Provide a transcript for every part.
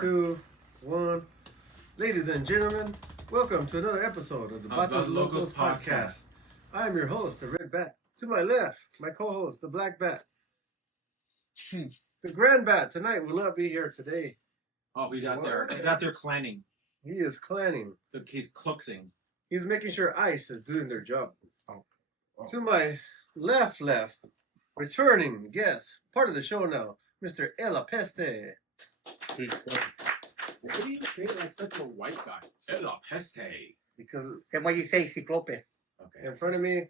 2, 1. Ladies and gentlemen, welcome to another episode of the Batos Locos podcast. I'm your host, the Red Bat. To my left, my co-host, the Black Bat. The Grand Bat tonight will not be here today. Oh, he's out there. He's out there clanning. He is clanning. He's cluxing. He's making sure ICE is doing their job. To my left, returning guest, part of the show now, Mr. Ella Peste. Why do you say like such a white guy? Ella Peste. Because Same way you say Ciclope. Okay. in front of me,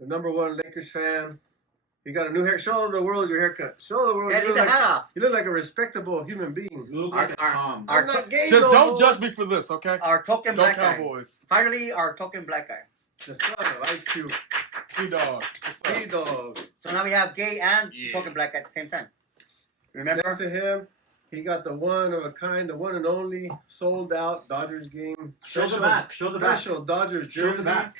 the number one Lakers fan. You got a new hair. Show the world your haircut. Show the world. Yeah, leave the hat off. You look like a respectable human being. You look like a Tom. I'm not gay. Just no don't more. judge me for this, okay? Our token No black guy. Cowboys. Finally, our token black guy. The son of Ice Cube. T-Dog. What's up? T-Dog. So now we have gay and Yeah. token black at the same time. Remember? Next to him, he got the one of a kind, the one and only sold out Dodgers game. Show the back. Show the back. Special Dodgers Show jersey. the back.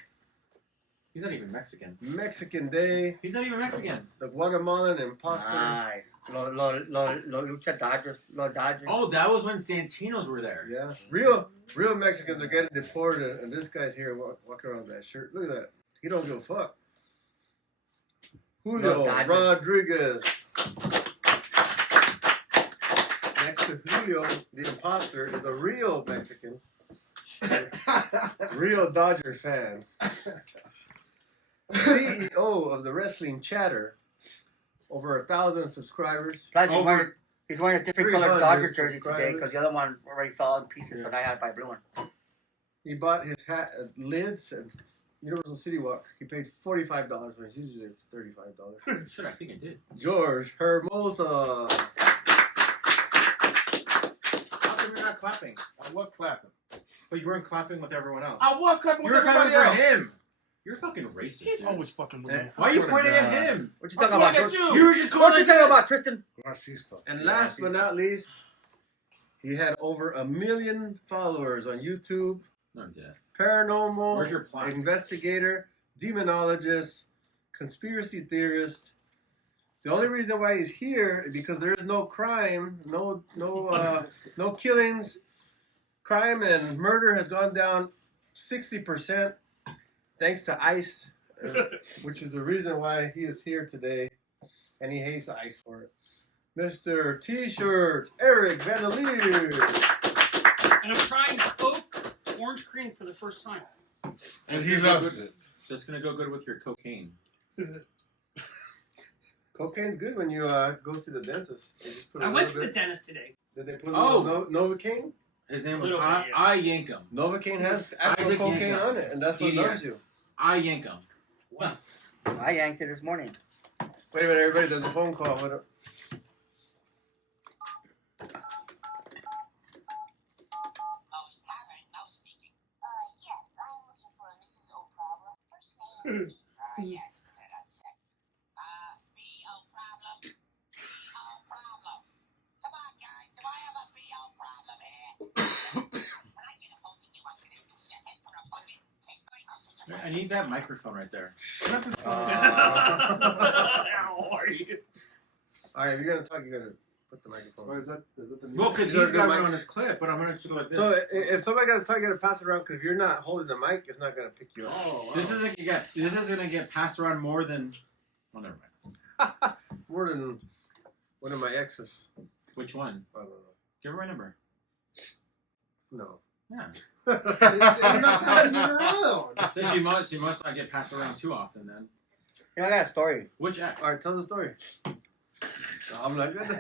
He's not even Mexican. Mexican Day. He's not even Mexican. The Guatemalan imposter. Nice. Lo lucha Dodgers. Lo Dodgers. Oh, that was when Santinos were there. Yeah. Real Mexicans are getting deported, and this guy's here walking around with that shirt. Look at that. He don't give a fuck. Julio Los Dodgers. Rodriguez. Next to Julio, the imposter, is a real Mexican. Real Dodger fan. CEO of the Wrestling Chatter. Over 1,000 subscribers. Plus, Over he's wearing a different 300 colored Dodger jersey today subscribers. because the other one already fell in pieces, so Yeah. now I had to buy a blue one. He bought his hat lids at Universal City Walk. He paid $45 when usually it's $35. Shit, I think I did. George Hermosa. How come you're not clapping? I was clapping. But you weren't clapping with everyone else. I was clapping You with were clapping everybody for else. him. You're fucking racist. He's dude. always fucking with me. Why are you pointing at him? What you I'm talking about, pointing at Tristan? you. You were just going What you like talking this. about, Tristan? And Yeah, last she's but not least, he had over 1 million followers on YouTube. No, yeah. Paranormal Where's your plaque? investigator, demonologist, conspiracy theorist. The only reason why he's here is because there is no crime, no killings. Crime and murder has gone down 60% thanks to ICE, which is the reason why he is here today, and he hates ICE for it. Mr. T-shirt Eric Vandelier. And I'm trying Coke orange cream for the first time. And he loves it. That's gonna go good with your cocaine. Cocaine's good when you go see the dentist. They just put a I little went to the bit- dentist today. Did they put Oh! Novocaine? His name was Little I, bit, I yank him. Novocaine has actual Isaac cocaine Yankum. on it, and that's what numbs you. I yank him. Well, I yanked it this morning. Wait a minute, everybody. There's a phone call. Hold up. Yes, I'm looking for a Mrs. O'Problem. First name yes, that's it. B.O. Problem. B.O. Problem. Come on, guys, do I have a B.O. problem here? When I get a hold of you, I'm gonna do your head for a bucket. Take my house. I need that microphone right there. how are you? All right, if you're gonna talk, you gotta put the microphone. Is that the new Well, because These are he's got good one mics. on his clip, but I'm gonna just go like this. So if somebody gotta talk, you gotta pass it around. Because if you're not holding the mic, it's not gonna pick you up. Oh, this is gonna get passed around more than. Oh, never mind. More than one of my exes. Which one? I don't Give her my number. know. Yeah. You're not passing it around. Then she must not get passed around too often. Then You know, I got a story. which ex? All right, tell the story. No, I'm not gonna.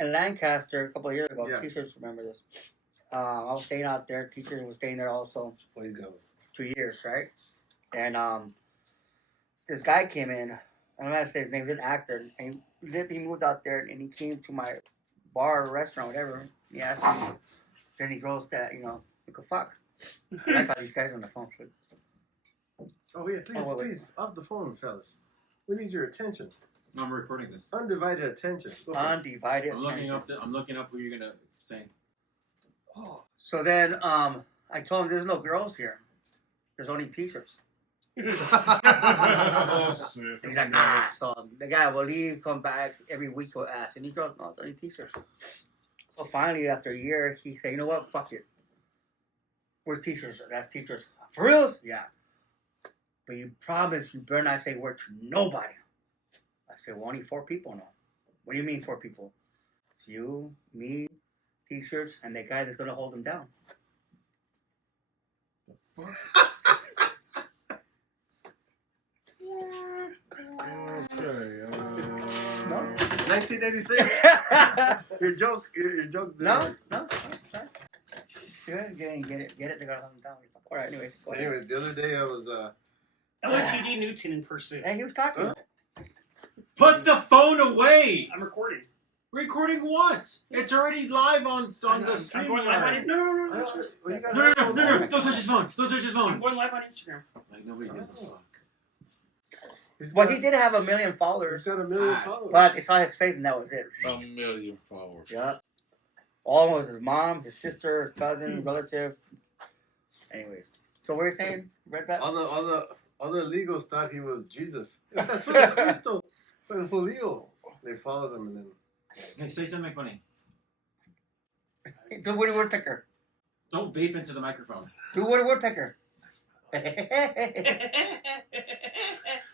In Lancaster, a couple of years ago, Yeah. teachers remember this. I was staying out there. Teachers were staying there also. Well, he's going. 2 years, right? And this guy came in. I'm not gonna say his name. He's an actor, and he moved out there, and he came to my bar or restaurant, whatever. He asked me if there any girls that we could fuck. I like how these guys are on the phone. So Oh yeah, please, Oh, wait. please, off the phone, fellas. We need your attention, No, I'm recording this. undivided attention. Go for it. undivided I'm looking attention. I'm looking up who you're gonna say. Oh. So then I told him there's no girls here. There's only t-shirts. Oh, shit. And he's like, nah. So the guy will leave, come back every week. He'll ask, any girls? No, it's only t-shirts. So finally, after a year, he said, "You know what? Fuck it. We're teachers. That's teachers. For reals? Yeah. But you promise you better not say a word to nobody." I said, "Well, only 4 people now." "What do you mean 4 people?" "It's you, me, teachers, and the guy that's gonna hold him down." Okay. 1986. Your joke. Your joke. No. Sorry. Good. Get it. They're gonna hold him down. All right. Anyways. Go ahead. Anyways, the other day I was LAPD Newton in pursuit. Hey, he was talking. Huh? Put the phone away. I'm recording. Recording what? It's already live on the I'm stream. going live on it. No. Well, you got No. Don't touch his phone. Don't touch his I'm phone. going live on Instagram. Like nobody gives a fuck. Well, he did have 1 million He's followers, got 1 million followers. but they saw his face and that was it. A million followers. Yeah. All was his mom, his sister, cousin, relative. Anyways, so what are you saying? Read that? all the illegals thought he was Jesus. Cristo, Julio. They followed him and then. Hey, say something funny. Do Woody Woodpecker. Don't vape into the microphone. Do Woody Woodpecker.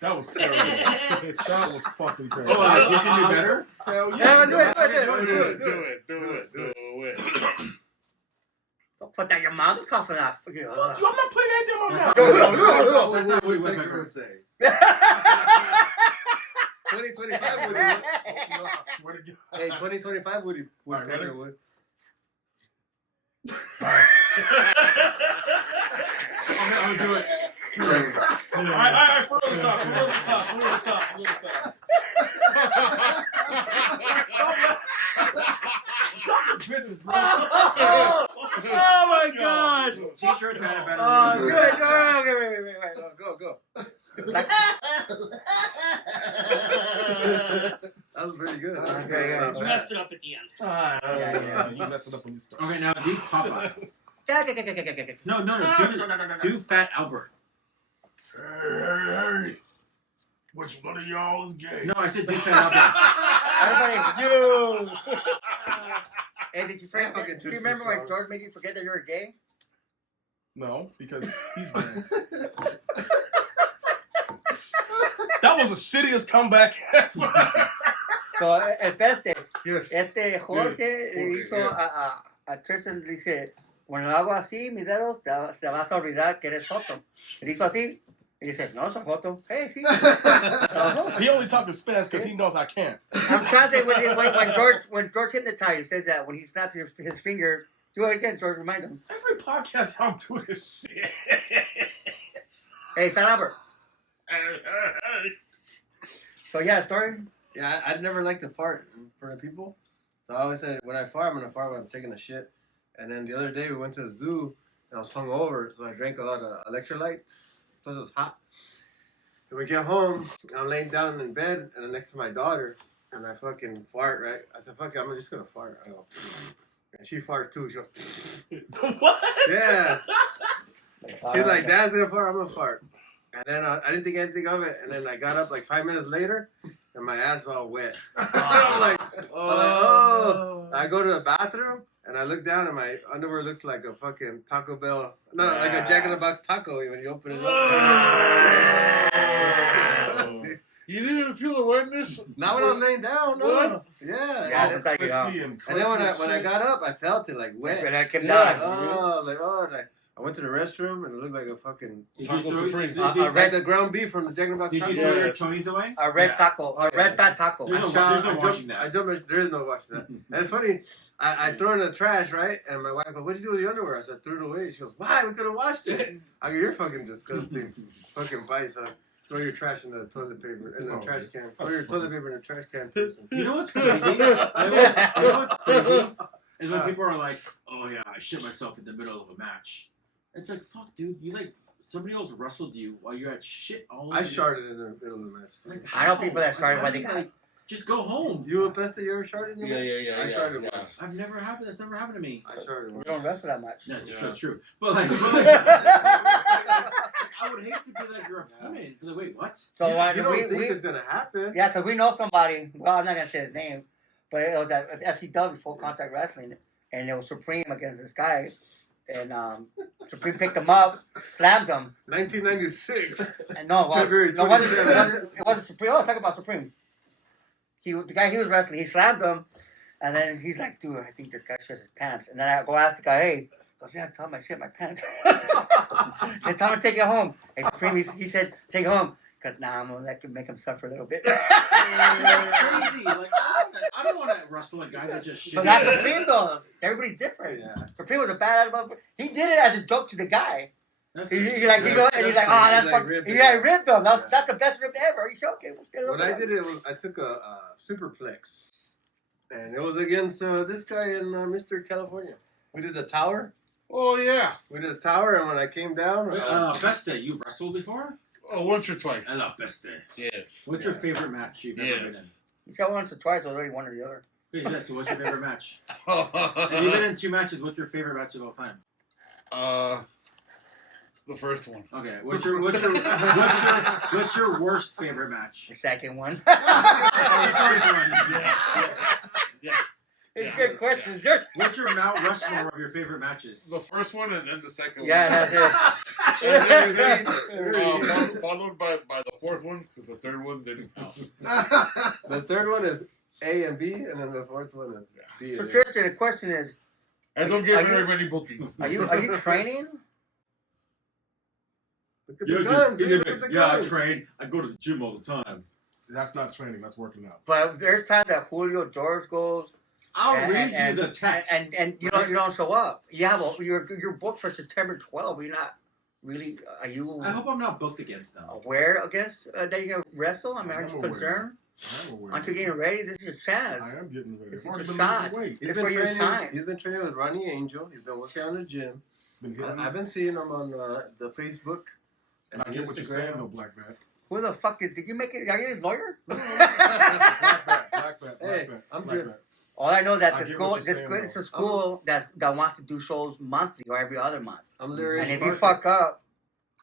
That was terrible. That was fucking terrible. Oh, you can do better. Hell Yeah, do it. Do it. Don't put that in your mouth. Don't cough it off. I'm not putting anything in my mouth. That's That's not not Woody what Woodpecker. Woodpecker would say. 2025 Woody. I swear to God. Hey, 2025 Woody Alright, Woodpecker ready? would. I'll do it. Alright, for real, stop. Bitches, bro. Oh my God! T-shirts had it better. Oh, than good. Okay, wait. Go. That was pretty good. Okay, yeah. You messed it up at the end. Yeah. You messed it up when you started. Okay, now do Popeye. Okay. No. Do Fat Albert. Hey. Which one of y'all is gay? No, I said do Fat Albert. Everybody, you. Hey, did you forget? Fucking Do you too remember when strong. George made you forget that you were gay? No, because he's gay. That was the shittiest comeback ever. So, este Yes. Jorge le Yes, hizo a Tristan, le dice, cuando lo hago así, mis dedos, te vas a olvidar que eres joto. Le hizo así, y dice, no, soy joto. Hey, sí. He only talking Spanish because he knows I can't. I'm translating with it when George hypnotized, he said that when he snaps his finger, do it again, George, remind him. Every podcast I'm doing this shit. Hey, Fat Albert. So, yeah, story? Yeah, I'd never liked to fart in front of people. So I always said, when I fart, I'm going to fart when I'm taking a shit. And then the other day, we went to the zoo, and I was hungover, so I drank a lot of electrolytes. Plus, it was hot. And we get home, and I'm laying down in bed, and I'm next to my daughter, and I fucking fart, right? I said, fuck it, I'm just going to fart. I go, and she farts too. She goes, What? yeah. She's like, Dad's going to fart, I'm going to fart. And then I didn't think anything of it. And then I got up like 5 minutes later, and my ass is all wet. I'm like, oh. I go to the bathroom, and I look down, and my underwear looks like a fucking Taco Bell. No, like a Jack in the Box taco when you open it up. You didn't even feel the wetness? Not when I was laying down, no. What? Yeah. Yeah, And that's like, yeah. then when I got up, I felt it like wet. But I came Yeah. down. And I went to the restroom, and it looked like a fucking Taco Supreme. like the ground beef from the Jack in the Box Did taco. you throw your Yes. chonies away? A red Yeah. taco. A red fat taco. There's no washing that. I jumped. There is no washing that. And it's funny. I throw it in the trash, right? And my wife goes, "What'd you do with your underwear?" I said, "Threw it away." She goes, "Why? We could have washed it." I go, "You're fucking disgusting, fucking paisa. Throw your trash in the toilet paper in the trash can. Throw your toilet paper in the trash can, person." You know what's crazy? You know what's crazy? Is when people are like, "Oh yeah, I shit myself in the middle of a match." It's like, fuck, dude. You like somebody else wrestled you while you're at shit all I over. sharted in the middle of the match. Like, I know people that how? sharted while they got- Like, just go home. You a pesta? You ever sharted in the match? Yeah. I sharted yeah. once. I've never happened. That's never happened to me. I sharted We once. don't wrestle that much. That's Yeah. that's true. But like, I would hate to be like your opponent. Be like, wait, what? So You don't we think it's gonna happen? yeah, because we know somebody. Well, I'm not gonna say his name, But it was at FCW, Full Contact Wrestling, and it was Supreme against this guy, and Supreme picked him up, slammed him, 1996. and no, February it wasn't 27th. it wasn't Supreme. Oh, talk about Supreme. The guy he was wrestling, he slammed him, and then he's like, dude, I think this guy shits his pants. And then I go ask the guy, hey, he goes, yeah, tell him I shit my pants. I tell him to take it home. And Supreme, he said, take it home. Because now I'm going to make him suffer a little bit. That's crazy. Like, I don't want to wrestle a guy that just shit. But that's Supreme, though. Everybody's different. Yeah. Supreme was a bad motherfucker. He did it as a joke to the guy. That's He crazy. like, he goes, and he's like, oh, that's He's like fucking. ripped He it. like ripped him. Yeah. That's the best rip ever. He's okay. We'll still When I did it, I took a superplex, and it was against this guy in Mr. California. We did the tower. Oh, yeah. We did a tower, and when I came down, Wait, Beste, you wrestled before? Oh, once or twice. I love Beste. Yes. What's your favorite match you've ever been in? Yes. He said once or twice. It was already one or the other. Wait, yes, so what's your favorite match? If you've been in 2 matches, what's your favorite match of all time? The first one. Okay, what's your worst favorite match? The second one. Oh, the first one. Yeah. It's Yeah. good questions. Sure. What's your Mount Rushmore of your favorite matches? The first one and then the second Yeah, one. that's it. And then followed by the fourth one, because the third one didn't count. the third one is A and B, and then the fourth one is B. So and A. Tristan, the question is, I don't Are get you- very many bookings. are you training? Look at the guns. he's Look gonna at the be, yeah, I guns. train. I go to the gym all the time. That's not training. That's working out. But there's times that Julio George goes I'll and- read and- you the text. and you don't show up. You have you're booked for September 12th. You're not really. Are you I hope I'm not booked against them. aware against that you're gonna wrestle? I'm I am actually aware. concerned. I am aware. Aren't you getting ready? This is your chance. I am getting ready. It's I've already a been shot. losing weight. He's It's been for your training. sign. He's been training with Ronnie Angel. He's been working out in the gym. Been hitting I've been seeing him on the Facebook and I get what you're saying, though, Black Bat. Who the fuck did you make it? Are you his lawyer? Black Bat, Black Bat, Hey, Black Bat. I'm Black just- Bat. All I know that I the get school, what you're saying, it's a though. school that wants to do shows monthly or every other month. I'm Larry. And if you Parker. fuck up,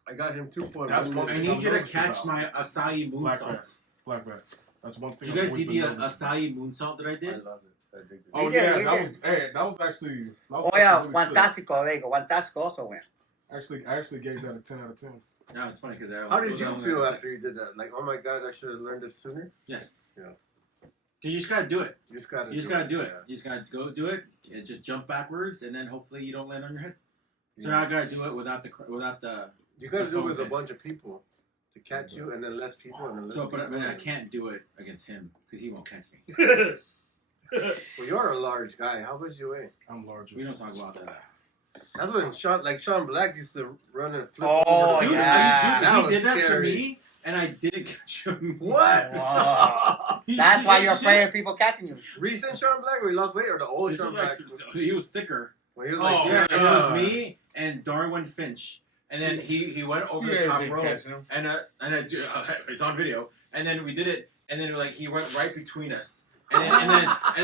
I got him 2.1. That's what I million. need you to nervous catch about. my acai Black moonsault. Bat. Black Bat. That's one thing. Did you guys I've see always the been nervous about. acai moonsault that I I did? love it. I dig it. Oh He did, yeah, he that did. was that was actually. That was oh yeah, actually really sick. Fantastico also went. I actually gave that a 10 out of 10. No, it's funny because I. How did those you are only feel like after you 6. did that? Like, oh my god, I should have learned this sooner. Yes. Yeah. Because you just gotta do it. You just gotta. You just gotta do it. You just gotta go do it. And just jump backwards, and then hopefully you don't land on your head. So now I gotta do it without the. You gotta the do it with a phone bunch of people to catch you, and then less people, and then less So, people. but I mean, I can't do it against him because he won't catch me. Well, you're a large guy. How much you weigh? I'm larger. We don't talk about that. That's when Sean Black used to run and flip Oh, over. Dude, yeah. That he was did that scary. to me, and I didn't catch him. What? Wow. He- That's he why ate you're shit. afraid of people catching you. Recent Sean Black, where he lost weight, or the old This Sean was like, Black? he was thicker. When he was Oh, like, yeah, and it was me and Darwin Finch, and then he went over the top rope, and I do, it's on video, and then we did it, and then like he went right between us, and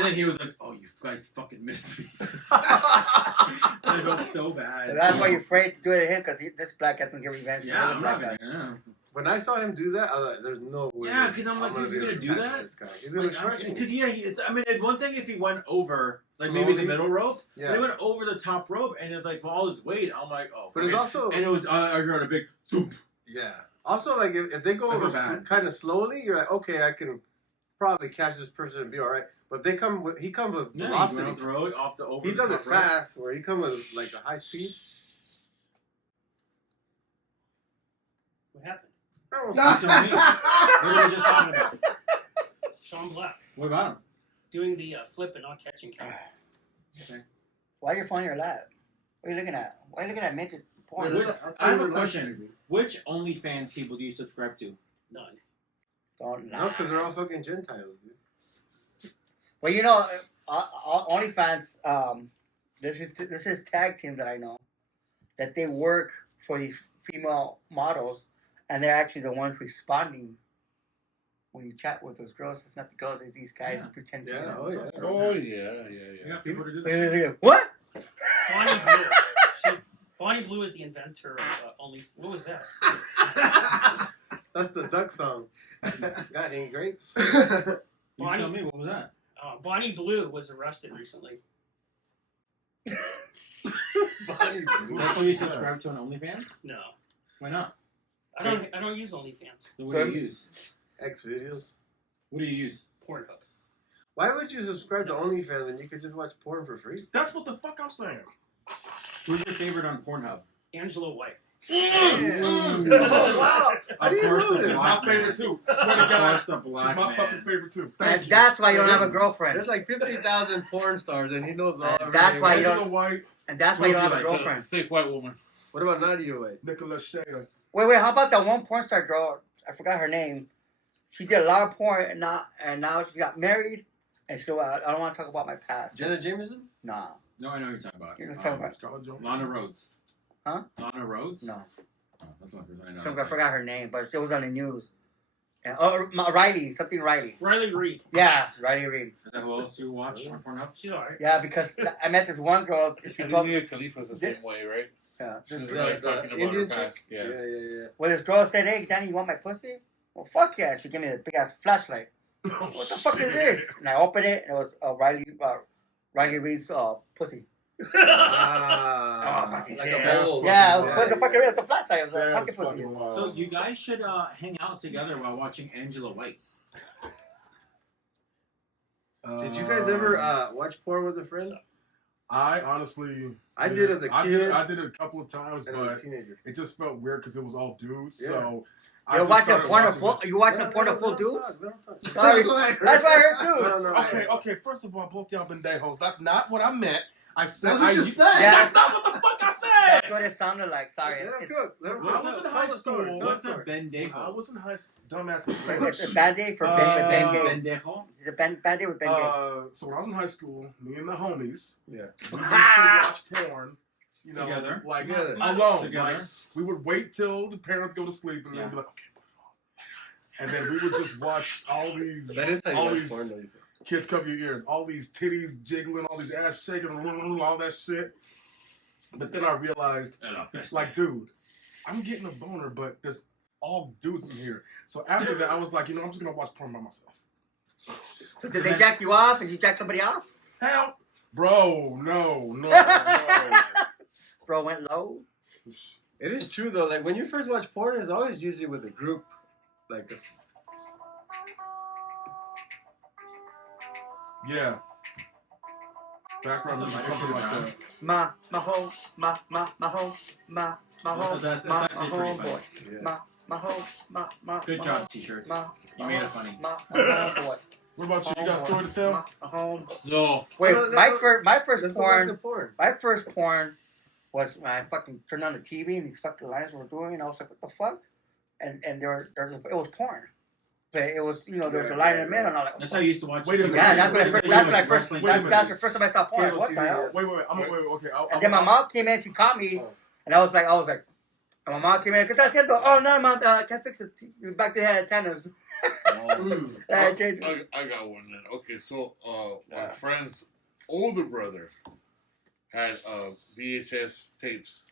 then he was like, "Oh, you guys fucking missed me." I felt so So bad. that's why you're afraid to do it to him because this black guy's gonna get revenge. for the Yeah, other I'm black not guy. gonna. When I saw him do that, I was like, "There's no way." Yeah, 'cause I'm like, gonna dude, be you're able gonna to do catch that? This guy. He's gonna crush me. Because I mean, one thing if he went over, like maybe the Slowly? middle rope, Yeah. but he went over the top rope, and it's like for all his weight, I'm like, oh. But it's fuck it. also and it was I heard a big thump. yeah. Also, like if they go I over feel bad. kind of slowly, you're like, okay, I can probably catch this person and be all right. But they come with he comes with Yeah, he velocity. went off the road, off the over. He the does it top rope. fast, where he comes with like a high speed. What happened? You tell me. What were we just talking about? Sean Black What about him? doing the flip and not catching count. Why are you finding your lap? What are you looking at? Why are you looking at midget porn? Wait, I have a question. Which OnlyFans people do you subscribe to? None. Don't No, lie. because they're all fucking Gentiles, dude. Well, you know, OnlyFans. This is tag team that I know that they work for these female models, and they're actually the ones responding when you chat with those girls. It's not the girls; it's these guys Yeah. pretend to. Yeah, oh yeah. Oh, yeah. You got people to do that. Yeah. What? Bonnie Blue. Bonnie Blue is the inventor of only. What was that? That's the duck song. Got any grapes? You Bonnie- tell me, what was that? Bonnie Blue was arrested recently. Bonnie Blue. That's why you subscribe to an OnlyFans? No, Why not? I don't use OnlyFans. So what do you use? X videos. What do you use? Pornhub. Why would you subscribe to OnlyFans when you could just watch porn for free? That's what the fuck I'm saying. Who's your favorite on Pornhub? Angela White. Oh, wow. How do you know the this? She's black my favorite man. too. Swear to Of God. course, the She's black my man. fucking favorite too. And that's why you don't have a girlfriend. There's like 50,000 porn stars, and he knows all. And that's why you Angela don't. White, And that's why you don't have a Like, girlfriend. Thick white woman. What about Nadia White? Nicola Shea. Wait. How about that one porn star girl? I forgot her name. She did a lot of porn, and now she got married. And so I don't want to talk about my past. Jenna Jameson? Nah. No, I know what you're talking about. You're just talking about. Scarlett Johansson. Lana Rhodes. Huh? Lana Rhodes? No. Oh, that's not I know. I forgot her name, but it was on the news. And, Riley, something Riley. Riley Reid. Yeah, Riley Reid. Is that who else you watch on Pornhub? She's alright. Yeah, because I met this one girl. She And told me. Mia Khalifa's the same way, right? Yeah. She's The- like the talking about Indian her past. Yeah, Yeah. yeah. Well, this girl said, "Hey, Danny, you want my pussy?" Well, fuck yeah. She gave me the big ass flashlight. What the fuck is this? And I opened it, and it was Riley Reid's pussy. Ah, Oh, fucking like shit. a bowl. Yeah, Yeah, what's the yeah, fucking? yeah. It's a flashlight. It was a That's fucking pussy. fucking wild. So you guys should hang out together while watching Angela White. Did you guys ever watch porn with a friend? I honestly, I did as a I kid. I did it a couple of times, And as a but teenager. it just felt weird because it was all dudes. Yeah. So You're just watching started porn of watching full. it. You watching porn of full Let 'em dudes? talk, let 'em talk. Sorry. That's what I heard. That's what I heard too. No, Okay. First of all, both y'all bendejos. That's not what I meant. I said That's what you said. Yeah. That's not what the fuck I said. That's what it sounded like. Sorry. Let him It's, cook. Let him I cook. was in Tell high the story. school. Tell the What's a story. I bendejo? was in high dumbass in it's Spanish. a band-aid for Uh, Band-Aid. Bendejo? It's a band-aid with Band-Aid. So when I was in high school, me and the homies, Yeah. we used to watch porn. You know, Together? like Together. alone. Together? Like, we would wait till the parents go to sleep, and then we'd be like, okay, put it on. And then we would just watch all these, That is how all you watch these porn, though. kids cover your ears, all these titties jiggling, all these ass shaking, all that shit. But then I realized, it's like, dude, I'm getting a boner, but there's all dudes in here. So after that, I was like, I'm just gonna watch porn by myself. So did they jack you off? Did you jack somebody off? Hell, bro, no. Bro went low. It is true though. Like when you first watch porn, it's always usually with a group. Like Yeah. Background music, something like that. My home, my home, my home, That's my actually pretty homeboy. yeah. My home, my Good job, t-shirts. You made it funny. My homeboy. What about you? You got a story to tell? My home. No. Wait, No, my let's first Let's go back to porn. porn. My first porn was when I fucking turned on the TV and these fucking lines were doing, and I was like, "What the fuck?" And it was porn, but it was there was a line in the middle, and I was like, That's how you used to watch. Wait a minute. yeah, that's when I first. That's when I first. Wrestling wait a That's minute. the first time I saw porn. Cable What the TV. hell? Wait. Okay. And then my mom came in, she caught me, and I was like, and my mom came in, because I said, "Oh no, mom, I can't fix it." Back then, I had antennas. I changed it. I got one then. Okay, so my Yeah. friend's older brother had VHS tapes,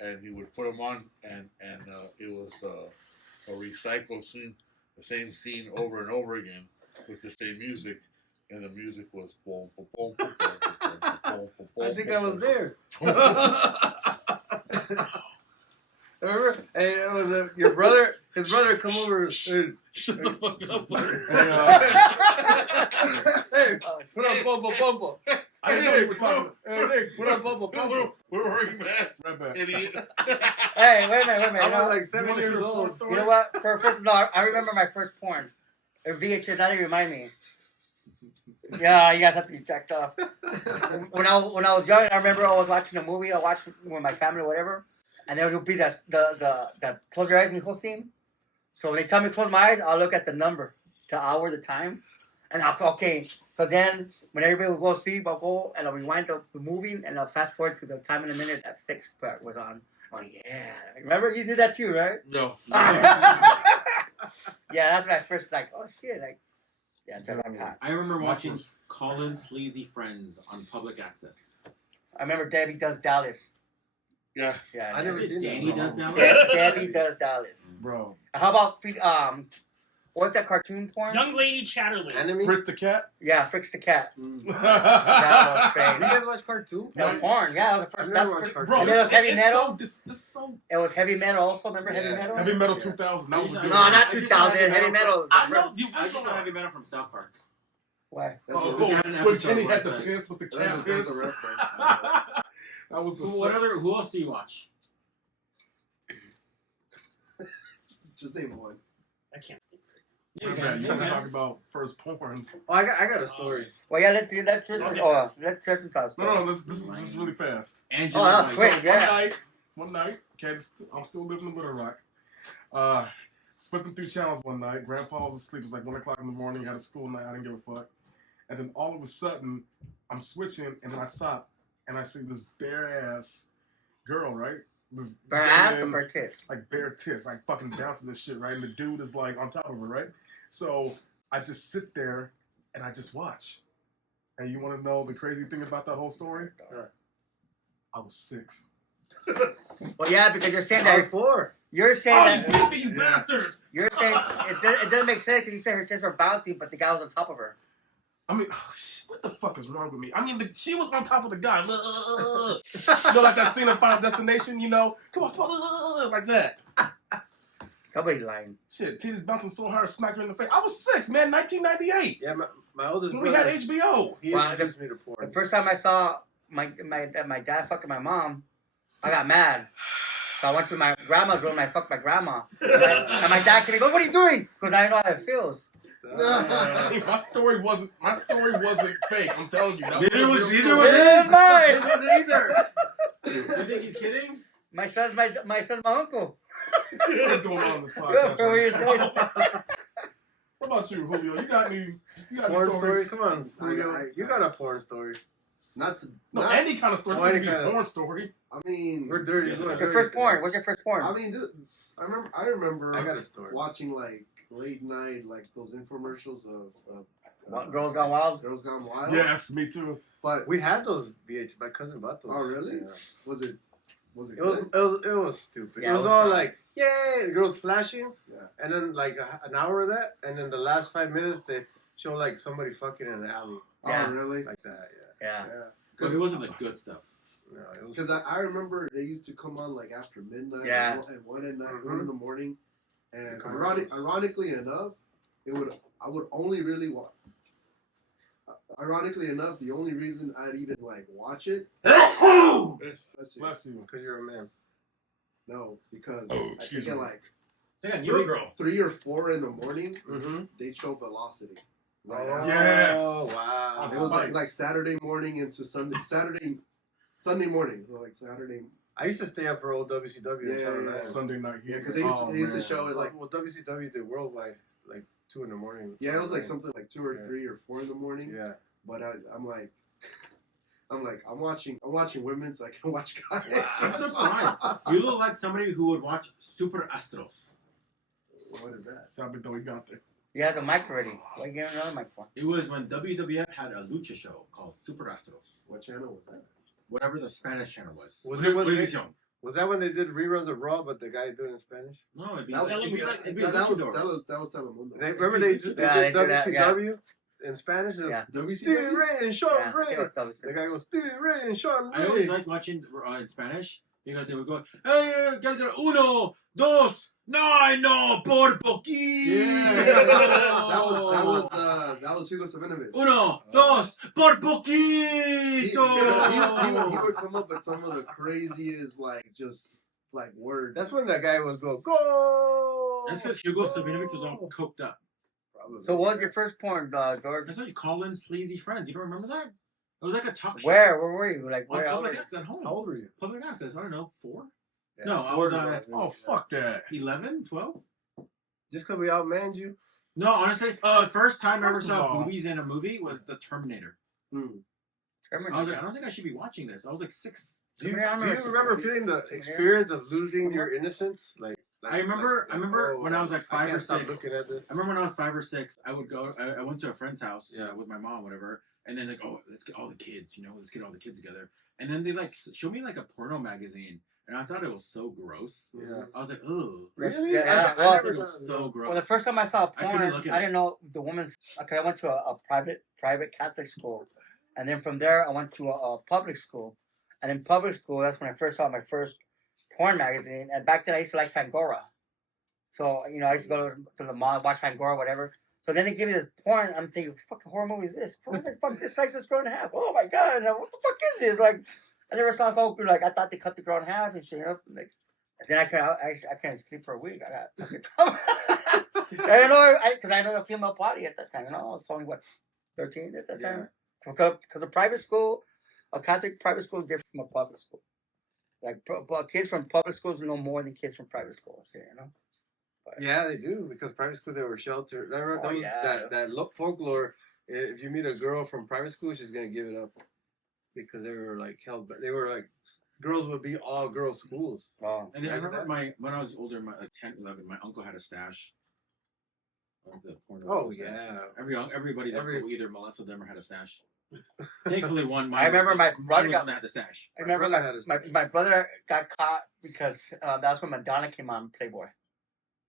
and he would put them on, and it was a recycled scene, the same scene over and over again with the same music, and the music was boom, boom, boom, boom, boom, boom, boom, I think I boom, was boom. there. Remember? And it was your brother. His brother come over. And, Shut the fuck up. hey, put on bumble bumble. I didn't know you were talking. Hey, Nick, put on bumble bumble. We're wearing masks, Right back. idiot. Hey, wait a minute. I You know, was like 7 wanna hear years the porn old. story? you know what? I remember my first porn. VHS. Now they remind me. Yeah, you guys have to be jacked off. When I was young, I remember I was watching a movie. I watched with my family or whatever, and there would be the close your eyes and whole scene. So when they tell me to close my eyes, I'll look at the number, the hour, the time, and I'll okay. So then when everybody will go to sleep, I'll go and I'll rewind the movie and I'll fast forward to the time in the minute that 6 part was on. Oh yeah, remember you did that too, right? No. Yeah, that's when I first oh shit, yeah, so I remember watching Colin Sleazy Friends on public access. I remember Debbie Does Dallas. Yeah. Yeah, I never Is it seen that. Danny does now? Debbie Does Dallas. Bro. How about What's that cartoon porn? Young Lady Chatterley. Anime? Fritz the cat. Yeah, Fricks the Cat. Mm. That was You crazy. guys watch cartoon? That porn, yeah, that was the I've first. never That's watched first cartoon. Bro, and then it was heavy metal. This so It was heavy metal also. Remember heavy Yeah. metal? heavy metal Yeah. 2000. That was a good No, one. not I just 2000. know Heavy metal. I know you. I just know heavy metal from South Park. Why? That's Oh, what we got an when episode Kenny where had the it's like- piss with the cat that's a piss. reference. That was the. Who else do you watch? Just name one. I can't think. Yeah, Man, you yeah, want to yeah. talk about first porns? Oh, I got a story. Well, yeah, let's Okay. let's Tristan tell us. No, this is really fast. Angela, Oh, that was like, quick. Yeah. One night, I'm still living in Little Rock. Flipping through channels one night. Grandpa was asleep. It was like 1 o'clock in the morning. Had a school night. I didn't give a fuck. And then all of a sudden, I'm switching, and then I stop, and I see this bare ass girl, right? This Bare ass or woman, bare tits? like bare tits, like fucking bouncing this shit, right? And the dude is like on top of her, right? So I just sit there and I just watch. And you want to know the crazy thing about that whole story? Yeah. I was 6. Well, yeah, because you're saying I was that 4. you're saying Oh, you that beat me, you bastards! you're saying it doesn't make sense because you said her tits were bouncy, but the guy was on top of her. I mean, oh, shit, what the fuck is wrong with me? I mean, she was on top of the guy. You know, like that scene in Final Destination, you know? Come on, like that. Somebody's lying. Shit, titties bouncing so hard, smacked her in the face. I was 6, man, 1998. Yeah, my oldest When we had brother, HBO. he Wow, introduced me to The porn. first time I saw my dad fucking my mom, I got mad. So I went to my grandma's room and I fucked my grandma. And my dad came and goes, "What are you doing?" Because I know how it feels. Hey, my story wasn't fake. I'm telling you. That Neither was real neither story. was It his. is mine. It wasn't either. You think he's kidding? My son's my uncle. What's going on in this Yeah, podcast? for what you're saying. What about you, Julio? You got any Porn story? stories? Come on, you got a porn story. Not to. No, not, any kind of story. Oh, It any doesn't be a kind of- porn story. I mean, We're dirty. Yes, we're sir. Your dirty first today. porn. What's your first porn? I mean, I remember. I got a story. Watching like late night, like those infomercials of What, Girls Gone Wild? Girls Gone Wild. Yes, me too. But We had those VH. My cousin bought those. Oh, really? Yeah. was it It was good? it was stupid. Yeah, it it was was all dumb. like, yay, the girls flashing, Yeah. and then like an hour of that, and then the last 5 minutes they show like somebody fucking in an alley, Yeah. Oh, really? like that. Yeah. Yeah. But it wasn't the good stuff. Yeah, no, it was. Because I remember they used to come on like after midnight Yeah. and 1 at night, Mhm. 1 in the morning. And The commercials. ironically enough, I would only really watch. Ironically enough, the only reason I'd even like watch it. Let's see. Bless you. because you're a man. No, because Oh, I excuse think at me. like They got New Girl. 3 or 4 in the morning, Mm-hmm. they show Velocity. Oh, after. Yes. wow. It was like Saturday morning into Sunday morning, so like Saturday. I used to stay up for old WCW and Channel Yeah. 9. Sunday night. Yeah, because they used to show it like Well, WCW did worldwide like 2 in the morning. it was like something like 2 or Yeah. 3 or 4 in the morning. Yeah. But I'm like, I'm watching women so I can watch guys. I'm surprised. You look like somebody who would watch Super Astros. What is that? Sabado Gigante. He has a mic already. Why you getting another mic for? It was when WWF had a lucha show called Super Astros. What channel was that? Whatever the Spanish channel was. Was it when they- Univision. Was that when they did reruns of Raw, but the guy doing it in Spanish? No, it'd be That like, would it'd be that was luchadors. Telemundo. They, remember they did that, yeah. WCW in Spanish? Yeah. Stevie WCW. Ray and Sean Yeah, Ray. he was dumb. The guy goes, Stevie Ray and Sean I always Ray. like watching in Spanish because they would go, hey, uno, dos, no, por poquito. That was Hugo Savinovich. Uno, dos, por He poquito. would come up with some of the craziest like words. That's when that guy was go, go. That's because Hugo Savinovich was all coked up. Probably. So what was your first porn, George? That's how you call in sleazy friends. You don't remember that? It was like a talk show. Where were you? Like On where? public access at home. How old were you? Public access, I don't know, 4? Yeah, No, I was Oh, fuck that. 11, 12? Just because we outmanned you? No, honestly, the first time I ever First of saw all- boobies in a movie was The Terminator. Hmm. I was like, I don't think I should be watching this. I was like 6. Do you, Yeah, I do you remember remember some feeling the movies. experience of losing your innocence? Like I remember when I was like 5 I or can't stop 6. looking at this. I remember when I was 5 or 6, I would go. I went to a friend's house Yeah. with my mom, whatever, and then like, oh, let's get all the kids, let's get all the kids together. And then they like show me like a porno magazine, and I thought it was so gross. Yeah. I was like, ugh. Really? Yeah, I well, never It was done so that. gross. Well, the first time I saw I porn, couldn't look at I it. didn't know the woman's. Okay, I went to a private Catholic school, and then from there I went to a public school, and in public school that's when I first saw my first porn magazine. And back then I used to like Fangora, so I used to go to the mall, watch Fangora, whatever. So then they give me this porn. I'm thinking, what fucking horror movie is this? What the fuck? This size is grown in half. Oh my god! And what the fuck is this? Like, I never saw so like I thought they cut the girl in half and shit. Like, and then I couldn't sleep for a week. I got. I don't know, because I know a female body at that time. I was only 13 at that time. Because a private school, a Catholic private school is different from a public school. Like kids from public schools know more than kids from private schools. But, Yeah, they do, because private school they were sheltered. That folklore. If you meet a girl from private school, she's gonna give it up because they were like held. They were like girls would be all girls schools. Oh, And then I remember when I was older, like 10, 11, my uncle had a stash. Of the porno stash. Everybody's uncle either molested them or had a stash. Thankfully, I remember my brother had the stash. I remember my brother got caught because that's when Madonna came on Playboy.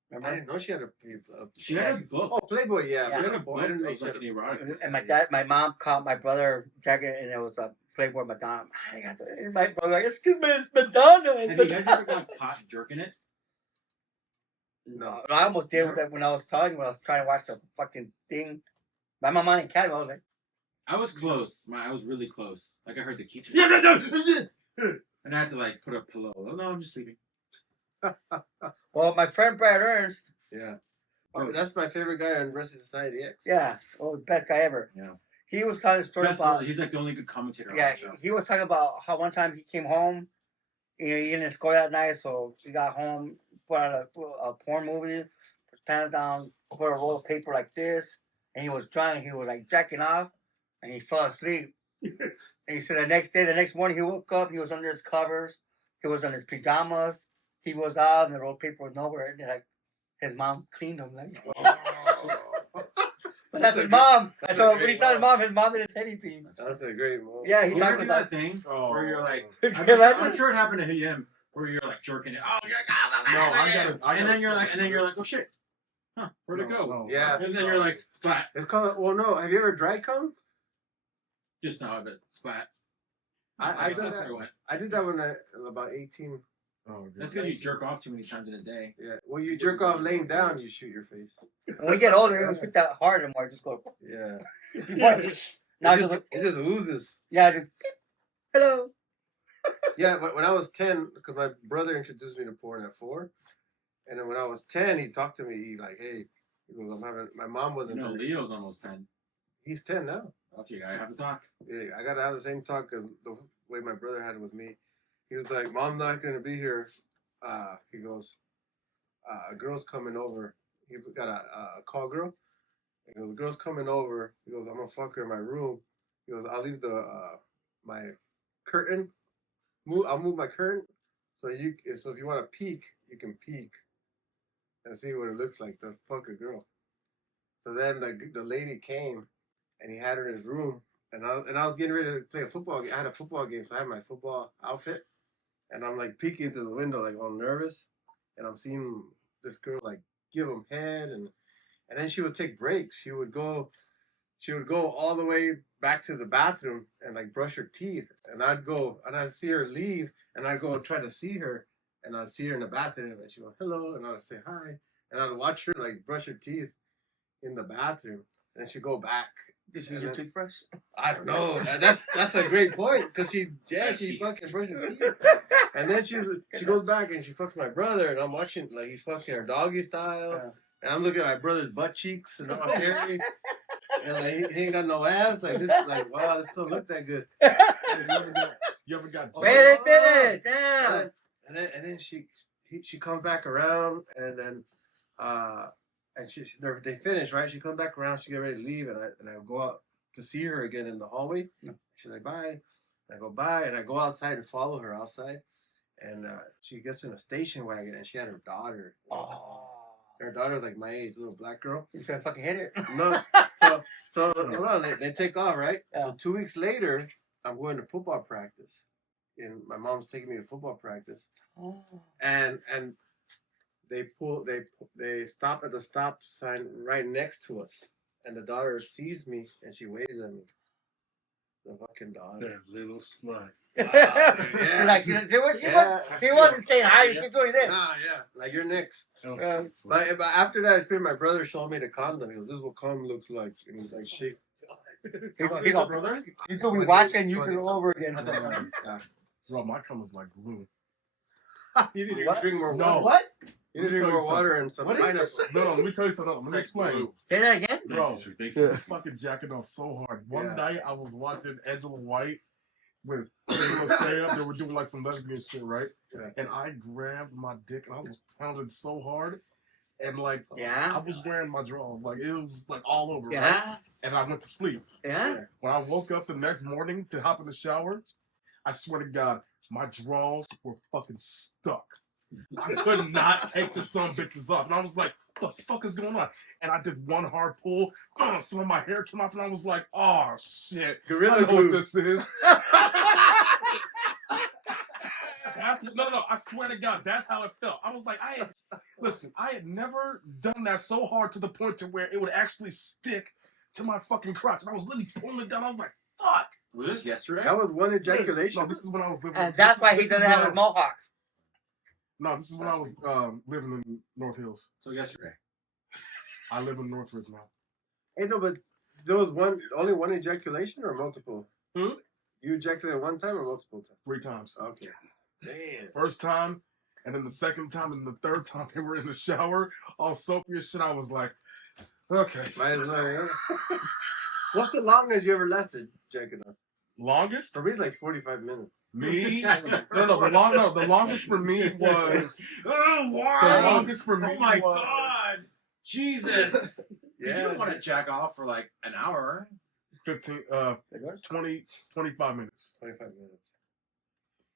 Remember? I didn't know she had a. She had a book. Oh, Playboy, yeah. She had a I book didn't know of she like had an erotic. And my mom caught my brother dragging it, and it was a Playboy Madonna. And my brother, like, excuse me, it's Madonna. Have you guys ever got caught jerking it? No. I almost did with that when I was telling you when I was trying to watch the fucking thing. By my money, cat. I was like, I was close. I was really close. Like I heard the key. And I had to like put a pillow. Oh, no, I'm just sleeping. well, my friend Brad Ernst. Yeah. Oh, that's my favorite guy on Versus Society X. Yeah, the best guy ever. Yeah. He was telling a story about. He's like the only good commentator. Yeah, on the show. he was talking about how one time he came home. He didn't score that night, so he got home, put on a porn movie, put his pants down, put a roll of paper like this, and he was trying. He was like jacking off, and he fell asleep. And he said the next morning, he woke up. He was under his covers. He was in his pajamas. He was out, and the roll of paper was nowhere. And like his mom cleaned him. Like, but that's his mom. So when he saw his mom didn't say anything. That's a great movie. Yeah, he talked do about that thing where you're like, Yeah, I'm sure it happened to him, where you're like jerking it. Oh, and then you're like, oh shit, huh? Where'd it go? No. Yeah. And then you're like, splat. It's called. Well, no. Have you ever dry cum? Just now, but splat. I That's did where that. it went. I did that when I was about 18. Oh, That's because you jerk off too many times in a day. Yeah. Well, you jerk off laying down, you shoot your face. when we get older, we don't shoot that hard anymore. Just go. Yeah. Now it just oozes. yeah, just beep. Hello. Yeah, but when I was 10, because my brother introduced me to porn at 4, and then when I was 10, he talked to me. He like, hey, he goes, my mom wasn't. Leo's almost 10. He's 10 now. Okay, I have to talk. Yeah, I gotta have the same talk as the way my brother had it with me. He was like, "Mom's not gonna be here." He goes, "A girl's coming over." He got a call girl. He goes, "The girl's coming over." He goes, "I'm gonna fuck her in my room." He goes, "I'll leave my curtain. I'll move my curtain so if you want to peek, you can peek and see what it looks like to fuck a girl." So then the lady came, and he had her in his room, and I was getting ready to play a football game. I had a football game, so I had my football outfit, and I'm like peeking through the window, like all nervous, and I'm seeing this girl like give him head, and then she would take breaks. She would go all the way back to the bathroom and like brush her teeth, and I'd see her leave, and I'd go try to see her, and I'd see her in the bathroom, and she'd go hello, and I'd say hi, and I'd watch her like brush her teeth in the bathroom, and then she'd go back. Did she use your toothbrush? I don't know. That's a great point, because she fucking brushed her teeth, and then she goes back and she fucks my brother, and I'm watching like he's fucking her doggy style, and I'm looking at my brother's butt cheeks and all hairy, and like he ain't got no ass, like this, like wow, this don't look that good. You ever got? Wait, they finished. Yeah. And then she comes back around, and then and they finish, right? She comes back around, she get ready to leave, and I go out to see her again in the hallway. She's like, bye. And I go, bye, and I go outside and follow her outside. And she gets in a station wagon, and she had her daughter. Oh. Her daughter's like my age, little black girl. You trying to fucking hit it? No. So hold on, they take off, right? Yeah. So 2 weeks later, I'm going to football practice. and my mom's taking me to football practice, Oh. and they stop at the stop sign right next to us, and the daughter sees me and she waves at me. The fucking daughter. That little slut. She's like, she wasn't saying hi. She was doing this. Nah, yeah, like you're next. Okay. But after that experience, my brother showed me the condom. He goes, "This is what condom looks like." And he's like, "Shake." He's Your brother? you could be watching use it all over again. Bro, my cum is like glue. You need to What? drink more No. water. What? You need to drink more water and some What did you pineapple. say? No, let me tell you something. Let me explain. Say that again. Bro, Thank you. I'm fucking jacking off so hard. One Yeah. night I was watching Angela White with Shea up. They were doing like some lesbian shit, right? Yeah. And I grabbed my dick and I was pounding so hard. And like, Yeah. I was wearing my drawers. Like, it was like all over. Right? Yeah. And I went to sleep. Yeah. When I woke up the next morning to hop in the shower, I swear to God, my drawers were fucking stuck. I could not take the son bitches off. And I was like, what the fuck is going on? And I did one hard pull. Some of my hair came off, and I was like, oh, shit. Gorilla I know glue. what this is. No, I swear to God, that's how it felt. I was like, I had never done that so hard to the point to where it would actually stick to my fucking crotch. And I was literally pulling it down. I was like, fuck. Was this yesterday? That was one ejaculation. No, this is when I was living. And that's why he this is doesn't have when his mohawk. No, this is when I was living in North Hills. So yesterday. I live in Northridge now. Hey, no, but there was only one ejaculation or multiple? Hmm? You ejaculated one time or multiple times? 3 times. Okay. Damn. First time, and then the second time, and the third time they were in the shower, all soapy as shit. I was like, okay. Might as well, yeah. What's the longest you ever lasted ejaculating? Longest? For me, it's like 45 minutes. Me? The longest for me was. Oh, The why? longest for me Oh my was. god! Jesus! You Yeah. don't want to jack off for like an hour. 20, 25 minutes. 25 minutes.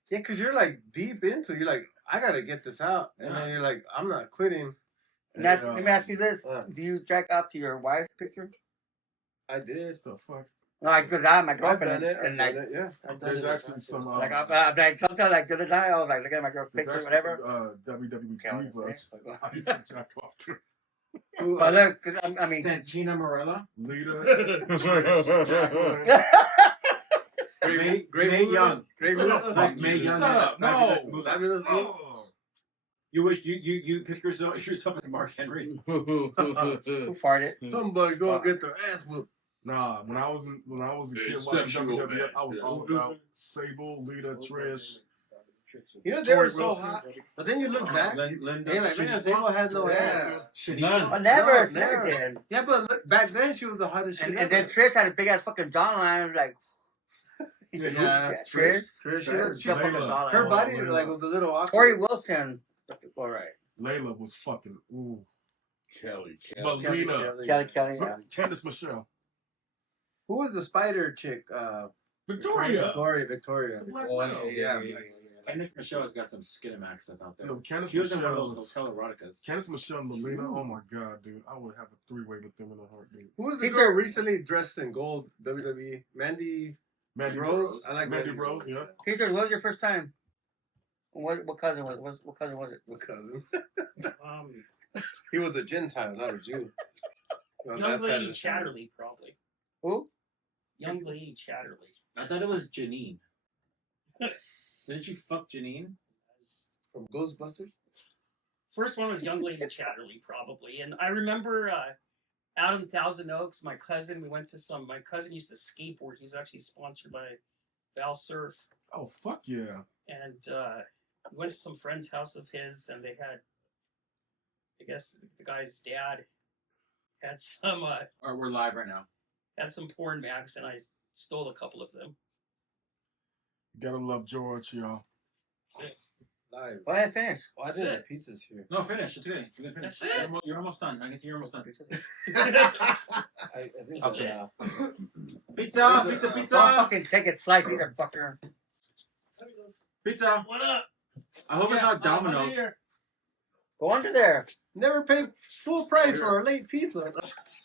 Yeah, because you're like deep into it. You're like, I got to get this out. And then you're like, I'm not quitting. Let me ask you this: Yeah. do you jack off to your wife's picture? I did. The fuck? No, because I have my I've girlfriend, done it. and I've like, done it. Yeah. I've done There's it. actually some. like, like sometimes, like the other night, I was like looking at my girl's There's picture, actually whatever. some WWE Yeah, divas yeah. I used to jack off to. But look, 'cause I mean, Santina Morella. Lita. May Young. Great Who the movie. fuck May Young? Shut up. No. Fabulous movie. You wish you pick yourself as Mark Henry. who farted? Somebody go get their ass whooped. Nah, when I was a kid It's watching sexual, WWF, man. I was all about Sable, Lita, Trish. You know, they were Tori so Wilson. hot. But then you look back, Linda. and you're like, man, Sable had no ass. Oh, never, No, never never. did. Yeah, but look, back then she was the hottest shit And then ever. Trish had a big ass fucking jawline, like Yeah, Trish. Trish. She fucking Layla. jawline. Her body Layla. like was a little awkward. Tori Wilson. All right. Layla was fucking ooh. Kelly. But Kelly, Lita, Kelly. Yeah. Candice Michelle, Who was the spider chick? Victoria. Victoria. Black Oh, Widow. yeah. Candice Michelle has got some Skinamax stuff out there. No, Candice She was in one of Michelle. those hotel eroticas. Candice Michelle and Melina. Oh my god, dude, I would have a 3-way with them in a heartbeat. Who was the These girl are- recently dressed in gold WWE? Mandy Mandy Rose? I like Mandy Mandy Rose. Rose. Yeah. Teacher, what was your first time? What cousin was? What cousin was it? My cousin. Um, He was a Gentile, not a Jew. On young that side of lady the family. Chatterley, probably. Who? Young lady Chatterley. I thought it was Janine. Didn't you fuck Janine? From Ghostbusters? First one was young lady Chatterley, probably. And I remember out in Thousand Oaks, my cousin used to skateboard. He was actually sponsored by Val Surf. Oh fuck yeah. And we went to some friend's house of his, and they had, I guess the guy's dad had some Alright, we're live right now. porn mags, and I stole a couple of them. Gotta love George, y'all. That's it. Live. Go ahead, finish. Oh, I That's didn't it. have pizzas here. No, finish. It's okay. You're gonna finish. That's it. You're almost done. I can see you're almost done. I think Okay. Pizza, Don't pizza. fucking take it slice either, fucker. Pizza. What up? I hope it's not Domino's. Go under there. Never paid full price for a late pizza.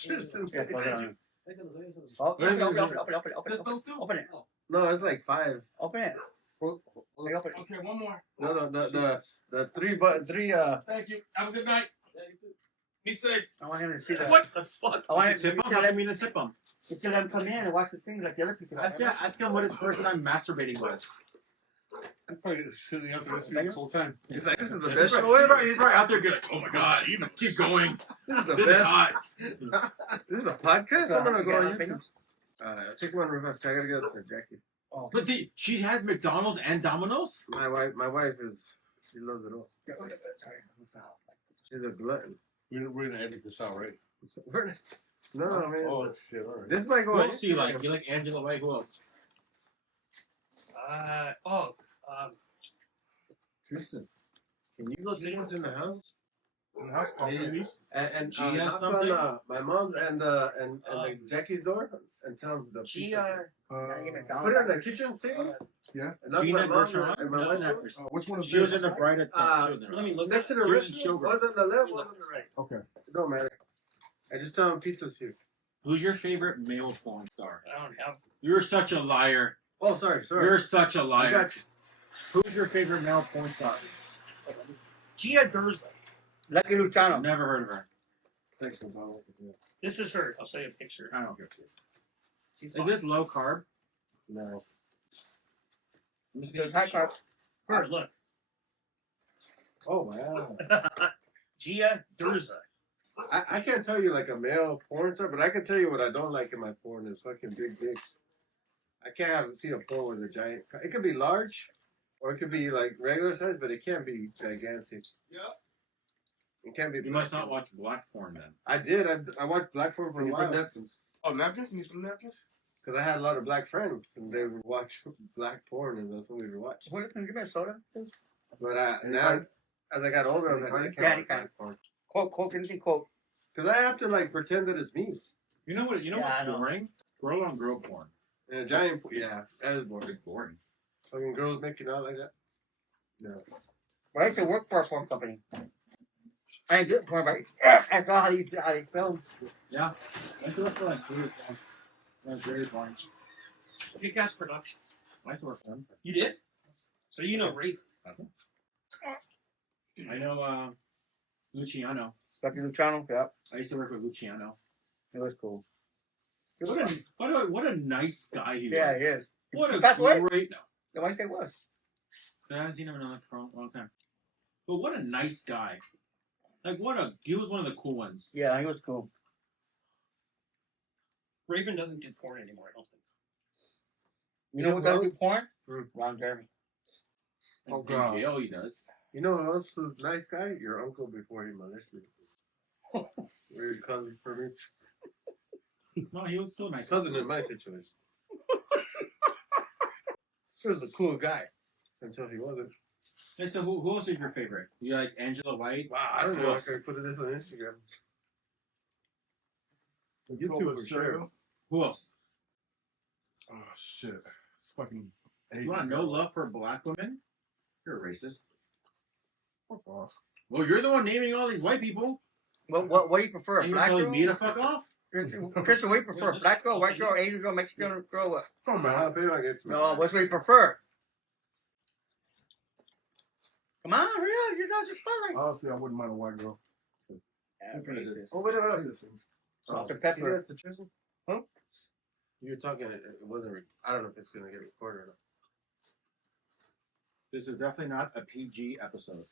Tristan. Yeah, close it on. Oh, open it. Just those two? Open it. No, it's like 5. Open it. Okay, one more. No, the three Thank you. Have a good night. Be safe. I want him to see that. What the fuck? I want him Tip him? to How let come you didn't tip him? him come in and watch the things like the other people. Ask him what his first time masturbating was. I'm probably sitting out there listening this whole time. He's like, this is the He's best right, show he's right out there going, oh my god, keep going. This is the This is best. hot. This is a podcast. I'm gonna go on Yeah, YouTube. Check one real fast. I gotta get it for Jackie. But she has McDonald's and Domino's? My wife she loves it all. She's a glutton. We're gonna edit this out, right? No, man. Oh shit! All right. This might go Who on else do you Instagram. like? You like Angela White? Who else? Tristan, can you go take us in the house? In the house, please. And She has knock on, something? my mom's and like Jackie's door and tell them the She pizza. Put Put it in the kitchen table. Yeah. And knock Gina my mom Gershon? and my Nothing wife. actress. Which one is She was in this? the Bride of Children. let me look. Next to the She was in restaurant. Showgirl. One's on the left, one's on the right. Okay. It don't matter. I just tell them pizza's here. Who's your favorite male porn star? I don't have. You're such a liar. Oh, sorry. You're such a I liar. got you. Who's your favorite male porn star? Gia Durza. Lucky Luciano. Never heard of her. Thanks, Gonzalo. This is her. I'll show you a picture. I don't care. She's Is this low carb? No. There's high carbs. her. Look. Oh, wow. Gia Durza. I can't tell you like a male porn star, but I can tell you what I don't like in my porn is fucking big dicks. I can't see a porn with a giant. It could be large, or it could be like regular size, but it can't be gigantic. Yeah. It can't be. You must not watch black porn then. I did. I watched black porn for a Bring while napkins. Oh, napkins? You need some napkins? because I had a lot of black friends, and they would watch black porn, and that's what we would watch. What, can you give me a soda, please? But now, as I got older, I was like, I Yeah, can't watch you can. black porn Coke, anything Coke. because I have to like pretend that it's me. You know what? Yeah, I what's know. boring? Girl on girl porn. And a giant, yeah, that is boring. It's boring. Fucking girls making out like that. No. But I used to work for a porn company. I didn't do porn, but I saw how you filmed. Yeah. I used to work for like 3 or 4. That's very boring. Kick-Ass Productions. I used to work for them. You did? So you know Ray. I know Luciano. Lucky Luciano, yeah. I used to work with Luciano. It was cool. What a nice guy he Yeah, was. he is. What a That's what? great. No, Then why say it was? I haven't seen him in a long time. But what a nice guy. Like he was one of the cool ones. Yeah, he was cool. Raven doesn't do porn anymore, I don't think. You know who does do porn? Hmm. Ron Jeremy. Oh, In God. jail he does. You know who else was a nice guy? Your uncle before he molested you. Weird cousin for me. No, he was so nice. Cousin in my situation. He was a cool guy until he wasn't. Hey, so who else is your favorite? You like Angela White? Wow, I don't Who know else? if I put this on Instagram. Let's YouTube go with for sure. Who else? Oh, shit. It's fucking You want no love for black women? You're a racist. Fuck off. Well, you're the one naming all these white people. What do you prefer? A And you're black telling girl? me to fuck off? Christian, what do you prefer? A black girl, white girl, Asian girl, Mexican girl? What? Oh man, I feel like it's No, what's what you prefer? Come on, hurry up. You guys are spotlight. Honestly, I wouldn't mind a white girl. Racist. Oh, wait. Salt and You pepper. got the Tristan? Huh? You're talking. It wasn't. I don't know if it's gonna get recorded or not. This is definitely not a PG episode.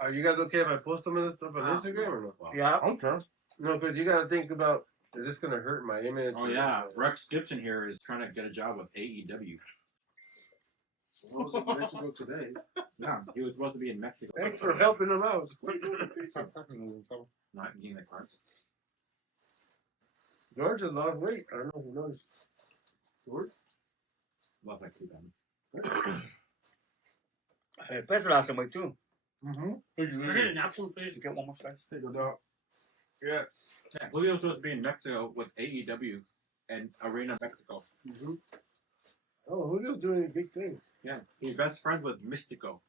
Are you guys okay if I post some of this stuff on Instagram or no? Yeah. Okay. No, because you got to think about, is this going to hurt my image? Oh yeah, Rex Gibson here is trying to get a job with AEW. I was in Mexico today. Yeah, he was supposed to be in Mexico. Thanks for helping him out. Not getting the cards. George has lost weight. I don't know if you noticed. George? Love that kid. Hey, Pez lost some weight too. Mm-hmm. Can I get a napkin, please? You get one more slice? Take your dog. Yeah. Julio's supposed to be in Mexico with AEW and Arena Mexico. Mm-hmm. Oh, Julio's doing big things. Yeah. He's best friends with Mystico,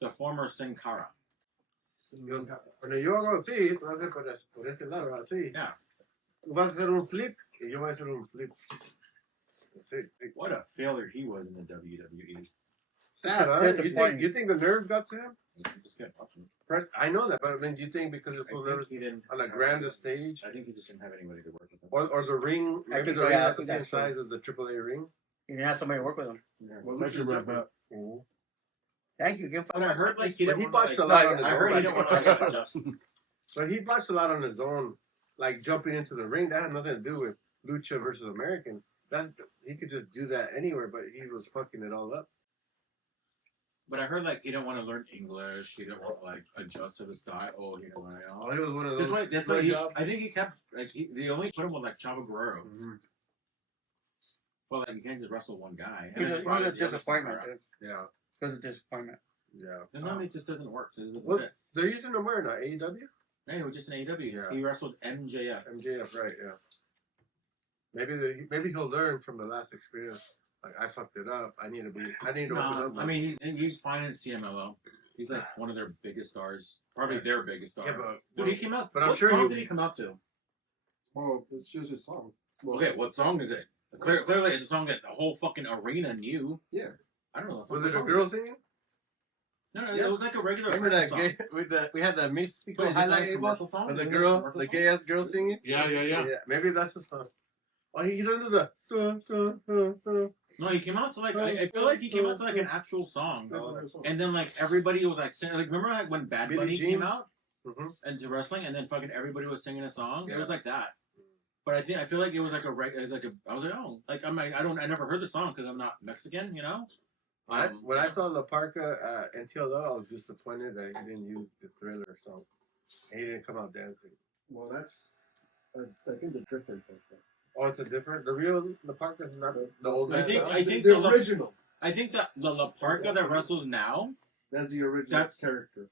the former Sin Cara. Cuando yo hago así, tú haces por este lado, así. Yeah. Tú vas a hacer un flip y yo voy a hacer un flip. What a failure he was in the WWE. Sad, huh? You think the nerve got to him? Just kept watching. I know that, but I mean, do you think because it was on a grandest stage, I think he just didn't have anybody to work with him. or the ring? I Maybe think the so, ring yeah, I not the think same that's true. size as the AAA ring. You didn't have somebody to work with him. Well, Thank you, Rev. Thank you. Give But I heard like he But didn't he want botched to, a like, lot on his I own. heard he didn't want to like adjust. But he botched a lot on his own, like jumping into the ring. That had nothing to do with Lucha versus American. He could just do that anywhere, but he was fucking it all up. But I heard like he didn't want to learn English. He didn't want to like adjust to the style. He didn't want to. Oh, he was one of those. That's why I think he kept like they only put him with like Chavo Guerrero. Mm-hmm. Well, like you can't just wrestle one guy. It was brought a the other disappointment, star out. dude. Yeah, It was a disappointment. yeah. And no, it just doesn't work. Well, they're using him where now? AEW? Hey, he was just an AEW. Yeah. He wrestled MJF. MJF, right? Yeah. Maybe he'll learn from the last experience. Like I fucked it up. I need to open up. I mean he's fine in CMLL. He's like one of their biggest stars, probably their biggest star. Yeah, but Dude, he came out. But I'm what sure song he did he come out to? Well, it's just his song. Well, Okay, what song is it? Clearly, it's a song that the whole fucking arena knew. Yeah. I don't know. Was it a girl singing? No, Yeah. it was like a regular. Remember that song. gay? We had that Mexico Wait, is this like highlight a commercial song? of Is the it a girl, commercial the song? gay ass girl singing. Yeah. Maybe that's the song. Oh, he doesn't do the. No, he came out to like. I feel like he came out to like an actual song, That's what I saw. and then like everybody was like singing. Like remember like when Bad Billie Bunny Jean? came out Mm-hmm. into wrestling, and then fucking everybody was singing a song. Yeah. It was like that. But I feel like it was like I was like, oh, like I never heard the song because I'm not Mexican, you know. When I saw La Parca in TLO, I was disappointed that he didn't use the Thriller song. He didn't come out dancing. Well, that's I think the different part. Oh, it's a different. The real La Parca is not the old. I think- man. I think the the original. I think that the La Parca that wrestles now, That's the original That's- character.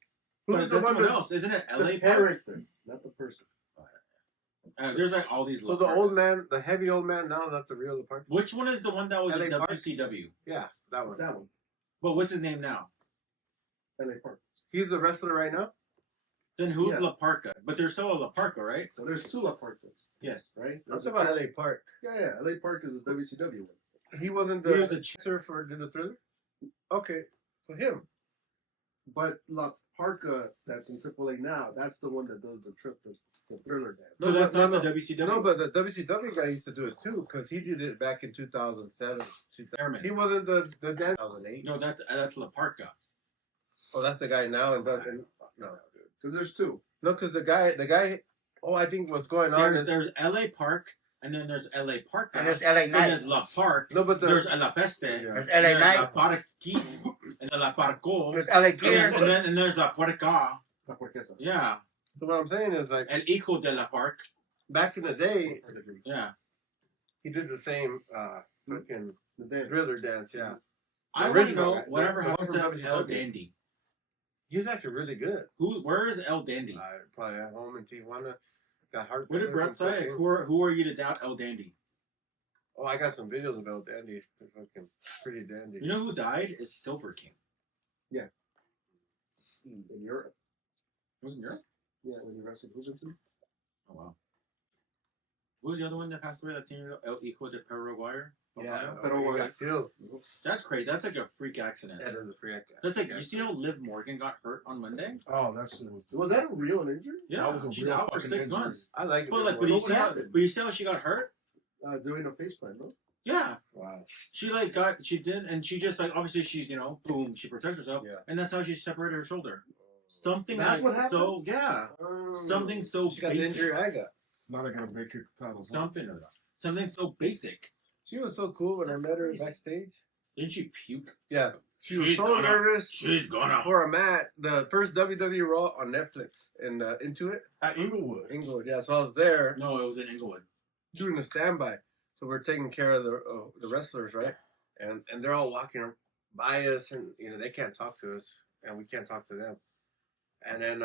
Who's but the that's one someone that? else, isn't it? The LA Park. character, not the person. There's like all these. So La the old Parcas. man, the heavy old man, now not the real La Parca. Which one is the one that was in LA Park? WCW? Yeah, that one. That one. But what's his name now? LA Park. He's the wrestler right now. Then who's Yeah. La Parca? But there's still a La Parca, right? So there's two La Parcas, Yes. right? I'm talking about LA Park. Yeah. LA Park is a WCW one. He wasn't He was the the chaser for did the Thriller. Okay, so him. But La Parca, that's in AAA now, that's the one that does the Thriller dance. So that's not no. the WCW. No, but the WCW guy used to do it too because he did it back in 2007. Airman. He wasn't the 2008. No, that's La Parca. Oh, that's the guy now. And no, Because there's two. no, because the guy. Oh, I think what's going on is There's LA Park, and then there's LA Parca. And there's LA Then Knight. there's La Park. no, but There's La Peste. Yeah. There's and LA there's Knight. La Parqui, and then La Parco. There's LA And Gear. then there's La Puerca. La Parquesa. Yeah. So what I'm saying is like El Hijo de La Park. back in the day, Yeah. he did the same fucking The dance. Thriller dance. Yeah, I want to original know guy. whatever The one happened from to El WCW. Dandy. he's actually really good. Where is El Dandy? Probably at home in Tijuana. Got heart. What did Brett say? Who are you to doubt El Dandy? Oh, I got some videos about Dandy. It's fucking pretty dandy. You know who died? Is Silver King. In Europe. Was it Europe? Yeah, when he wrestled Who's Oh wow. Who was the other one that passed away? That team, El Hijo de Paraguayer. Yeah, Pero, he got killed. That's great. That's like a freak accident. That is a freak. That's like you see how Liv Morgan got hurt on Monday? Oh, that shit was. Was that a real injury? Yeah, That was a she's real out for fucking 6 injury. months. I like it. But like, before. but you see how she got hurt? Doing a face plant, no? Yeah, Wow. she did, and she just like obviously she's boom, she protects herself, Yeah. and that's how she separated her shoulder. Something That's like what happened? so yeah, something so She got the basic. injury I got. It's not gonna make it titles. Something so basic. She was so cool when I met her backstage. Didn't she puke? Yeah. She was She's so gonna- nervous. She's gonna. For a match, the first WWE Raw on Netflix and Into It, At Inglewood. England. Yeah, so I was there No, it was in Inglewood. doing a standby. So we're taking care of the wrestlers, right? And they're all walking by us, and they can't talk to us, and we can't talk to them. And then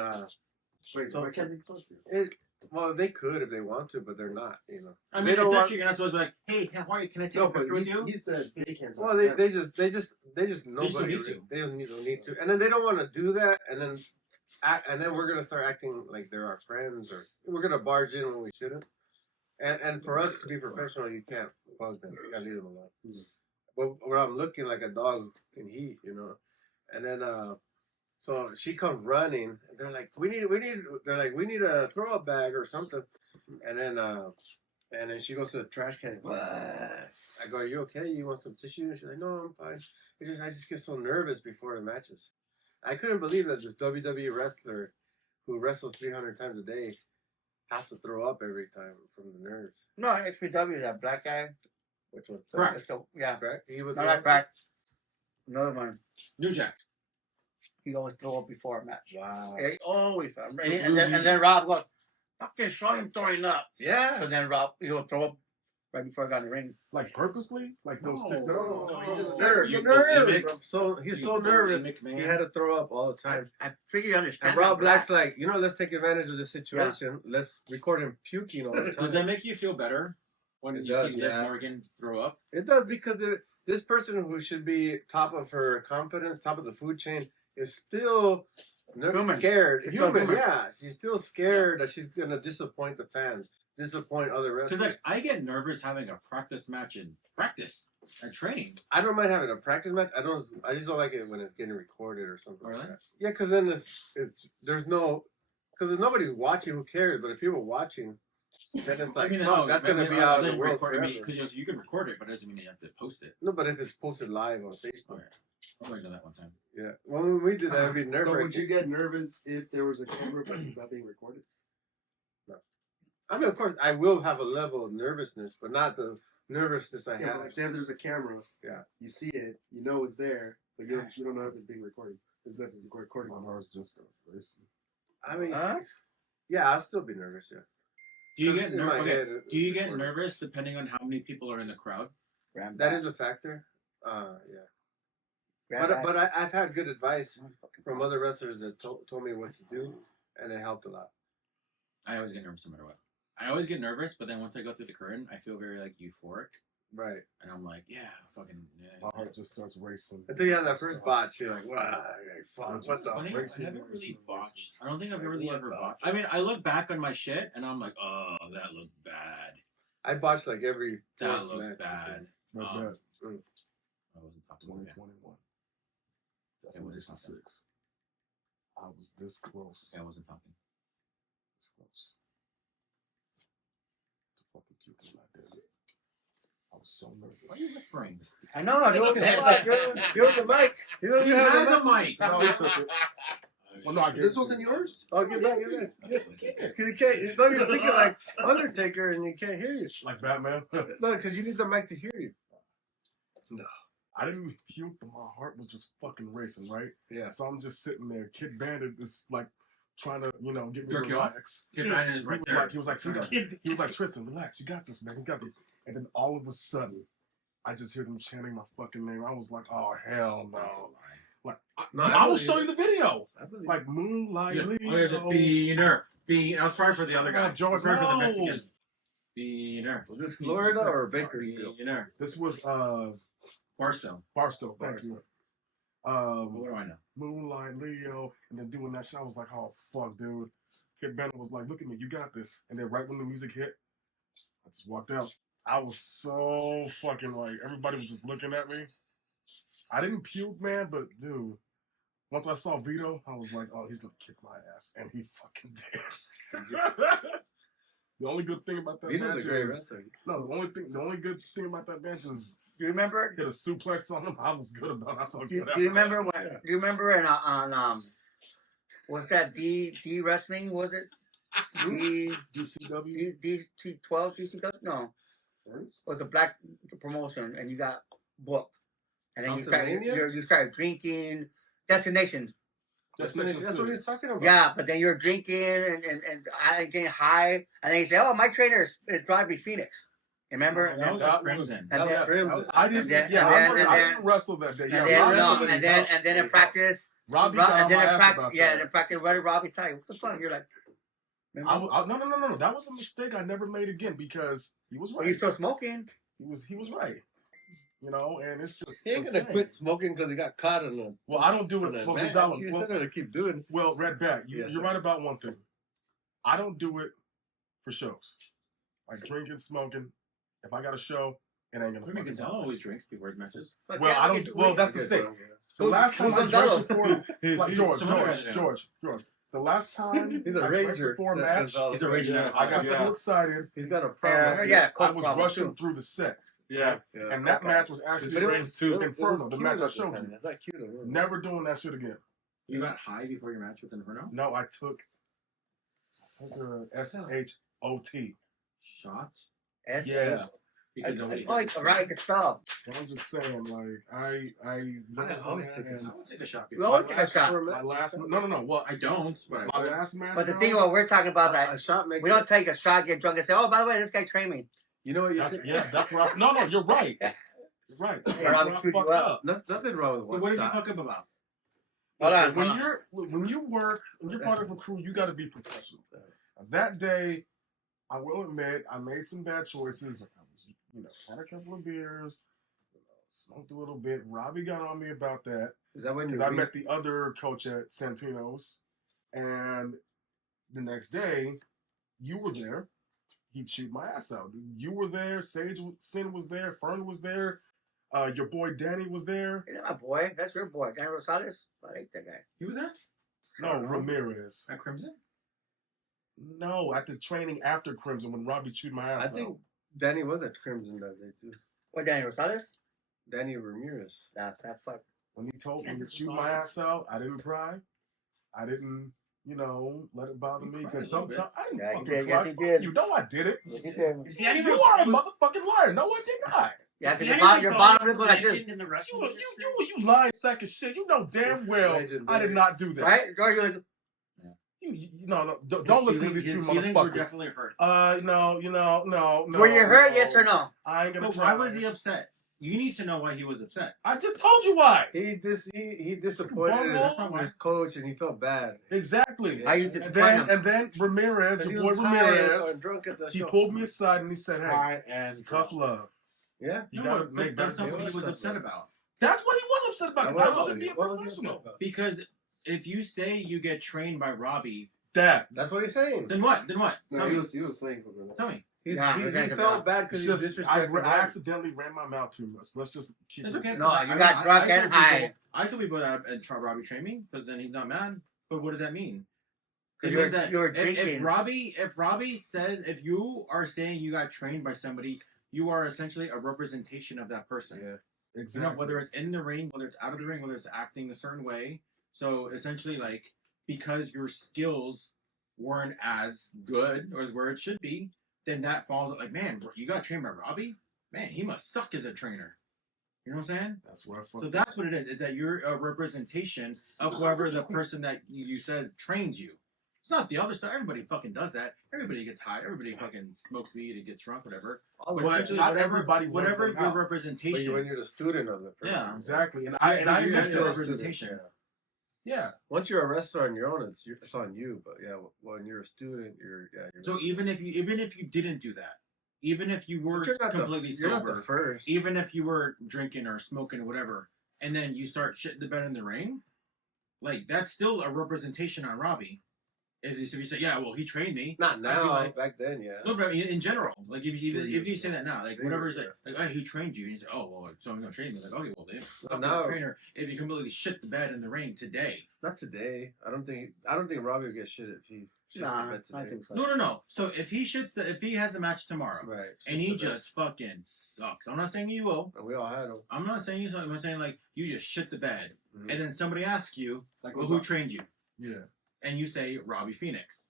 Wait, So- why can't they talk to you? well, they could if they want to, but they're not. I mean, They don't it's want- actually you're not supposed to be like, hey, how are you? Can I take No, a but picture with you? He said they can't talk Well, Oh, to them. they just nobody don't need to. They don't need to, and then they don't want to do that, and then we're gonna start acting like they're our friends, or we're gonna barge in when we shouldn't. And for us to be professional, you can't bug them. You gotta leave them alone. But where I'm looking like a dog in heat, you know, and then so she comes running. And they're like, we need. They're like, we need a throw up bag or something. And then she goes to the trash can. What? I go, are you okay? You want some tissue? And she's like, no, I'm fine. I just get so nervous before the matches. I couldn't believe that this WWE wrestler who wrestles 300 times a day has to throw up every time from the nerves. No, XPW, that black guy. Which one? Crack. Yeah. Crack? He was No, not Crack. Another one. New Jack. He always throw up before a match. Wow. He always. And then Rob goes, fucking show him throwing up. Yeah. So then Rob, he'll throw up right before I got in the ring. Like purposely? Like those stick. No, he just Nerves. You- Nerves. He's so you nervous. bulimic man. He had to throw up all the time. I figure you understand. And Rob that, Black's like, you know, let's take advantage of the situation. Let's record him puking all the Does time. that make you feel better when It you does, see Liv yeah. Morgan throw up? It does because this person who should be top of her confidence, top of the food chain, is still Human. scared. It's still human. Yeah. She's still scared that she's gonna disappoint the fans, disappoint other Because wrestlers. like I get nervous having a practice match in practice and training. I don't mind having a practice match. I just don't like it when it's getting recorded or something. Really? Like that. Yeah, because then there's no, because if nobody's watching, who cares? But if people watching, then it's like, that's gonna be out in the world forever. Because you can record it, but it doesn't mean you have to post it. No, but if it's posted live on Facebook. Okay. I've already done that one time. Yeah. When we did that, it'd be nerve So would you get nervous if there was a camera but it's not being recorded? I mean, of course, I will have a level of nervousness, but not the nervousness I Yeah, have. but like say if there's a camera, Yeah. you see it, you know it's there, but you don't know if it's being recorded. It's not it's recording My on heart's just I mean, Huh? yeah, I'll still be nervous. Yeah. Do you get In my nervous? head, Do you get it's nervous depending on how many people are in the crowd? That is a factor. Yeah. But I've had good advice from other wrestlers that told me what to do, and it helped a lot. I always get nervous no matter what. I always get nervous, but then once I go through the curtain, I feel very like euphoric, Right. and I'm like, yeah, fucking. Yeah, My heart just starts racing. Until you have that first botch, you're like, wow, fuck, It's what's the funny, I racing, haven't really racing, botched. I don't think I've really What ever the botched. I mean, I look back on my shit, and I'm like, oh, that looked bad. I botched like every That fourth looked match. bad. Not Um, bad. I wasn't talking about that. 2021. That's It was 66. I was this close. I wasn't talking. This close. To fucking puking I did it. I was so nervous. Why are you whispering? I know. I don't Give him the mic. He doesn't He have has the a mic. No, he took it. Well, no, I gave This it to wasn't you. yours? Oh, get back, get back. You can't. No, you're speaking like Undertaker, and you can't hear you. Like Batman. No, because you need the mic to hear you. I didn't puke, but my heart was just fucking racing, right? Yeah. So I'm just sitting there. Kid Bandit is like trying to, get me Jerk you off? relaxed. Kid Brandon is right there. He was like, Tristan, relax. You got this, man. He's got this. And then all of a sudden, I just hear them chanting my fucking name. I was like, oh hell no. Like, I will show you the video. I believe Like Moonlight. Yeah. Leo. Oh, there's a Beaner. Bean. I was sorry for the other guy. George, Sorry for the no. Mexican. Beaner. Was this Florida or Bakersfield? Beaner. This was Barstow. Barstow. Thank you. What do I know? Moonlight Leo, and then doing that shit, I was like, oh fuck, dude. Kid Bandit was like, look at me, you got this. And then right when the music hit, I just walked out. I was so fucking like, everybody was just looking at me. I didn't puke, man, but dude, once I saw Vito, I was like, oh, he's gonna kick my ass, and he fucking did. The only good thing about that Vito's match a great is wrestler. no. The only good thing about that match is Do you remember? get a suplex on him. I was good about it. Do you remember when? Do you remember on what's that D wrestling? Was it D DCW? DT12 DCW? No, it was a black promotion, and you got booked, and then Pennsylvania? you started drinking. Destination. That's what he's talking about. Yeah, but then you're drinking and getting high, and then you say, "Oh, my trainer is probably Phoenix." Remember? That was that at Crimson. And then, I didn't. and I then- didn't wrestle that day. and Yeah, then, Robbie and then in practice, Robbie and got then my in ass practice, about yeah, that. in practice, what did Robbie tell you? What the fuck? You're like, remember? No. That was a mistake I never made again because he was Well, right. you're still smoking. He was right. And it's just. He ain't gonna insane. quit smoking because he got caught on the. Well, I don't do on it. the Well, match. Gonzalo, You're still gonna keep doing. well, Red Bat, Yes, you're sir. right about one thing. I don't do it for shows. like drinking, smoking. If I got a show, it ain't gonna. Maybe Gonzalo always drinks before his matches. Well, I don't. Well, that's the thing. The last time I drank before, like George. The last time He's a I drank ranger. before a match, He's a ranger. Yeah. I got too excited. He's got a Yeah, problem. yeah, I was rushing too. through the set, Yeah. and that match was actually Inferno. The match I showed you. It's not cute. Never doing that shit again. You got high before your match with Inferno? No, I took a SHOT. Shot? Yeah. Because nobody. Oh, it's right to stop. I'm just saying, like I always take I would take a shot. We always take a shot. my last. No. Well, I don't, but I my would. last match. But the now, thing what we're talking about A that shot makes we don't take a shot, get drunk, and say, "Oh, by the way, this guy trained me." You know what? that's where I. No, you're right. You're right. That's where Robbie I chewed you fucked up. up. Nothing wrong with one But what did you shot. fuck up about? Hold Listen, on, when hold on. when you work, when you're part of a crew, you got to be professional. That day, I will admit, I made some bad choices. I was, had a couple of beers, smoked a little bit. Robbie got on me about that Is that when because you I met the other coach at Santino's, and the next day, you were there. He chewed my ass out. You were there. Sin was there. Fern was there. Your boy Danny was there. He's not my boy. That's your boy, Danny Rosales. I hate that guy. He was there No, Ramirez. at Crimson. No, at the training after Crimson when Robbie chewed my ass I think out. Danny was at Crimson that day too. What, Danny Rosales? Danny Ramirez. That's that fuck. When he told me to chew my ass out, I didn't cry. I didn't, let it bother me because sometimes I didn't Yeah, you fucking did. cry. Yes, you did. You know I did it. Yes, you did. Is Danny You are a Rosales- motherfucking liar. No, I did not. Yeah, is because Danny your Rosales bottom lip was like this. legend in the wrestling industry? You lying sack of shit. You know damn well Legendary. I did not do that. Right? George, you're like, No, don't listen to these two His feelings were motherfuckers. definitely hurt. No. were you hurt, yes or no? I ain't gonna But cry. why was he upset? You need to know why he was upset. I just told you why. He disappointed Bunghole? his coach and he felt bad. Exactly. How you disappoint him? And then Ramirez, 'Cause he your boy was high Ramirez, or drunk at the he show. pulled me aside and he said, "Hey, High and it's tough love. Yeah. You No, gotta but make better that's not what he decisions." was upset about. That's what he was upset about because I wasn't being What was he professional. upset about? Because if you say you get trained by Robbie, That. That's what he's saying. then what? No, Tell he me. was saying something. Tell me. He exactly. felt bad because It's he just disrespected I him. accidentally ran my mouth too much. Let's just keep It's it. okay. No, I- you I- got I- drunk I and told people- high. I told people that Robbie trained me because then he's not mad. But what does that mean? It You're- means that you're if drinking. Robbie says, if you are saying you got trained by somebody, you are essentially a representation of that person. Yeah. Exactly. Whether it's in the ring, whether it's out of the ring, whether it's acting a certain way. So essentially, like, because your skills weren't as good or as where it should be, then that falls like, man, you got trained by Robbie? Man, he must suck as a trainer. You know what I'm saying? That's where I So fucked that's what it is that you're a representation of whoever the person that you says trains you. It's not the other stuff. Everybody fucking does that. Everybody gets high. Everybody fucking smokes weed and gets drunk, whatever. All But the But essentially, not whatever, everybody runs whatever their your mouth. But representation. when you're the student of the person. Yeah. Exactly. And I you're admit still a that. representation. Yeah. Once you're a wrestler on your own, it's on you. But yeah, when you're a student, you're So even if you didn't do that, even if you were But you're not completely you're not the sober, first. even if you were drinking or smoking or whatever, and then you start shitting the bed in the ring, like that's still a representation on Robbie. If you say, yeah, well, he trained me. Not I'd be now. like- Back then, yeah. No, but in general, like if you 3 years say that now, like 3 whatever years is like, hey, he trained you, and you say, oh, well, so I'm gonna train you. Like, okay, well, then, fuck now- the trainer. If you completely shit the bed in the ring today, Not today. I don't think Robbie will get shit if he shits Nah, the bed I today. think so. no. So if he has a match tomorrow, Right. and shits he the bed. just fucking sucks. I'm not saying you will. And we all had him. I'm not saying you. I'm saying like you just shit the bed, Mhm. and then somebody asks you, Like, well, what's who up? trained you? Yeah. And you say Robbie Phoenix.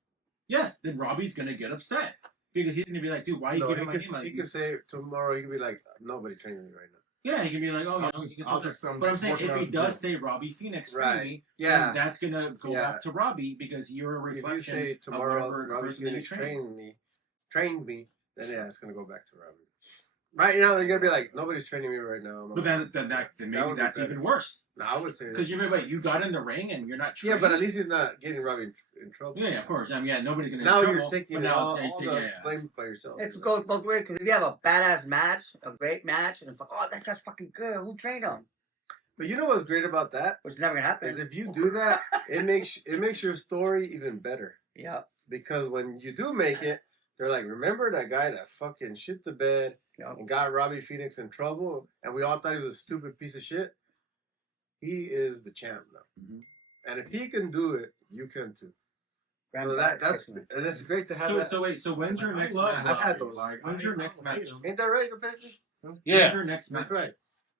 Yes, then Robbie's gonna get upset because he's gonna be like, dude, why are you No, giving he my could, name like? he could say tomorrow. He could be like, nobody training me right now. Yeah, he can be like, oh, you I'll know, just- he can I'll tell just- her. I'm But I'm just saying working if out he the does gym. say Robbie Phoenix trained Right. me, Yeah. then that's gonna go Yeah. back to Robbie because you're a If you reflection say of tomorrow whatever Robbie person that you Phoenix trained. trained me, then yeah, it's gonna go back to Robbie. Right now, you're gonna be like, nobody's training me right now. But then maybe would be that's better. even worse No, I would say because that. you got in the ring and you're not Yeah, trained. but at least he's not getting Robbie in trouble. Yeah, of course. I mean, yeah, nobody's gonna. Now get in you're trouble, taking but it now all yeah, the blame by yourself. It goes both ways because if you have a badass match, a great match, and it's like, oh, that guy's fucking good. Who trained him? But you know what's great about that Which is never gonna happen. is if you do that, it makes your story even better. Yeah. Because when you do make it, They're like, remember that guy that fucking shit the bed and got Robbie Phoenix in trouble, and we all thought he was a stupid piece of shit? He is the champ now, and if he can do it, you can too. So that's and it's great to have. So when's your next match? I've had those. When's your next match? Ain't that right, Pesci? Yeah. When's your next match? That's right.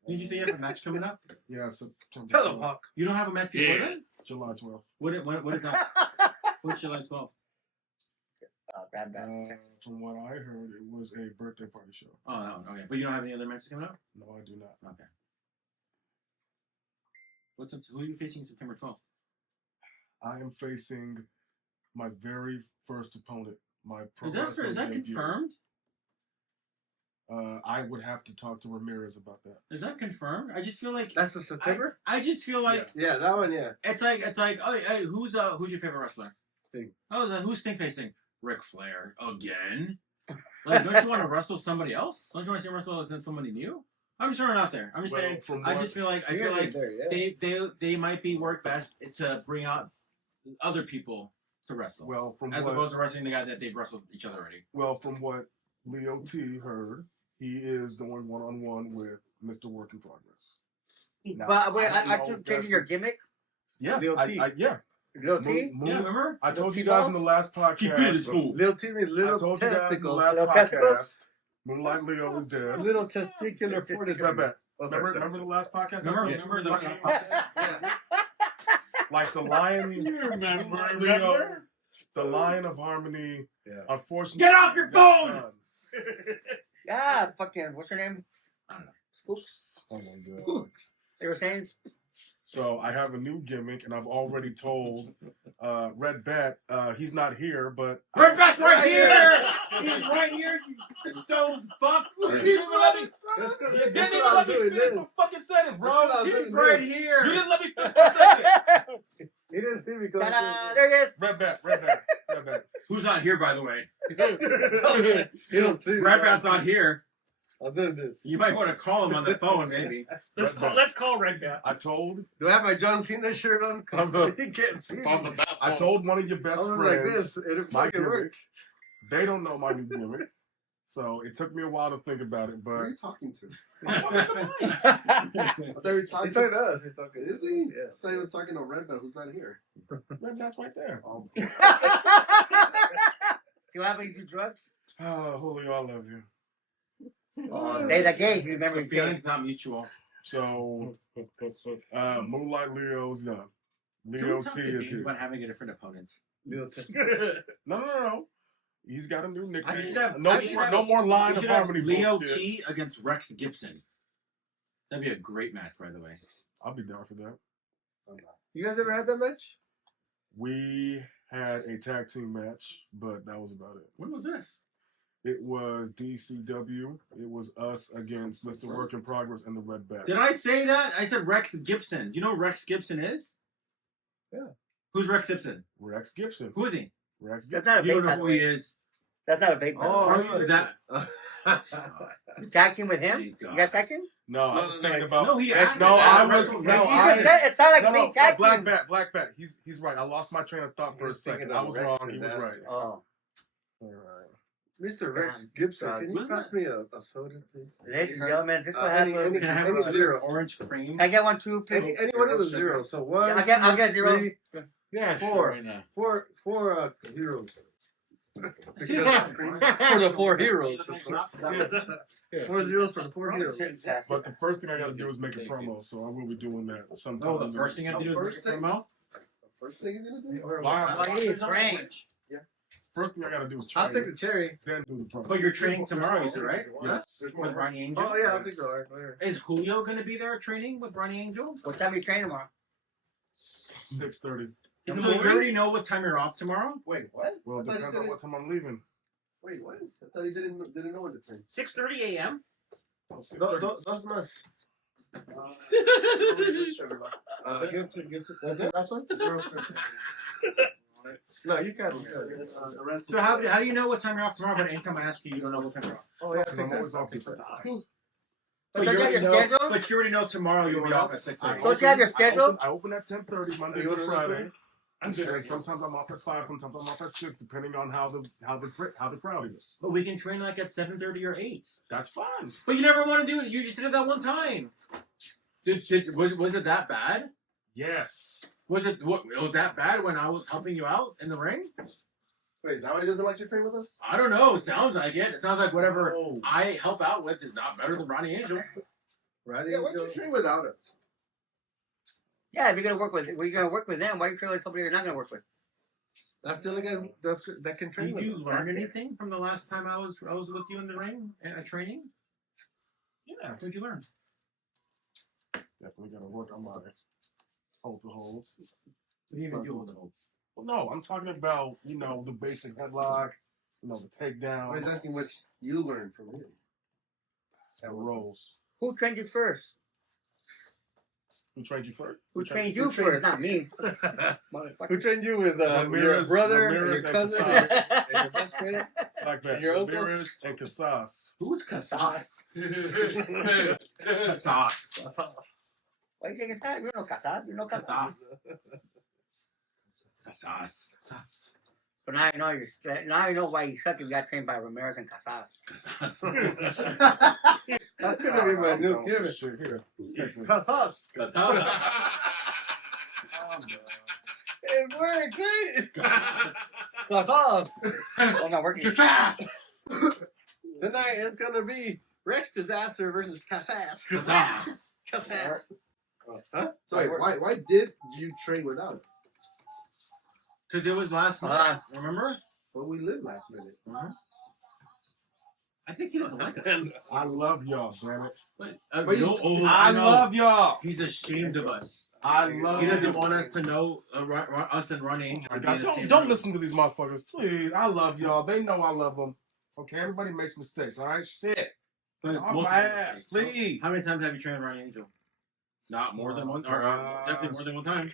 Did you say you have a match coming up? Yeah, September. Tell him, Hawk. You don't have a match before then? July 12th. What is that? What's July 12th? From what I heard, it was a birthday party show. Oh, no, okay. But you don't have any other matches coming up? No, I do not. Okay. Who are you facing September 12th? I am facing my very first opponent. My pro Is that debut. confirmed? I would have to talk to Ramirez about that. Is that confirmed? I just feel like That's the September. I just feel like Yeah, that one. Yeah. it's like oh hey, who's your favorite wrestler? Sting. Oh, who's Sting facing? Ric Flair again? Like, don't you want to wrestle somebody else? Don't you want to see him wrestle somebody new? I'm sure not there. I'm just saying. I feel like they might be work best to bring out other people to wrestle. Well, opposed to wrestling the guys that they've wrestled each other already. Well, from what Leo T heard, he is going one-on-one with Mr. Work in Progress. Now, But wait, I took changing your gimmick. Yeah, Leo T. yeah. Lil T. Yeah, remember? I told you guys in the last podcast. Lil T means I little told you guys in the testicles. last Little podcast. testicles? Moonlight Leo is dead. Little testicular fortitude. Remember the last podcast? Remember the last Yeah. Like the lion. Remember? The Lion of Harmony. Yeah. Unfortunately, Get off your phone! Yeah, fucking, what's her name? I don't know. Scoops. Oh my god. They were saying. So I have a new gimmick, and I've already told Red Bat he's not here, but Red Bat's right here! He's right here, you stones fuck! You didn't even let me finish my fucking sentence, bro. He's right here! You didn't let me finish my sentence. He didn't see me coming. There he is. Red Bat. Who's not here, by the way? You don't see me. Red Bat's not here. I'm doing this. You might want to call him on the phone, maybe. Let's call Red Bat. I told Do I have my John Cena shirt on? He can't see On me. the back. I told one of your I best was friends like this. It my fucking gimmick. works. They don't know my new gimmick, so it took me a while to think about it. Who are But you talking to? I'm talking to the mic. I thought you were He's talking talking to us. He's talking. Is he? Yes. I thought he was talking to Redman, who's not here. Red Bat's right there. Oh, See what happened? You do drugs? Oh, Julio, I love you. Oh, say that gay. You remember The his gay. feeling's not mutual. So, Moonlight Leo's done. Leo Don't T talk to is me here. about having a different opponent. Little testicles. No. He's got a new I nickname. should have- No I should have- more line We of should have harmony. Leo bullshit. T against Rex Gibson. That'd be a great match, by the way. I'll be down for that. You guys ever had that match? We had a tag team match, but that was about it. When was this? It was DCW. It was us against Mr. Work in Progress and the Red Bat. Did I say that? I said Rex Gibson. Do you know who Rex Gibson is? Yeah. Who's Rex Gibson? Rex Gibson. Who is he? Rex That's Gibson. not a You vape, don't by know the who he way. is. That's not a vape. Oh, that. You tag team with him? Thank God. You guys tag team? No, I was thinking about. No, he asked. No, I was. Rex- No, You I. just said it sounded like No, a tag Black team. Bat. He's right. I lost my train of thought for a He's thinking second. I of was Rex wrong. He was disaster. right. Oh. All right. Mr. Rex God. Gibson, God. can you Wasn't pass me a soda, please? Ladies and gentlemen, this is what Any- happened. Can I have Any one of zero. this orange cream? Can I get one too, please? Any one of the zeros. So one, Yeah, I'll get two, 0. three, Yeah, Four. sure, right now. four zeros. See, For the 4 heroes. Yeah. 4 zeros for the 4 heroes. But the first thing I got to do is make a promo, so I will be doing that sometime. Oh, the first thing I do is First thing? promo. first thing he's gonna do? Wow. Oh, he is strange. First thing I got to do is train. I'll take the cherry. Then do the promo. But you're training tomorrow, you said, right? Yes. With Ronnie Angel. Oh yeah, I'll take the Is Julio going to be there training with Ronnie Angel? What time are you training tomorrow? 6:30. So you already know what time you're off tomorrow? Wait, what? Well, I it thought he depends on didn't. what time I'm leaving. Wait, what? I thought he didn't know what to think. 6:30 a.m. Oh, 6:30. Dos más. That's the last one? No, you got it. The rest So how do you know what time you're off tomorrow? But anytime I ask you, you don't know what time you're off. Oh yeah, Because I'm always off different times. Don't you have your know, schedule? but you already know tomorrow you'll be off at 6:30. Don't you have your schedule? I open at 10:30 Monday You to wanna know Friday. And sometimes I'm off at 5, sometimes I'm off at 6, depending on how the crowd is. But we can train like at 7:30 or 8. That's fine. But you never want to do it. You just did it that one time. Was it that bad? Yes. Was it that bad when I was helping you out in the ring? Wait, is that why he doesn't like to train with us? I don't know. Sounds like it. It sounds like whatever I help out with is not better than Ronnie Angel. Right? Yeah, why don't you train without us? Yeah, if you're gonna work with them, why are you training with somebody you're not gonna work with? That's the only guy that can train Did with you us. learn anything from the last time I was with you in the ring at training? Yeah, what did you learn? Definitely gotta work on my hold to holds. What do you even do with the hold? Well, no, I'm talking about, the basic headlock, the takedown. I was asking what you learned from him. And rolls. Who trained you first? Who trained you first? Who trained you first? Not me. Who trained you with your Ramirez- brother, Ramirez your and cousin, Casas. and your best friend? Like that. Your uncle? Ramirez and Casas. Who's Casas? Why you taking side? You know Casas. You know Casas. Casas. But now you know why you suck if you got trained by Ramirez and Casas. That's gonna be my new gimmick. Shit here. Casas. Casas. It worked, great. Casas. Oh, not working. Casas! Tonight it's gonna be Rex Disaster versus Casas. Casas. Casas. Huh? So why did you train without us? Because it was last night. Remember? Well, we lived last minute. I think he doesn't like us. I love y'all, damn it. But you- I know. love y'all. He's ashamed of us. I love He doesn't you. want us to know us and Ronnie Angel. Oh my God, don't listen to these motherfuckers, please. I love y'all. They know I love them. Okay, everybody makes mistakes, all right? Shit. But Off my ass, please. How many times have you trained Ronnie Angel? Not more than one, or definitely more than one time.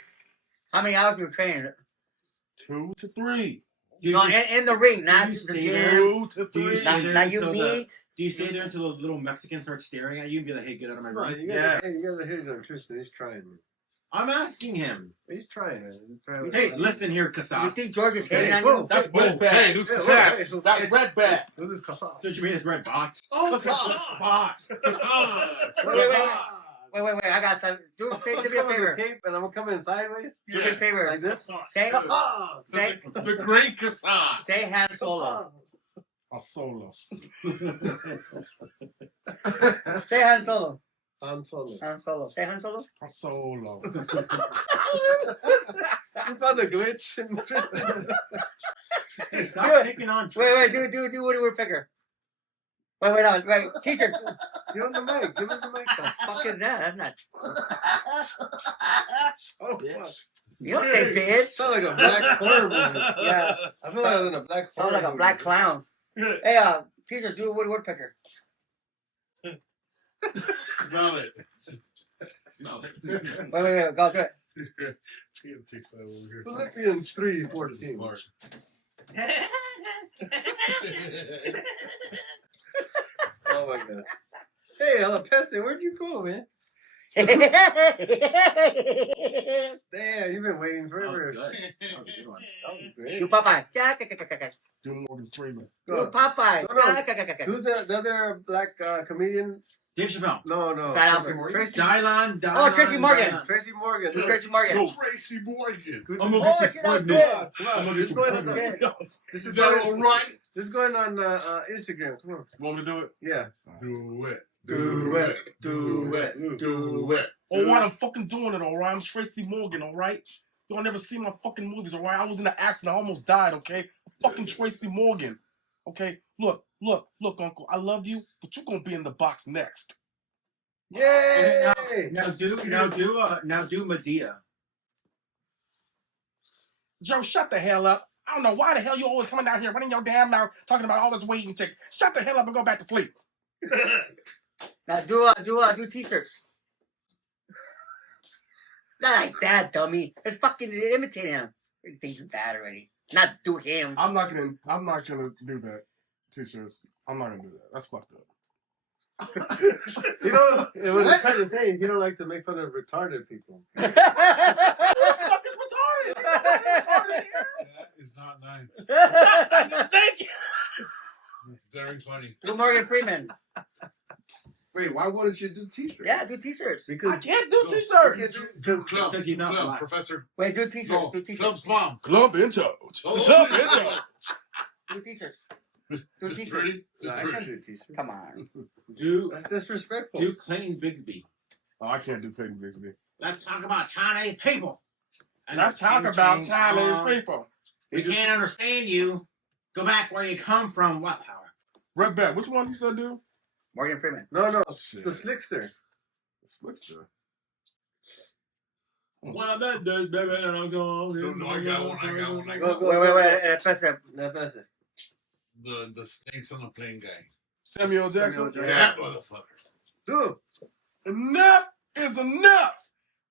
How many hours you trained? 2 to 3. No, in the ring, not you the stay gym. there? 2 to Do you 3. stay there Now you until meet. Do you stay there until the little Mexican starts staring at you and be like, "Hey, get out of my Come on, ring"? you gotta, Yes. hey, you gotta hear Tristan. He's trying. Man. I'm asking him. He's trying. Man. He's trying Hey, listen here, You Casas. think George is hating on whoa. you? That's red Hey, bag. who's Yeah, Casas? whoa, That's red bag. This is Casas. Don't you mean it's red box? Oh, Casas. Casas. Wait. I got some. Do me a favor. Cape and I'm gonna come in sideways. Do me a favor. Like this. Say The great Casas. say Han Solo. A solo. Say Han Solo. Han Solo. Han Solo. Say Han Solo. A solo. You found a glitch in Tristan. Hey, stop picking on Wait. Tristan. Do Woody Woodpecker. Wait. Teacher. Give him the mic. Give him the mic. The fuck is that? That's not. Oh, Bitch. You don't say bitch. sound like a black horror movie. Yeah. I feel like I was in a black horror Sounds like a movie. black clown. Hey, teacher, do a Woody Woodpecker. Smell it. Wait. Go do it. Philippians 3:14. Oh my god. Hey, Alapeste, where'd you go, man? Damn, you've been waiting That was forever. good. That was a good one. That was great. You Popeye. Do Morgan Freeman. You Go. Popeye. No. Who's the other black comedian? Dave Chappelle. No. Fat Tracy Albert. Morgan. Dylan. Oh, Tracy Morgan. Dylan. Tracy Morgan. Do Tracy Morgan. Tracy Morgan. Good. I'm gonna Oh, get shit, some that was pregnant. good. Come on, I'm gonna this get is going some on. pregnant. This Is is that going. all right? This is going on Instagram. Come on. Want me to do it? Yeah. Do it. Do it. Do it. Do it. All right, I'm fucking doing it, all right? I'm Tracy Morgan, all right? Y'all never seen my fucking movies, all right? I was in an accident. I almost died, okay? Fucking Tracy Morgan, okay? Look, Uncle. I love you, but you're going to be in the box next. Yay! Now do Medea. Joe, shut the hell up. I don't know why the hell you always coming down here running your damn mouth talking about all this weight and chick. Shut the hell up and go back to sleep. Now do teachers. Not like that, dummy. It's fucking imitate him. You think you're bad already. Not do him. I'm not gonna do that, teachers. I'm not gonna do that. That's fucked up. You know, it was trying to say you don't like to make fun of retarded people. Who the fuck is retarded? funny. Do Morgan Freeman. Wait, why wouldn't you do t-shirts? Yeah, do t-shirts. Because I can't do t-shirts. Do club. Because he's not Club. black. Professor. Wait, do t-shirts. No. Do t-shirts. Club's mom. Club in charge. Oh. Club in charge. Do t-shirts. Do It's t-shirts. pretty. no, It's I pretty. can't do t-shirts. Come on. Do That's disrespectful. do Clayton Bigsby. Oh, I can't do Clayton Bigsby. Let's talk about Chinese people. And Let's the talk Ching about Ching Chinese song. people. We can't understand you. Go back where you come from. What power? Red Bat, which one you said, dude? Morgan Freeman. No, Shit. the Slickster. Slickster. When I met this baby, and I'm going. No, I got one. Wait. Press it. No, that's it. The snakes on the plane guy. Samuel Jackson. Samuel Jackson. That motherfucker. Dude, Enough is enough.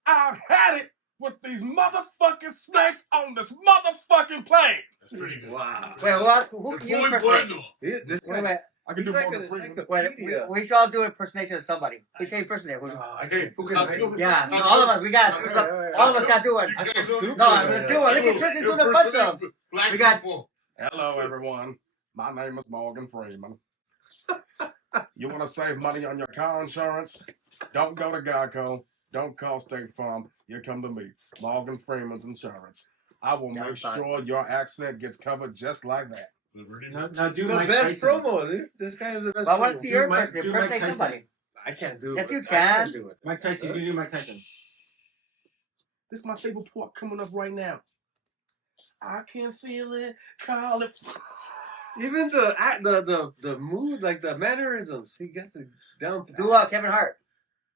I've had it with these motherfucking snakes on this motherfucking plane. That's pretty good. wow. Wait, what? Who It's can you muy impersonate? bueno. This Wait, guy, wait. I can he's do like Morgan an Freeman. Wait, encyclopedia. we should all do an impersonation of somebody. We can impersonate. Hey, Who can I'll I do- Yeah, I'll all do- of us. We got Okay, all right, all of us got to do one. You guys stupid. don't- No, let's do it. Let's get into the bunch of them. Black We got- people. Hello, everyone. My name is Morgan Freeman. You want to save money on your car insurance? Don't go to Geico. Don't call State Farm. You come to me, Morgan Freeman's Insurance. I will Yeah, make I'm fine. sure your accident gets covered just like that. Now do The Mike best Tyson. promo, dude. This guy is the best But I want promo. to see your Do Mike- impersonate. do Mike Impersonate Tyson. somebody. I can't do Yes, it. you I can't can. do it. Mike Tyson. You do Mike Tyson. This is my favorite part coming up right now. I can feel it, call it. Even the mood, like the mannerisms, he gets it down. Do Kevin Hart.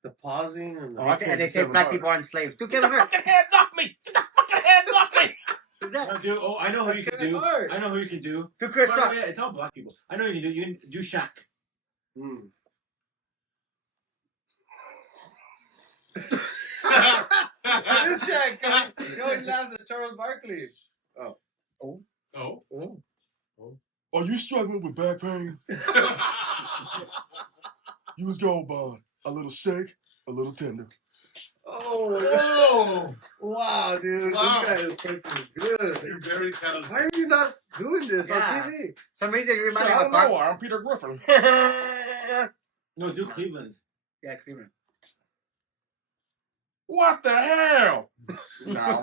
The pausing and the Oh, I can't And they do say Kevin black Hart. people aren't slaves. Do Get the Kevin Hart. fucking hands off me! Get the fucking hands off me! Do that. No, do I know who you can do. Hard. I know who you can do. Do Chris By the Rock. way, it's all black people. I know who you can do. You can do Shaq. Mm. Oh. This Shaq guy, he always laughs at Charles Barkley. Oh. Are you struggling with back pain? You was going by a little shake, a little tender. Oh, wow, dude. Wow. This guy is freaking good. You're very talented. Why are you not doing this Yeah. on TV? For some reason, you remind me I of don't a car. know. I'm Peter Griffin. No, do Cleveland. Yeah, Cleveland. What the hell? No. I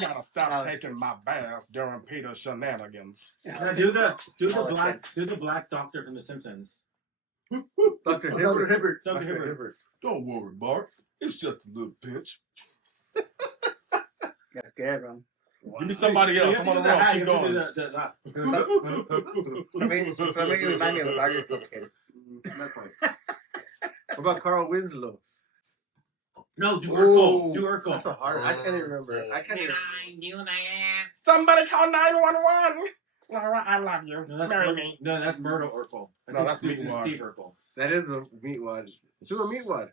gotta stop taking my baths during Peter's shenanigans. Now do the Oh, black doctor from The Simpsons. Dr. Dr. Hibbert. Hibbert. Dr. Hibbert. Don't worry, Bart. It's just a little pinch. That's good, bro. Give me somebody else. I'm on the wrong. Keep going. For me, you remind me of a Guardians Club kid. Not quite. What about Carl Winslow? No, do Ooh. Urkel. Do Urkel. That's a hard. I can't even remember. I can't even. do that? Somebody call 911. Laura, I love you. No, that's Marry me. No, that's Myrtle Urkel. No, that's Steve Meatwad. Urkel. That is a meatwad. Do a meatwad.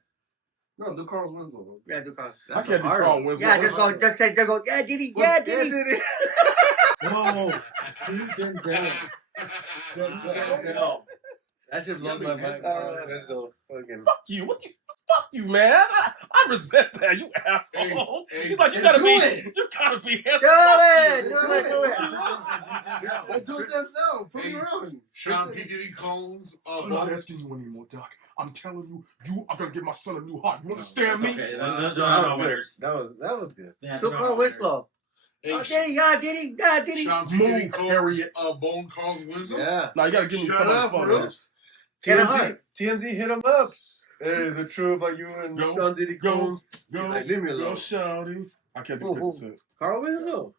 No, do Carl Winslow. Yeah, do Carl. I can't do Carl Winslow. Yeah, just say, just go, yeah, Diddy, yeah, Diddy. No, do Denzel. Denzel. That should blow my mind. Fucking. Fuck you. Fuck you, man. I resent that, you asshole. Hey, He's like, you hey, gotta do be it. his Do it, Do do it, do it. Let's do it Denzel. Prove you wrong. Sean P. Diddy Combs. I'm not asking you anymore, Doc. I'm telling you, you are gonna give my son a new heart. You understand me? Okay, That was good. Yeah, Do Carl Winslow. Hey, Oh, Diddy, yeah, Diddy, yeah, Diddy. Sean P. Diddy Move, Combs. Harriet. Bone Carl Winslow. Yeah. Now you gotta give me Shut some up, fun. Bruce. Kevin TMZ, Hart. TMZ hit him up. Hey, is it true about you and Go, Sean Diddy go, Combs? Go, Like, leave me go, alone. shouty. I can't do Ooh, 50 Carl Winslow.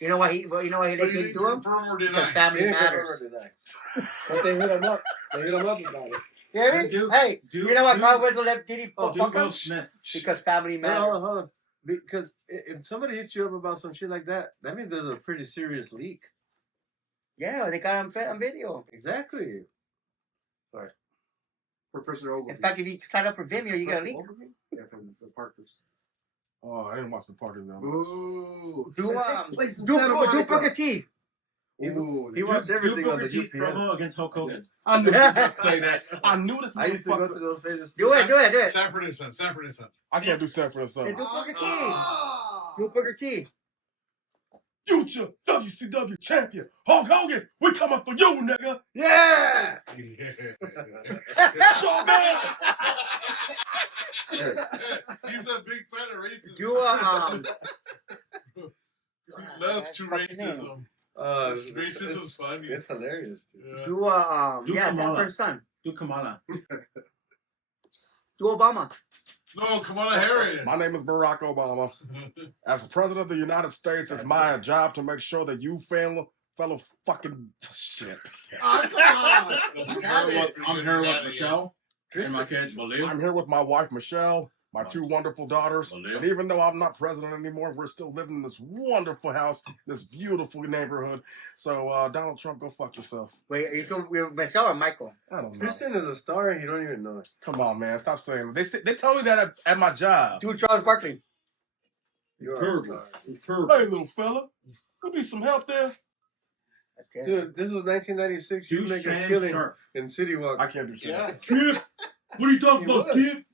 You know why he? You know why So they you didn't do him? confirm or Because deny? He family didn't confirm matters. or deny. But they hit him up. They hit him up about it. You hear me? Do- Hey, do- you know why do- Carl Winslow let Diddy Oh, fuck do him? Will Smith. Because family Hold on, matters. hold on. Because if somebody hits you up about some shit like that, that means there's a pretty serious leak. Yeah, they got him on video. Exactly. Professor Ogilvy. In fact, if you sign up for Vimeo, you get a link. Yeah, from the Parkers. Oh, I didn't watch the Parkers now. Ooh. Do That takes place in do Santa do Monica. Booker T. Ooh, He watched everything on the T UPN. promo against Hulk Hogan. I knew you were gonna say that. I knew this I used to go motherfucker. through those phases. Do it, do it, do it. Sanford and Son. Sanford and Son. I can't do Sanford and They Son. do Booker T. Ah. Do Booker T. future WCW champion, Hulk Hogan. We coming for you, nigga. Yeah. Show man. He's a big fan of racism. Do He loves to racism. Racism's funny. It's hilarious. Dude. Yeah. Do Do yeah, it's Kamala. Sanford's son. Do Kamala. Do Obama. No, Kamala Harris. My name is Barack Obama. As the president of the United States, it's my job to make sure that you fellow fucking shit. Oh, come on. I'm here with Michelle and my kids. I'm here with my wife Michelle, my 2 wonderful daughters, and even though I'm not president anymore, we're still living in this wonderful house, this beautiful neighborhood. So Donald Trump, go fuck yourself. Wait, are you so with Michelle or Michael? I don't know. Kristen is a star and you don't even know it. Come on, man, stop saying it. They tell me that at my job. Do Charles Barkley. You're Terrible. a star. It's terrible. Hey, little fella, could be some help there. That's good. Dude, this was 1996. You Do make a Shannon killing Sharp. in City Walk. I can't do shit. Yeah. Kip, what are you talking He about, would. Kip?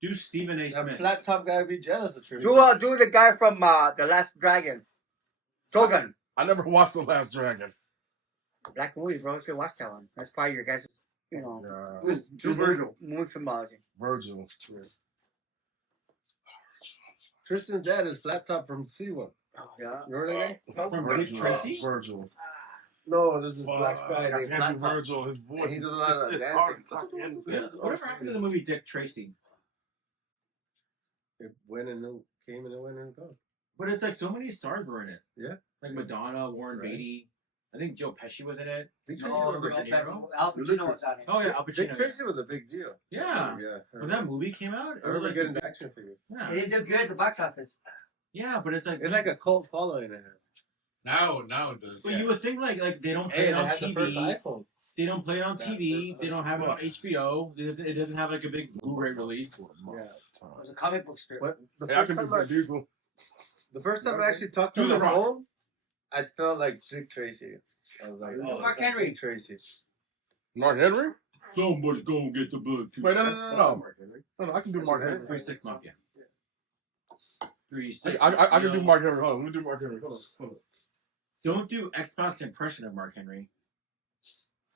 Do Stephen A. That Smith. flat top guy would be jealous of you. Do the guy from The Last Dragon. Shogun. I never watched The Last Dragon. Black movie, bro. You should watch that one. That's probably your guys' Do Virgil. movie symbology. Virgil. Tristan's dad is flat top from City Walk. Yeah. You remember that guy? From Dick Tracy? Virgil. No, this is Fuck, black guy. I named can't Flat do Top. Virgil. His voice. He is does a lot of it's dancing. hard to comprehend. Yeah. Whatever happened to the movie Dick Tracy? It went and it came and it went and it gone. But it's like so many stars were in it. Yeah. Like Madonna, Warren Right. Beatty. I think Joe Pesci was in it. Dick No, Tracy was Robert a De big Niro. Al Pacino was on it. Oh yeah, Al Dick Pacino. Tracy was a big deal. Yeah. Yeah. When that movie came out, it I was remember like getting the action figure. yeah. It didn't do good at the box office. Yeah, but it's like It's like a cult following it. Now it does. But you would think like they don't play Hey, it they on had the first TV. iPhone. They don't play it on Yeah, TV. first They don't have it on HBO. It doesn't have like a big Blu-ray release. Yeah. It was a comic book strip. What? The Hey, I first can do time Vin Diesel. the first time I actually talked Do on the the Rock. phone, I felt like Dick Tracy. I was like, Oh, oh, Mark it's like Henry. Dick Tracy. Mark Henry? Somebody's gonna get the blood. Wait, no, That's no, not no. Mark Henry. No, I can do Mark Henry. 3-6 Mafia. 3-6. I can do Mark Henry. Hold on, let me do Mark Henry. Hold on. Don't do Xbox impression of Mark Henry.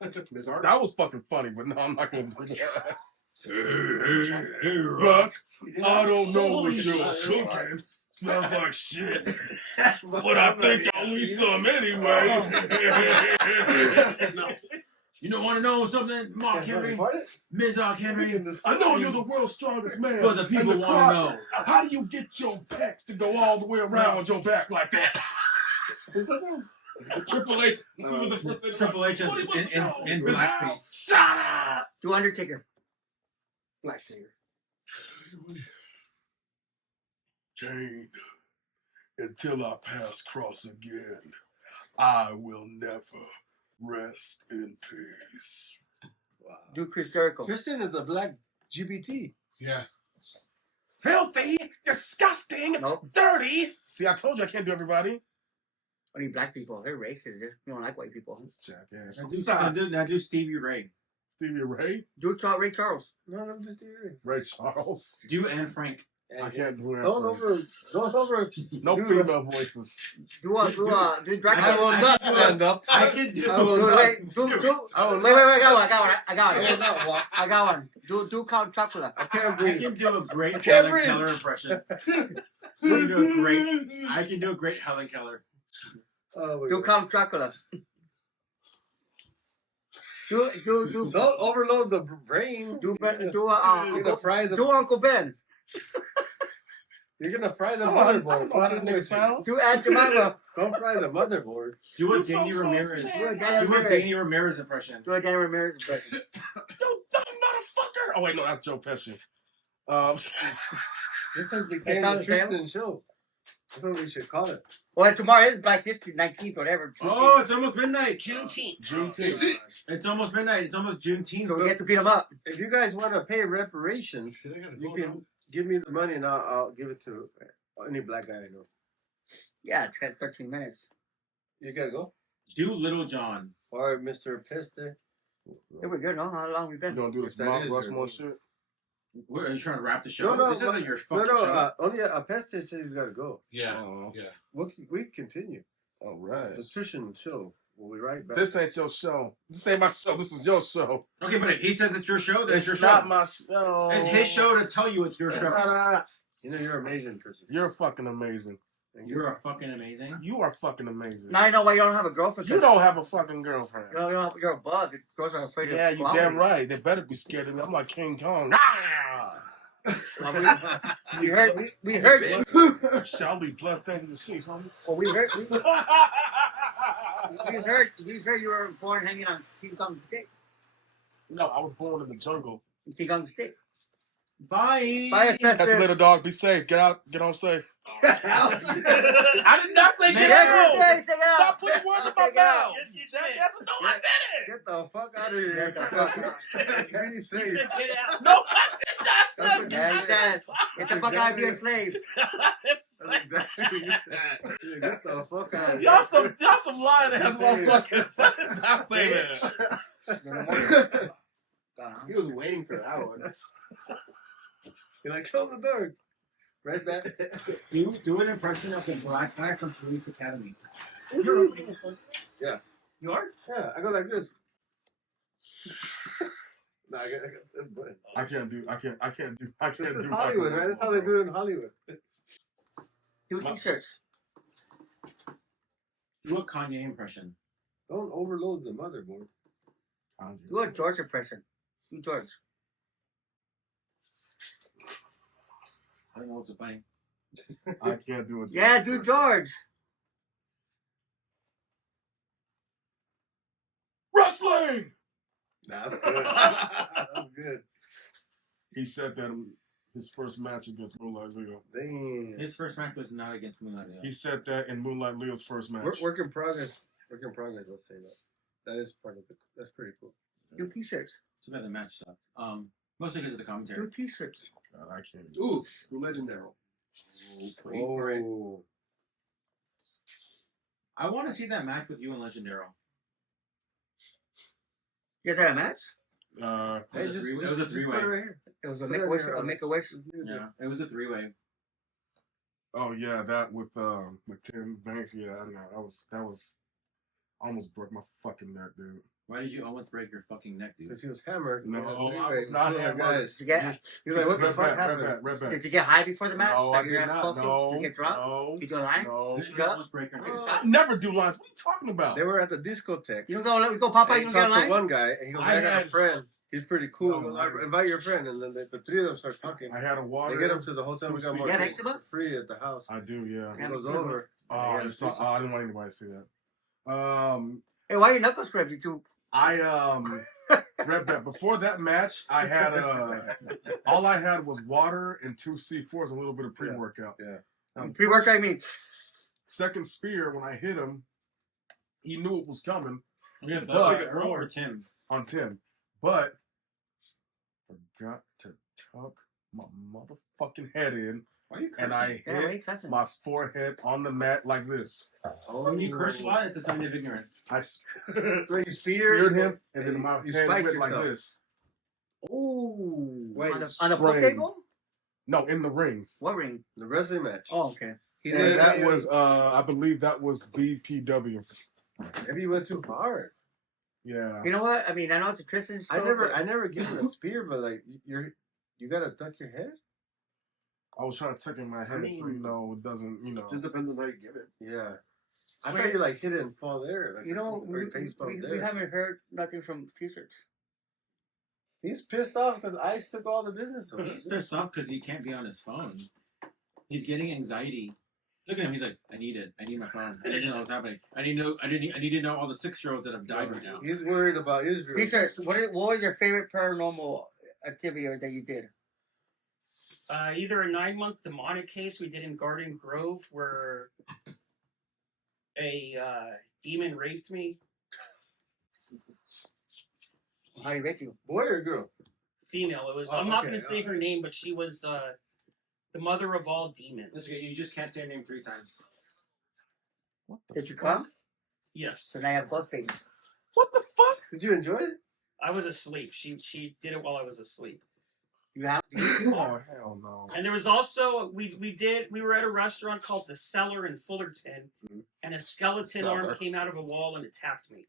That was fucking funny, but no, I'm not gonna do that. Hey, Rock, I don't know Holy what you're shit. cooking. Smells like shit. But I think I'll eat some anyway. You don't want to know something, Mark Henry? Mizark Henry? I know you're the world's strongest man. But the people And want to crowd, know. How do you get your pecs to go all the way around your back like that? Triple H. He was the first thing. Triple H What he wants to in know. blackface. Shut up. Do Undertaker. Black singer. Kane, until our paths cross again, I will never rest in peace. Do Chris Jericho. Tristan is a black GBT. Yeah. Filthy, disgusting, Nope. dirty. See, I told you I can't do everybody. Only black people. They're racist. They don't like white people. This jackass. Now do Stevie Ray. Stevie Ray, Do Ray Charles. No, I'm just hearing. Ray Charles. Do Anne Frank. I can't do it. Don't over. No dude. female voices. Do Dracula. I will not stand up. I can do. I will Do, not. wait, do, I will wait, not. I got one. I got I will one. not walk. I got one. Do Count Chocula. I can't I breathe. can do a great I can't Helen breathe. Keller impression. I can do a great Helen Keller. Oh, my Do God. Count Chocula. Do Don't overload the brain. do You're gonna fry the. do Uncle Ben. You're gonna fry the I don't know motherboard. how that nigga sounds. Do Aunt Jemima. Don't fry the motherboard. Do a You Danny folks Ramirez. don't Do a stand. Danny Do a Ramirez. Danny Ramirez impression. Do a Danny Ramirez impression. You dumb motherfucker. Oh, wait, no, that's Joe Pesci. This has became Sound the the same? Tristan show. That's what we should call it. Well, tomorrow is Black History 19th, whatever. Oh, it's almost midnight. Juneteenth. Is it? It's almost midnight. It's almost Juneteenth. So we get to beat them up. If you guys want to pay reparations, you can give me the money and I'll give it to any black guy I know. Yeah, it's got 13 minutes. You gotta go. Do Little John. Or Mr. Piste. Yeah, we're good, no? How long we You been? gonna do this If that Mount is Rushmore your- shit? Are you trying to wrap the show? No, This isn't your fucking no. show. Only a Peste says he's got to go. Yeah, Oh. yeah. We continue. All right. The Tushin show. We'll be right back. This ain't your show. This ain't my show. This is your show. Okay, but if he says it's your show, then it's your not show. my show. It's his show to tell you it's your show. You know you're amazing, Tristan. You're fucking amazing. You're a fucking amazing. You are fucking amazing. Now you know why you don't have a girlfriend. You don't have a fucking girlfriend. You're a bug. Girls are afraid Yeah, of you damn right. They better be scared of me. I'm like King Kong. We heard. Shall be blessed over the sheets, homie. Well, we heard you were born hanging on King Kong's stick. No, I was born in the jungle. King Kong's stick. Bye. Bye, Catch you Asbestos. later, dog. Be safe. Get home safe. Get I did not say get out. out. Stop putting words in my mouth. Yes, you did. Jackass. No, I didn't. Get the fuck out of here. Be You safe. said get out. No, I did not That's say what Yeah, he said, get the fuck out and be a slave. Get the fuck out of here. Y'all some lying ass motherfuckers. I did not say that. He was waiting for that one. You're like, close the door. Right back. Do an impression of the black guy from Police Academy. Yeah. You are? Yeah, I go like this. No, I got but I can't do. this is Hollywood, right? That's how they do it in Hollywood. Do t-shirts. Do a Kanye impression. Don't overload the motherboard. Do a George impression. Do George. I don't know what's so funny. I can't do it. Yeah, do George. Wrestling. Nah, that's good. That's good. He said that in his first match against Moonlight Leo. Damn. His first match was not against Moonlight Leo. He said that in Moonlight Leo's first match. Work in progress. Work in progress. Let's say that. That is part of it. That's pretty cool. Do t-shirts. Too bad the match sucked. Mostly because of the Do commentary. t-shirts. God, I can't. Ooh, legendary. Oh. I want to see that match with you and Legendaro. You guys had a match? It was a three-way. Just put it right here. It was a Put make it a wish. here, A make a wish. Yeah, it was a three-way. Oh yeah, that with Tim Banks. Yeah, I know. That was almost broke my fucking neck, dude. Why did you almost break your fucking neck, dude? Because he was hammered. No, Yeah, I was three-way, not two other hammered. guys. Did you get? He's like, what the Red fuck back, happened? Red back. Did you get high before the match? No, like I you're did not not. supposed to? No, Did you get drunk? no, Did you do a line? no. Did you almost break your neck? I never do lines. What are you talking about? They were at the discotheque. You don't go. You go Popeye. And You he don't get a talked to line. one guy, and he goes, I got a friend. He's pretty cool. No, He goes, I- invite your friend. And then the three of them start talking. I had a water. They get him to the hotel. We got more Yeah, drinks Mexico? free at the house. I do, yeah. He goes over. I didn't want anybody to see that. Hey, why are your knuckles scraped? You two. Red back. Before that match, I had all I had was water and 2 C4s, a little bit of pre-workout. Yeah. Pre-workout, I mean. Second spear, when I hit him, he knew it was coming Yeah, But- Earl or Tim? on Tim, but forgot to tuck my motherfucking head in, Why are you cursing? and I Yeah, wait, hit cussing. my forehead on the mat like this. When you curse a lot, it's a sign of ignorance. I So you speared him, and then my you hand spiked went like yourself. this. Ooh. Wait, On the pool sprained. table? No, in the ring. What ring? the wrestling match. Oh, okay. He And did that was, I believe that was BPW. Maybe you went too hard. Yeah. You know what? I mean, I know it's a Tristan show. I never give him a spear, but like you gotta duck your head. I was trying to tuck in my head so, mean, it doesn't, Just depends on how you give it. Yeah. I Wait. thought you like hit it and fall there. Like, You know, or face bump we there. haven't heard nothing from t-shirts. He's pissed off because Ice took all the business away. He's pissed off because he can't be on his phone. He's getting anxiety. Look at him. He's like, I need it. I need my phone. I need to know what's happening. I need to know all the 6-year-olds that have died right now. He's worried about Israel. T-shirts. What was your favorite paranormal activity that you did? Either a 9-month demonic case we did in Garden Grove where a demon raped me. How you rate you? Boy or girl? Female. It was. Oh, I'm not okay, going to say her name, but she was the mother of all demons. Listen, you just can't say her name 3 times. What the Did you fuck? come? Yes, So now you have both babies. What the fuck? Did you enjoy it? I was asleep. She did it while I was asleep. You have Oh hell no. And there was also we were at a restaurant called the Cellar in Fullerton, and a skeleton arm came out of a wall and attacked me.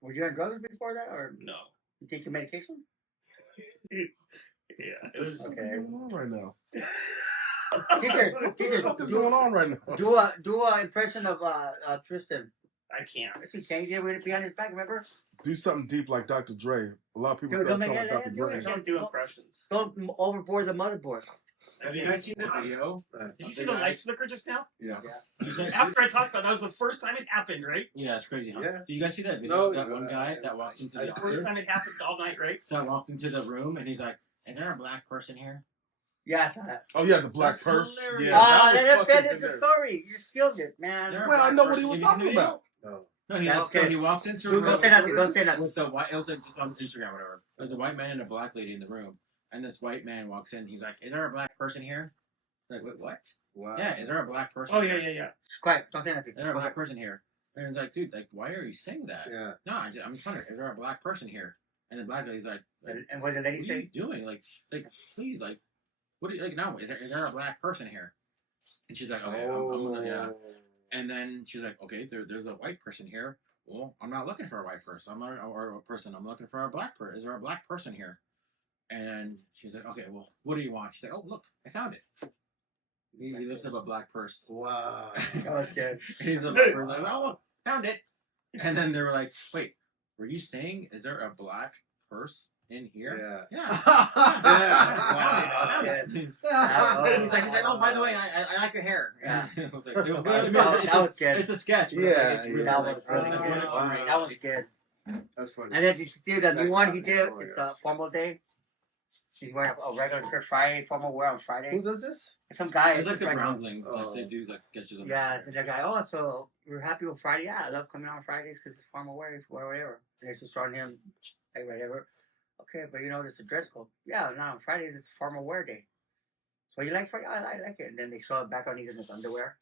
Were you on drugs before that, or No. you take your medication? Yeah, it was. What's going on right now? Teacher, What is going on right now? do a impression of Tristan. I can't. Let's see, Shane did it behind his back. Remember? Do something deep like Dr. Dre. A lot of people Dude, say I don't sound make like it- Dr. do Dre. I it. can't do impressions. Don't overboard the motherboard. Have you guys seen the video? Did you see the lights flicker just now? Yeah. After I talked about it, that was the first time it happened, right? Yeah, it's crazy, huh? Yeah. Did you guys see that video? No, of that one guy that walks into the The first office, time it happened all night, right? that walks into the room, and he's like, "Is there a black person here?" Yeah, I saw that. Oh yeah, the black That's purse. hilarious. Yeah. Ah, that was let him fucking finish the hilarious. story. You just killed it, man. There- Well, I know what he Have was you seen the talking video? about. No. No, he, Yeah, so okay. he walks into a Don't room say nothing. Don't say nothing. with the white. It was like just on Instagram, or whatever. There's a white man and a black lady in the room, and this white man walks in. He's like, "Is there a black person here?" Like, wait, what? Wow. Yeah, is there a black person? Oh here? yeah. Just quiet. Don't say nothing. Is there a black person here? And it's like, dude, like, why are you saying that? Yeah. No, I'm just wondering, is there a black person here? And the black lady's like, And what did the lady what are you say? doing? Like, please, like, what do you, like, no, is there a black person here? And she's like, okay, I'm yeah. And then she's like, okay, there's a white person here. Well, I'm not looking for a white person. I'm looking for a black person. Is there a black person here? And she's like, okay, well, what do you want? She's like, oh, look, I found it. He lifts up a black purse. Wow. That was good. He's a black person. Like, oh, look, found it. And then they were like, wait, were you saying, is there a black purse in here? Yeah. Yeah. Wow. He's like, oh, by the way, I like your hair. Yeah. I was like, That was good. it's a sketch. But Yeah, it's really That like, was really like, good. what a great- That was good. That's funny. And then did you see the new one he did? Oh my It's a formal day. He's wearing a regular shirt Friday, formal wear on Friday. Who does this? Some guy. It's like the regular- groundlings. Like they do like sketches of Yeah, so the guy, oh, so you're happy with Friday? Yeah, I love coming on Fridays because it's formal wear, you can wear whatever. And it's just on him, like whatever. Okay, but you know, there's a dress code. Yeah, not on Fridays, it's formal wear day. So you like Friday? I like it. And then they show it back on he's in his underwear.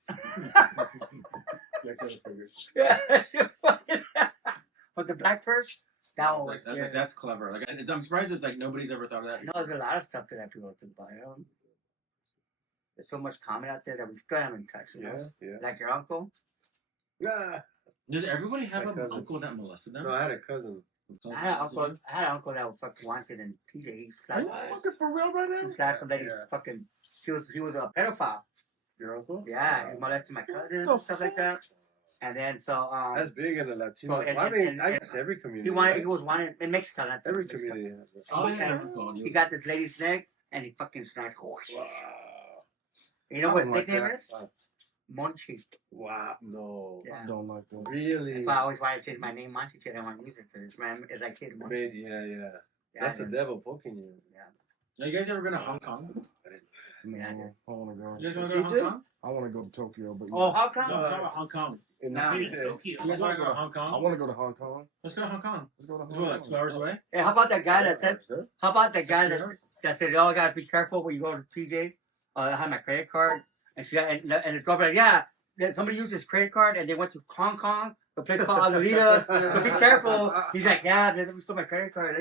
Yeah, but the black purse, that one was That's, good. like, that's clever. Like I'm surprised that like nobody's ever thought of that. No, there's a lot of stuff that people think about. There's so much comment out there that we still haven't touched. You know? Yeah. Like your uncle. Yeah. Does everybody have My an cousin. uncle that molested them? No, I had a cousin. I had an uncle that was fucking wanted in TJ. He Are slashed, you fucking for real right now? he slashed some lady's Yeah. fucking. He was a pedophile. Your uncle? Yeah, he molested my cousin the and stuff like that. And then so That's big in the Latino. So, and- I mean, and- I and- guess every community. he right? was wanted in Mexico. Not Every Mexico. community has it. Oh, yeah, And uncle. he got this lady's neck and he fucking snatched. Wow. You know I what his don't like nickname that. is? Monchi. Wow. No. Yeah. I don't like that. Really? That's why I always wanted to change my name Monchi. I didn't want to use it because it's like his Monchi. Made, yeah. Yeah, That's the and- devil poking you. Have you guys ever been to Hong Kong? No, Yeah, I did. I want to go. You guys want to go to TJ? Hong Kong? I want to go to Tokyo, but Oh, how come? No, I'm talking about Hong Kong. In Nah. the In TJ. Tokyo. You guys want to go to Hong I Kong? want to go to Hong Kong. Let's go to Hong Kong. Let's go to Hong Let's go Kong. like 2 hours away. Hey, how about that guy that said? Sir? How about that guy that said, "Oh, gotta be careful when you go to TJ. I have my credit card." And she and his girlfriend, yeah, that somebody used his credit card and they went to Hong Kong to play called Alaritas. So be careful. He's like, yeah, they stole my credit card.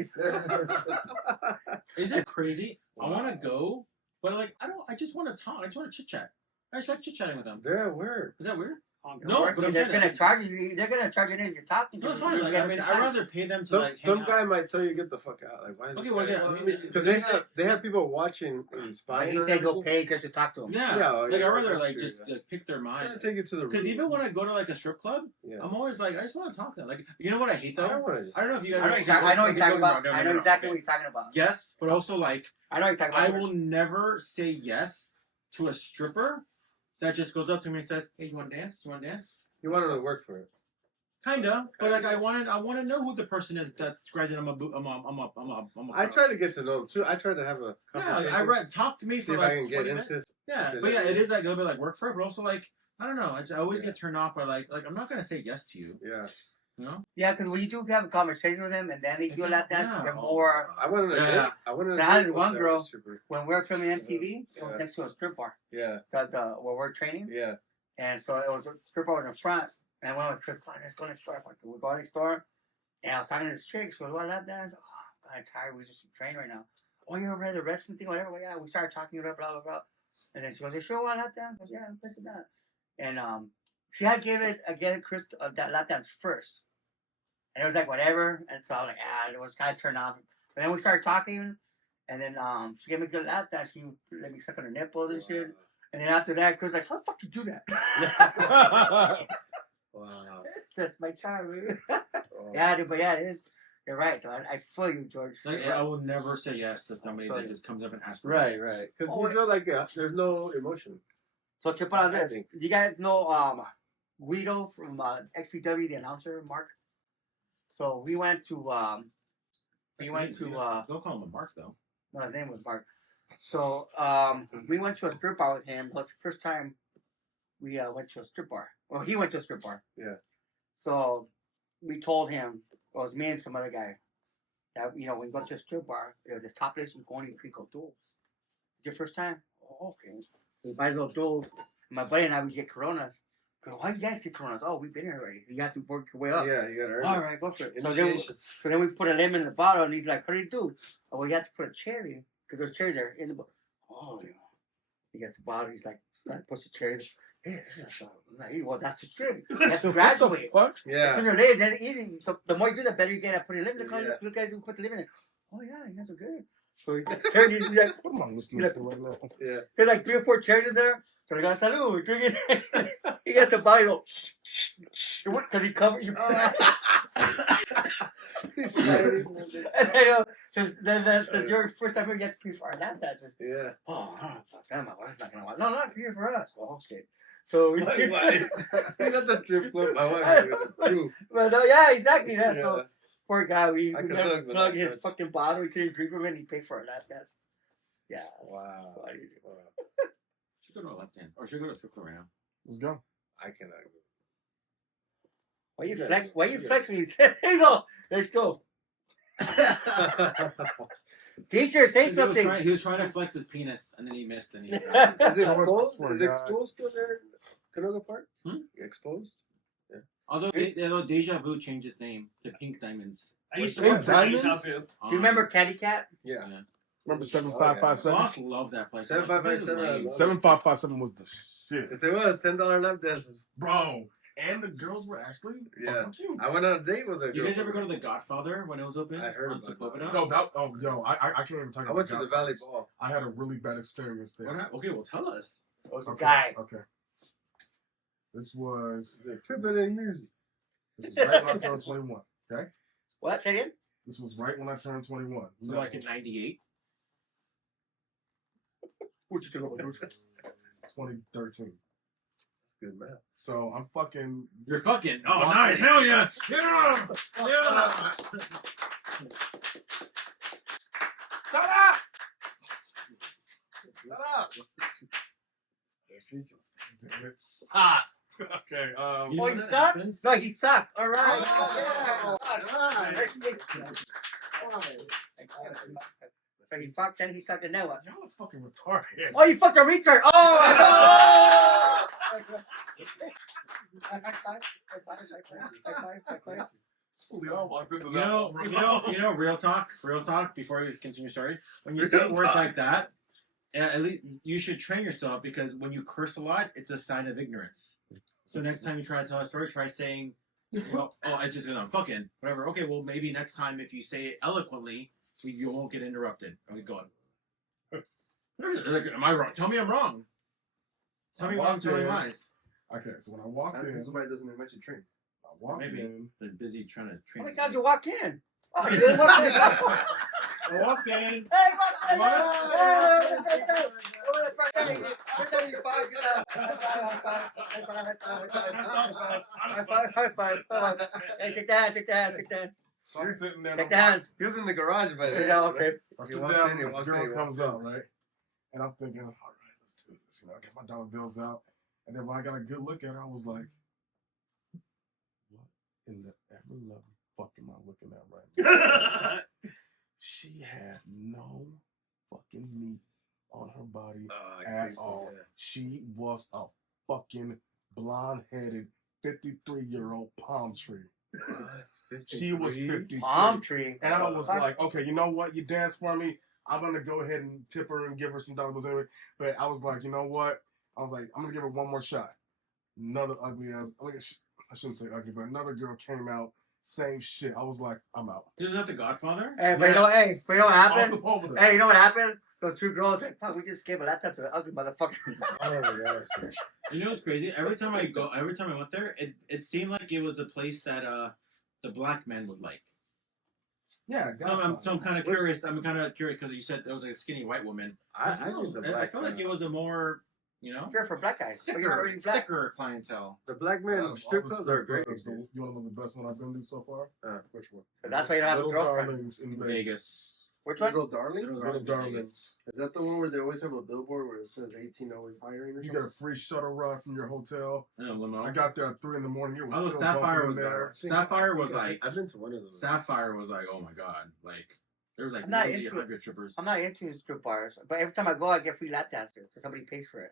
Is it crazy? I want to go, but like I just want to talk. I just want to chit chat. I just like chit chatting with them. They're at work. Is that weird? Hong Kong. No, but I'm they're saying gonna that- charge you. They're gonna charge you if you're talking. No, to it's them. fine. You're Like, gonna I mean, have a I'd good time. rather pay them to Some, like. some hang out. guy might tell you get the fuck out. Like, why? Okay, well, yeah, I mean, because they have people watching and But spying. he on said go everything. pay just to talk to him. Yeah, Yeah, like yeah, I'd rather that's like true, just yeah. like pick their I'm mind. gonna take you to the Because room. even when I go to like a strip club, Yeah. I'm always like I just want to talk to them. Like you know what I hate I though? don't want to just. I don't know if you guys. I know exactly. I know what you're talking about. I know exactly what you're talking about. Yes, but also like I know what you're talking I about. will never say yes to a stripper that just goes up to me and says, "Hey, you want to dance? You want to dance?" You want to work for it. Kinda, but like I want to know who the person is that's scratching on my boot. I try to get to know them too. I try to have a Yeah, conversation. like, I read. Talk to me see for if like I can 20 get minutes. into. Yeah, into but yeah, that. it is like a little bit like work for it, but also like I don't know. I always Yeah. get turned off by like I'm not gonna say yes to you. Yeah, You know? Yeah, because when you do have a conversation with them and then they do a lap dance, Yeah. they're more. I went on a Yeah. date. I went on a I had date one with girl- a stripper. When we were filming MTV, it was Yeah. next to a strip bar. Yeah, Where we're training. yeah. And so it was a strip bar in the front. And I went with Chris, let's go next door. We go next door. And I was talking to this chick. She goes, what lap dance? Oh, I'm kind of tired. We just train right now. oh, you ever read the wrestling thing, whatever? Well, yeah, we started talking about blah, blah, blah. And then she goes, you sure want lap dance? I goes, yeah, I'm pressing that. And she had given Chris that lap dance first. And it was like, whatever. And so I was like, it was kind of turned off. But then we started talking. And then she gave me a good lap dance. She let me suck on her nipples and shit. And then after that, Chris was like, how the fuck did you do that? Wow. It's just my charm, dude. Yeah, dude, but yeah, it is. You're right, though. I feel you, George. Like, I will never say yes to somebody that just comes up and asks for Right. Because you feel like there's no emotion. So to put on I this, think. do you guys know Guido from XPW, the announcer, Mark? So we went to Don't call him a Mark though. no, his name was Mark. So we went to a strip bar with him. It was the first time we went to a strip bar. Well, he went to a strip bar. Yeah. So we told him, it was me and some other guy, that, when we went to a strip bar, there was this topless, we're going to Crico Duels. It's your first time? Oh, okay. We buy those duels. My buddy and I, we get Coronas. Go, why you guys get Coronas? Oh, we've been here already. You have to work your way up. Yeah, you gotta earn All it. right, go for it. Initiation. So then we put a lemon in the bottle, and he's like, what do you do? Oh, well, you have to put a cherry, because there's cherries there in the bottle. Oh, he gets the bottle, he's like, puts the cherries. Hey, well, that's the trick. You have to graduate. What? Yeah. Sooner or later, then easy. The more you do, the better you get at putting lemon. Look how Yeah. you guys who put the lemon in. Oh, yeah, you guys are good. So he gets cherries, he's like, What am I listening Yeah. to right now? Yeah. there's like 3 or 4 cherries in there. So they got salud, we're drinking. He gets the bottle, because he covered you. And I go, since your first time here, you have to pay for our lap dances. Yeah. Oh, fuck that, my wife's not gonna watch. No, not here for us. Well, okay. So, Not the trip club. My wife is true. but yeah, exactly. Yeah. Yeah. So, poor guy, we I could let him hug, but plug not his touch. fucking bottle. He couldn't drink from it, and he paid for our lap dance. Yeah. Wow. Funny. Should go to a left hand, or should go to a strip club right now. Let's go. I cannot. Why you Yeah, flex? Why you yeah. flex when you say, Hazel? Let's go. Teacher, say something. He was trying to flex his penis, and then he missed, and he. Is it exposed? Swear Is to it God. exposed still there? Canoga Park? Hmm? Exposed? Although Deja Vu changed his name to Pink Diamonds. I used to Hey, work for Deja diamonds? Vu. Do you remember Candy Cat? Yeah. Remember Oh, 7557? Boss loved that place. 7557, This is lame. I love 7557 was the shit. If it was $10 lap dances. Bro. And the girls were actually Yeah. fucking cute. I went on a date with a You girl. guys ever go to the Godfather when it was open? I heard on about Sepulveda? No, I can't even talk I about went to the Valley Godfathers. Ball. I had a really bad experience there. What happened? Okay, well tell us. It was a Okay, guy. Okay. This was Pippin and music. right when I turned 21. Okay? What? Say it again? This was right when I turned 21. You were like in '98. What you talking about? 2013. That's good math. So I'm fucking. You're fucking. Oh, nice. Hell yeah. Yeah. Yeah. Shut up! Damn it. Stop. Okay. You Oh, know he when that sucked? happens? No, he sucked. All right. Oh, So he fucked, then he sucked, and then what? Y'all are fucking retarded. Oh, you fucked a retard. Oh! Real talk. Before you continue, sorry. When you say words like that, at least you should train yourself, because when you curse a lot, it's a sign of ignorance. So next time you try to tell a story, try saying, "Well, it's just I'm fucking whatever." Okay, well maybe next time if you say it eloquently, you won't get interrupted. Okay, go on. Am I wrong? Tell me I'm wrong. Tell me why I'm telling lies. Okay, so when I walked in, That's why it doesn't mention train. I walked Maybe in. they're busy trying to How train. many times you walk in? Oh, you didn't walk in. I walked in. Hey, high five. Hey, shake the hand. So I'm sitting there. Shake the hand. He was in the garage by then. Yeah, okay. I You sit walked down, in, you this walked girl in, you comes walked up, right? And I'm thinking, all right, let's do this. You know, I get my dollar bills out. And then when I got a good look at her, I was like, what in the ever loving fuck am I looking at right now? She had no fucking meat on her body at all. She was a fucking blonde-headed 53-year-old palm tree. She was 53. Palm tree. And I was like, okay, you know what? You dance for me. I'm gonna go ahead and tip her and give her some dollars anyway. But I was like, you know what? I was like, I'm gonna give her one more shot. Another ugly ass. I shouldn't say ugly, but another girl came out. Same shit. I was like, I'm out. Is that the Godfather? Hey, but you know, hey, but you know what happened? Off the Hey, you know what happened? Those two girls like, fuck, we just gave a laptop to the ugly motherfucker. Oh my gosh. You know what's crazy? Every time I went there, it seemed like it was a place that the black men would like. Yeah, So I'm kind of curious. I'm kind of curious because you said there was like a skinny white woman. I think the black I felt like it was a more, Pure for black guys. But you're not really black. thicker clientele. the black men strip clubs are great. You want to know the best one I've been to so far? Which one? So that's why you don't have a Little girlfriend. Darlings in Vegas. Vegas. Which one? Little Darling? Little Darlings. Is that the one where they always have a billboard where it says 18 always hiring or You something? get a free shuttle ride from your hotel. I don't know. I got there at 3 in the morning. It was Oh, still Sapphire bumping was in there. Sapphire was like I've been to one of those. Sapphire was like, oh my god, like there was like I'm not literally into it. 100 strippers. I'm not into strip bars, but every time I go, I get free lap dances, so somebody pays for it.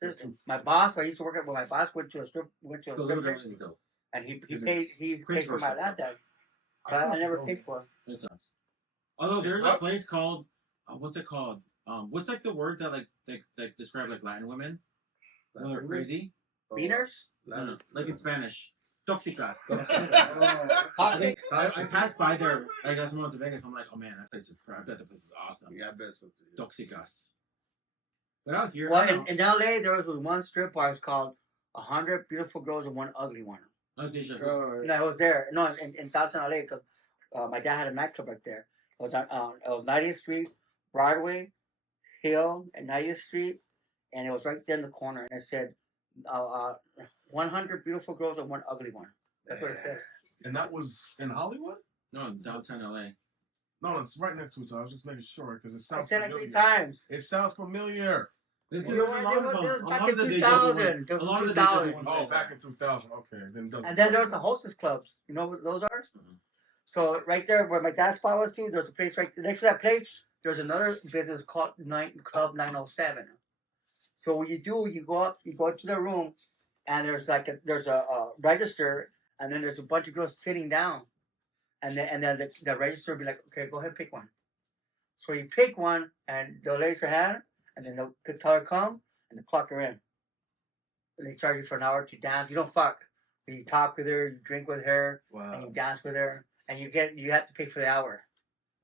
Seriously, my boss, I used to work at, when my boss went to a strip The Little place, Darlings, though. and he It paid is. he Chris paid for my Ross lap dance, I but still I never don't paid for it. It sucks. Although It there's a sucks. place called what's it called? What's like the word that like describe like Latin women when they're crazy? Beaners? No, like in Spanish. Toxicas. Toxic? I passed by there. Like that's when I went to Vegas. I'm like, oh man, that place is. I bet the place is awesome. Yeah, I bet so too. Toxicas. But out here, Well, I don't in LA, there was one strip bar. It's called 100 Beautiful Girls and One Ugly One. know. Deja vu. No, it was there. No, in downtown LA, because my dad had a nightclub right there. It was on it was 90th Street, Broadway, Hill, and 90th Street, and it was right there in the corner. And it said, 100 beautiful girls and one ugly one. That's what it said. And that was in Hollywood? No, downtown LA. No, it's right next to each other. I was just making sure because it I sounds said like familiar. 3 times. It sounds familiar. There's It was back in 2000. It was 2000. Oh, back in 2000. Okay, then. And then there was the hostess clubs. You know what those are? Mhm. So right there where my dad's spot was too, there's a place right next to that place. There's another business called Club 907. So what you do, you go to the room, and there's a register, and then there's a bunch of girls sitting down, and then the register will be like, okay, go ahead and pick one. So you pick one, and they'll raise your hand, and then the teller come and the clock her in. And they charge you for an hour to dance. You don't fuck. You talk with her, you drink with her, and you Wow. dance with her, and you have to pay for the hour.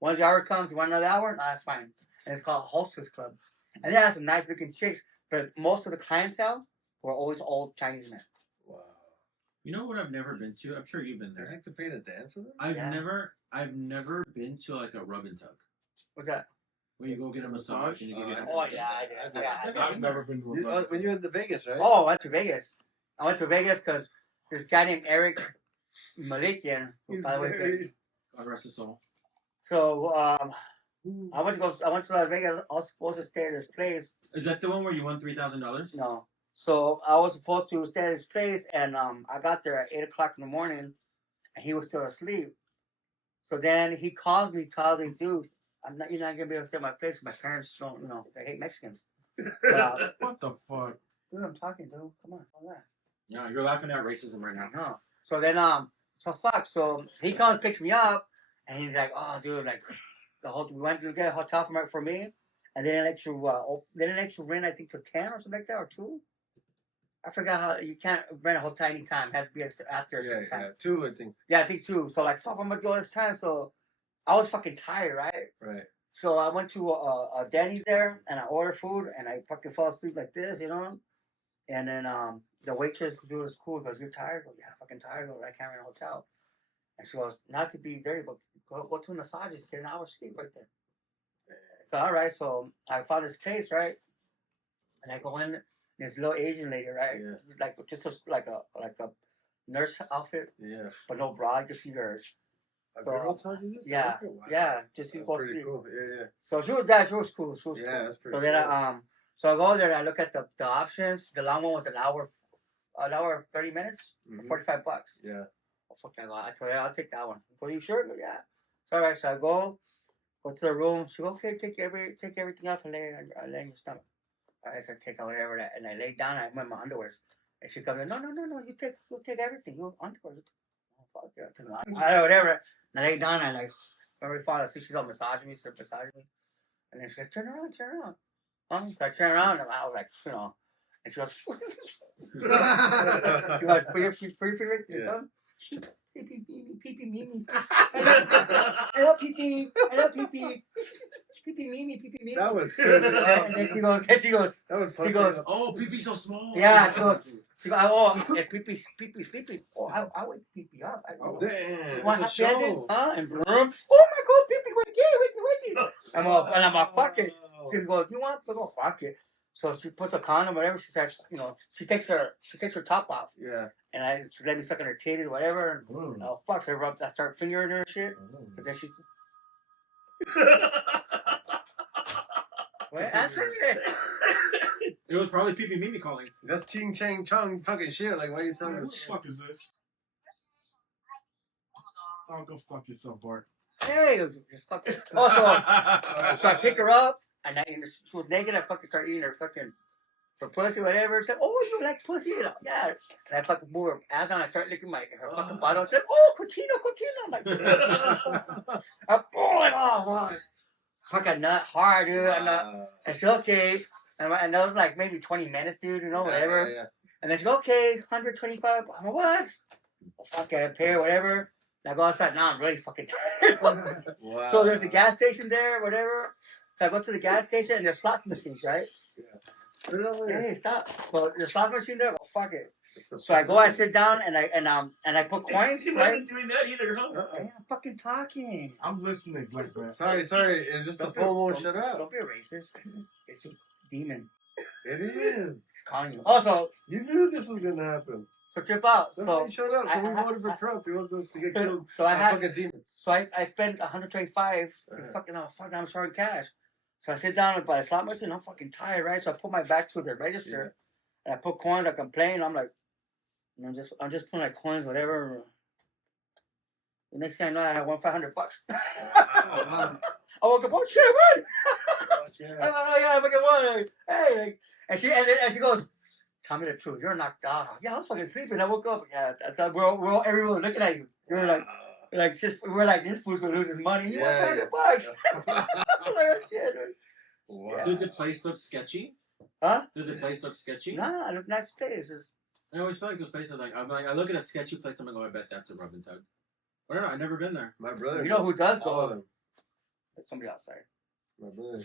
Once the hour comes, you want another hour? No, that's fine. And it's called Hostess Club. And they have some nice looking chicks, but most of the clientele were always old Chinese men. Wow. You know what I've never been to? I'm sure you've been They there. like to pay to dance with them? I've Yeah. never been to like a rub and tug What's that? where you go get a massage and you get. Oh yeah, I did. I've never been to a You, when you went to Vegas, right? Oh, I went to Vegas. I went to Vegas because this guy named Eric Malikian, who, by the way, very- God rest his soul. so I went to Las Vegas. I was supposed to stay at his place. Is that the one where you won $3,000? No. So I was supposed to stay at his place, and I got there at 8 o'clock in the morning, and he was still asleep. So then he calls me, tells me, dude, you're not gonna be able to stay at my place. My parents don't, they hate Mexicans. But, What the fuck? dude, I'm talking, dude. Come on, come on. Yeah, you're laughing at racism right now. No. So then, so fuck. So he comes and picks me up, and he's like, "Oh, dude, like, we went to get a hotel for me, and they didn't let you rent, I think, till 10 or something like that, or 2. I forgot how you can't rent a hotel anytime. It has to be after a Yeah, certain time. yeah. 2, I think. Yeah, I think 2. So like, fuck, I'm gonna go this time. So I was fucking tired, right? Right. So I went to a Denny's there, and I ordered food, and I fucking fell asleep like this, And then the waitress was cool because you're tired. I go, yeah, fucking tired. I go, I can't rent a hotel. And she goes, not to be dirty, but go to massages, get an hour's sleep right there. So all right, so I found this place, right? And I go in, this little Asian lady, right? Yeah. Like just like a nurse outfit, Yeah. but no bra, just see her. A So, girl tells you this? yeah, Wow. yeah, just That's supposed to pretty be. cool. Yeah, yeah. So she was cool. She was Yeah, cool. that's pretty So then cool. so I go there and I look at the options. The long one was an hour 30 minutes, Mhm. $45. Yeah. Oh, fuck that. I told her I'll take that one. Are you sure? Yeah. So all right, so I go to the room. She goes, okay, take everything off and lay in your stomach. All right, so I take out whatever that, and I lay down. And I wear my underwears, and she comes in. No, you take everything. Your underwear. Oh, fuck yeah, I took it on. All right, whatever. And I lay down and Remember we found out she's all massaging me, and then she's like, turn around. So I turn around and I was like, and she goes, she goes, free, Yeah. pee, mimi. I love pee. Pee, That was and then she goes, That was she goes, Oh, pee so small. yeah, she goes, and pee sleeping. Oh, I wake pee up. Damn. What It's a happened? show. Huh? And boom, oh my God, pee, wait. I'm all, fuck it. She goes, you want to go? Fuck it. So she puts a condom, whatever. She starts, she takes her top off, Yeah. and she let me suck on her titties, whatever. And, fuck, so I start fingering her and shit. So then she's, wait, answer me. It was probably Pee Mimi calling. That's ching chang chung talking shit. Like, why are you telling What us? the fuck is this? Oh, go fuck yourself, Bart. Hey, just fucking. Also, so I pick her up, and she was naked. I fucking start eating her fucking for pussy, whatever. She said, "Oh, you like pussy?" Yeah. And I fucking move her ass on. I start licking her fucking bottom. I said, "Oh, cochino." I'm like, I'm pulling off. Fucking nut hard, dude. And she's okay. And that was like maybe 20 minutes, dude. Whatever. Yeah. And then she's okay, 125. I'm like, what? Fucking pay or whatever. And I go outside. Now I'm really fucking tired. Wow. So there's a gas station there, whatever. So I go to the gas station and there's slot machines, right? Put it over there. Hey, stop. So there's slot machine there. Well, fuck it. So I sit down and I put coins. You Right? wasn't doing that either, huh? Hey, I'm fucking talking. I'm listening, Black Man. Sorry. It's just the phone won't shut up. Don't be a racist. It's a demon. It is. It's calling you. Also, You knew this was gonna happen. so trip out. That's So why he showed up. So we voted for Trump. He was to get killed. So I by a had. fucking demon. So I spent 125. I'm short cash. So I sit down by the slot machine. I'm fucking tired, right? So I put my back to the register, and I put coins. I complain. I'm like, I'm just putting like coins, whatever. The next thing I know, I had $500. I woke up. Oh shit, what? I fucking won. Hey, and she goes, tell me the truth. You're knocked out. Yeah, I was fucking sleeping. I woke up. Yeah, that's everyone was looking at you. You're like, we're like, this fool's gonna lose his money. You want $500? I'm like, oh, shit. Wow. Did the place look sketchy? Huh? Did the place look sketchy? Nah, nice place. I always feel like those places I look at a sketchy place, I'm like, oh, I bet that's a rub and tug. I don't know, I've never been there. My brother. You know who does all of go? them. Somebody else, sorry. My brother.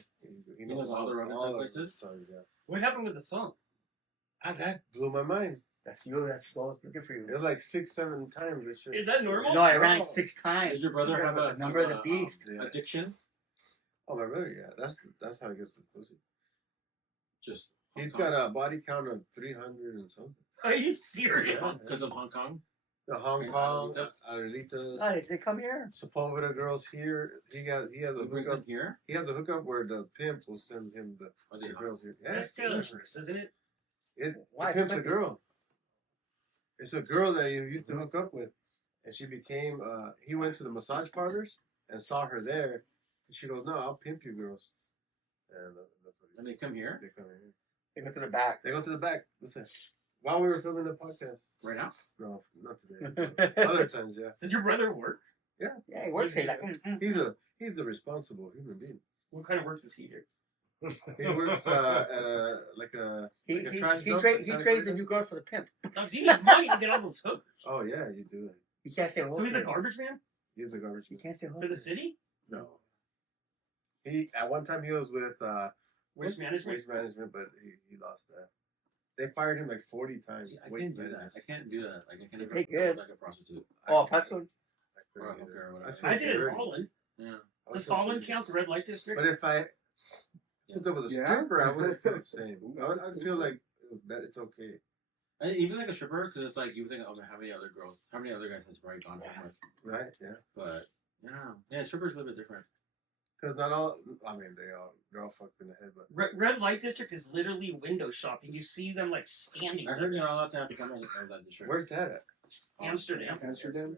He knows all the rub and tug places? Yeah. What happened with the song? That blew my mind. That's you. That's looking for you. It was like 6-7 times this shit. Is that normal? No, I ran 6 times. Does your brother have a number of the beast? addiction? Oh, my brother, yeah. That's how he gets the pussy. Just He's got a body count of 300 and something. Are you serious? because of Hong Kong? The Hong Kong, Aurelitas, Oh, they come here. Sepulveda girls here. He has a hookup here. He has a hookup where the pimp will send him the girls here. Yeah, That's dangerous, isn't it? Why? The pimp's a girl. It's a girl that he used to hook up with, and she became. He went to the massage parlors and saw her there, and she goes, "No, I'll pimp you girls." And that's what. And they come here. They come here. They go to the back. They go to the back. Listen, while we were filming the podcast. Right now? No, not today. Other times, yeah. Does your brother work? Yeah, he works here. He's a responsible human being. What kind of work does he do? He works at a He trash dump. trades a new girl for the pimp. No, 'cause he needs money to get all those hookers. Oh yeah, you do it. You can't say So he's a garbage man He's a garbage You man. can't say for the city? No. He at one time he was with Waste management? Waste management, but he lost that. They fired him like 40 times. I Waste can't do that. management. I can't do that. Like I can't They good. like a prostitute Oh, that's what. or a hooker or whatever. I did it in Holland. Yeah. Does Holland count the red light district? But if I hooked up with a Yeah. stripper, I wouldn't feel the same. I'd feel like that it's okay. And even like a stripper, because it's like you think, oh, man, how many other guys has Brian gone home with? Right? Yeah. But yeah, strippers a little bit different. Because not all. I mean, they're all fucked in the head, but Red light district is literally window shopping. You see them like standing. I heard you're not allowed to have to come in that district. where's that at? Amsterdam. Amsterdam.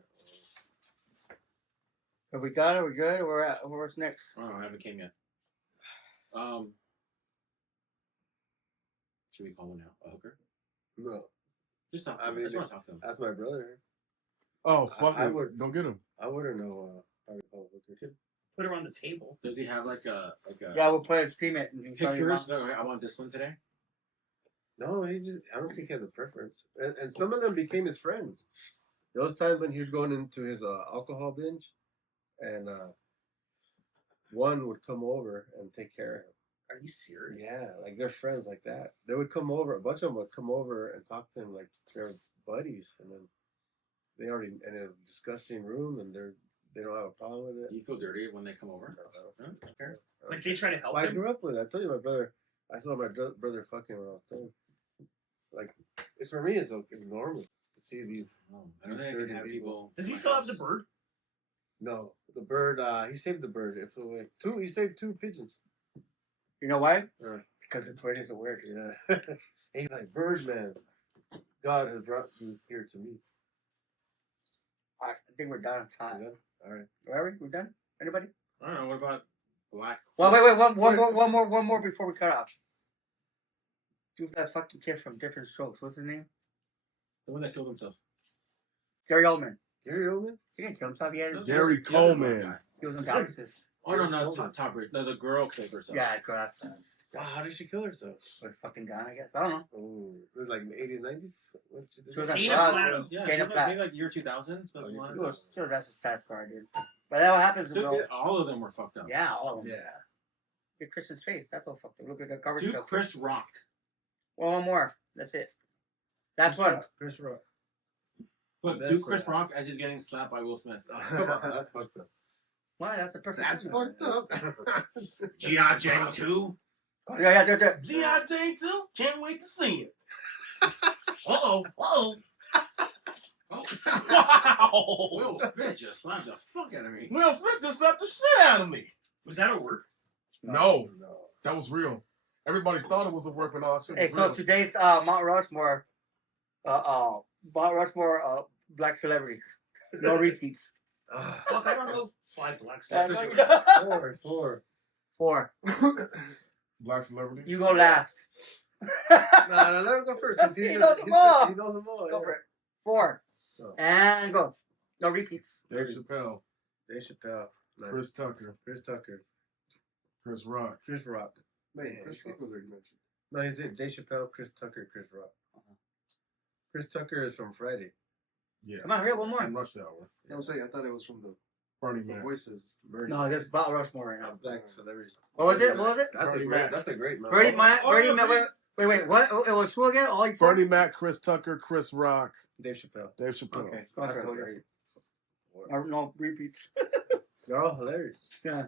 Have we done it? We're good. Where's next? Oh, I haven't came yet. Should we call him now? A hooker? No, Just talk to I him. mean, I just want to talk to him. that's my brother. Oh fuck I it. would- Don't get him. I wouldn't know Probably call it Booker. Put her on the table. Does he have like a Yeah, we'll play it, stream it. And pictures? No, I want this one today. No, I don't think he had a preference. And some of them became his friends. Those times when he was going into his alcohol binge, and one would come over and take care of him. Are you serious? Yeah, like they're friends like that. They would come over. A bunch of them would come over and talk to him like they're buddies, and then they already in a disgusting room, and they don't have a problem with it. Do you feel dirty when they come over? No, Okay. Like they try to help Well, I him. grew up with it. I told you my brother. I saw my brother fucking when I was 10. Like, it's for me. It's normal to see these. I don't think I can have people. Does he in my still have house. the bird? No, the bird. He saved the bird. It flew away. He saved 2 pigeons. You know why? Because the bird is a word. Yeah. He's like, Birdman. God has brought you here to me. I think we're done. It's hot. You know? All right. Are we? We're done? Anybody? I don't know. What about black? Well, wait. One more before we cut off. Dude, that fucking kid from Different Strokes. What's his name? The one that killed himself. Gary Oldman. Gary Oldman? He didn't kill himself. He had Gary The other black Coleman. guy. he was on dialysis. Oh no, no, that's Top Rate. No, the girl killed herself. Yeah, that sucks. Oh, how did she kill herself? With a fucking gun, I guess. I don't know. Oh, it was like 80s, 90s? What she did? She was on Dana drugs. Plato. Yeah, Dana maybe Platt. like year 2000. Oh, year It was still, that's a sad story, dude. But that what happens. Dude, Bro. all of them were fucked up. Yeah, all of them. Yeah. Look at Chris's face. That's all fucked up. Look at the cover. Dude, Chris Rock. Well, one more. That's it. That's one. Chris Rock. Look, That's dude, Chris crap. Rock as he's getting slapped by Will Smith. Come on, that's fucked up. Why? That's the perfect. That's one. fucked up. G.I. Jane 2. Yeah. G.I. Jane 2? Can't wait to see it. Uh-oh. Oh. Wow. Will Smith just slapped the fuck out of me. Will Smith just slapped the shit out of me. Was that a work? No, that was real. Everybody thought it was a work, but no, that shit Hey, was so real. today's Mount Rushmore, black celebrities. No repeats. Fuck, I don't know. 5 black I stars. know you don't. Four. 4. Black celebrities. You go last. No, let him go first. 'Cause He he knows them all. He knows them all. Go for it. 4. Oh. And go. No repeats. Dave Chappelle, Dave Chappelle. Nice. Chris Tucker, Chris Tucker. Chris Rock. Chris Rock. Wait, Chris Rock was already mentioned. No, he's Dave Chappelle, Chris Tucker, Chris Rock. Chris Tucker is from Friday. Yeah. Come on, hurry up, one more. And Rush Hour. You know what I'm saying? I thought it was from the Burning Man. voices. Birdie. No, there's Mount Rushmore right now. Black celebrity. What was it? What was it? That's a Bernie great. Mac. That's a great man. Birdie, Birdie, yeah, wait. What? It was who again? All you 4? Bernie Mac, Chris Tucker, Chris Rock, Dave Chappelle. Dave Chappelle. Okay. Go That's for a it. great. No repeats. They're all hilarious. Yeah.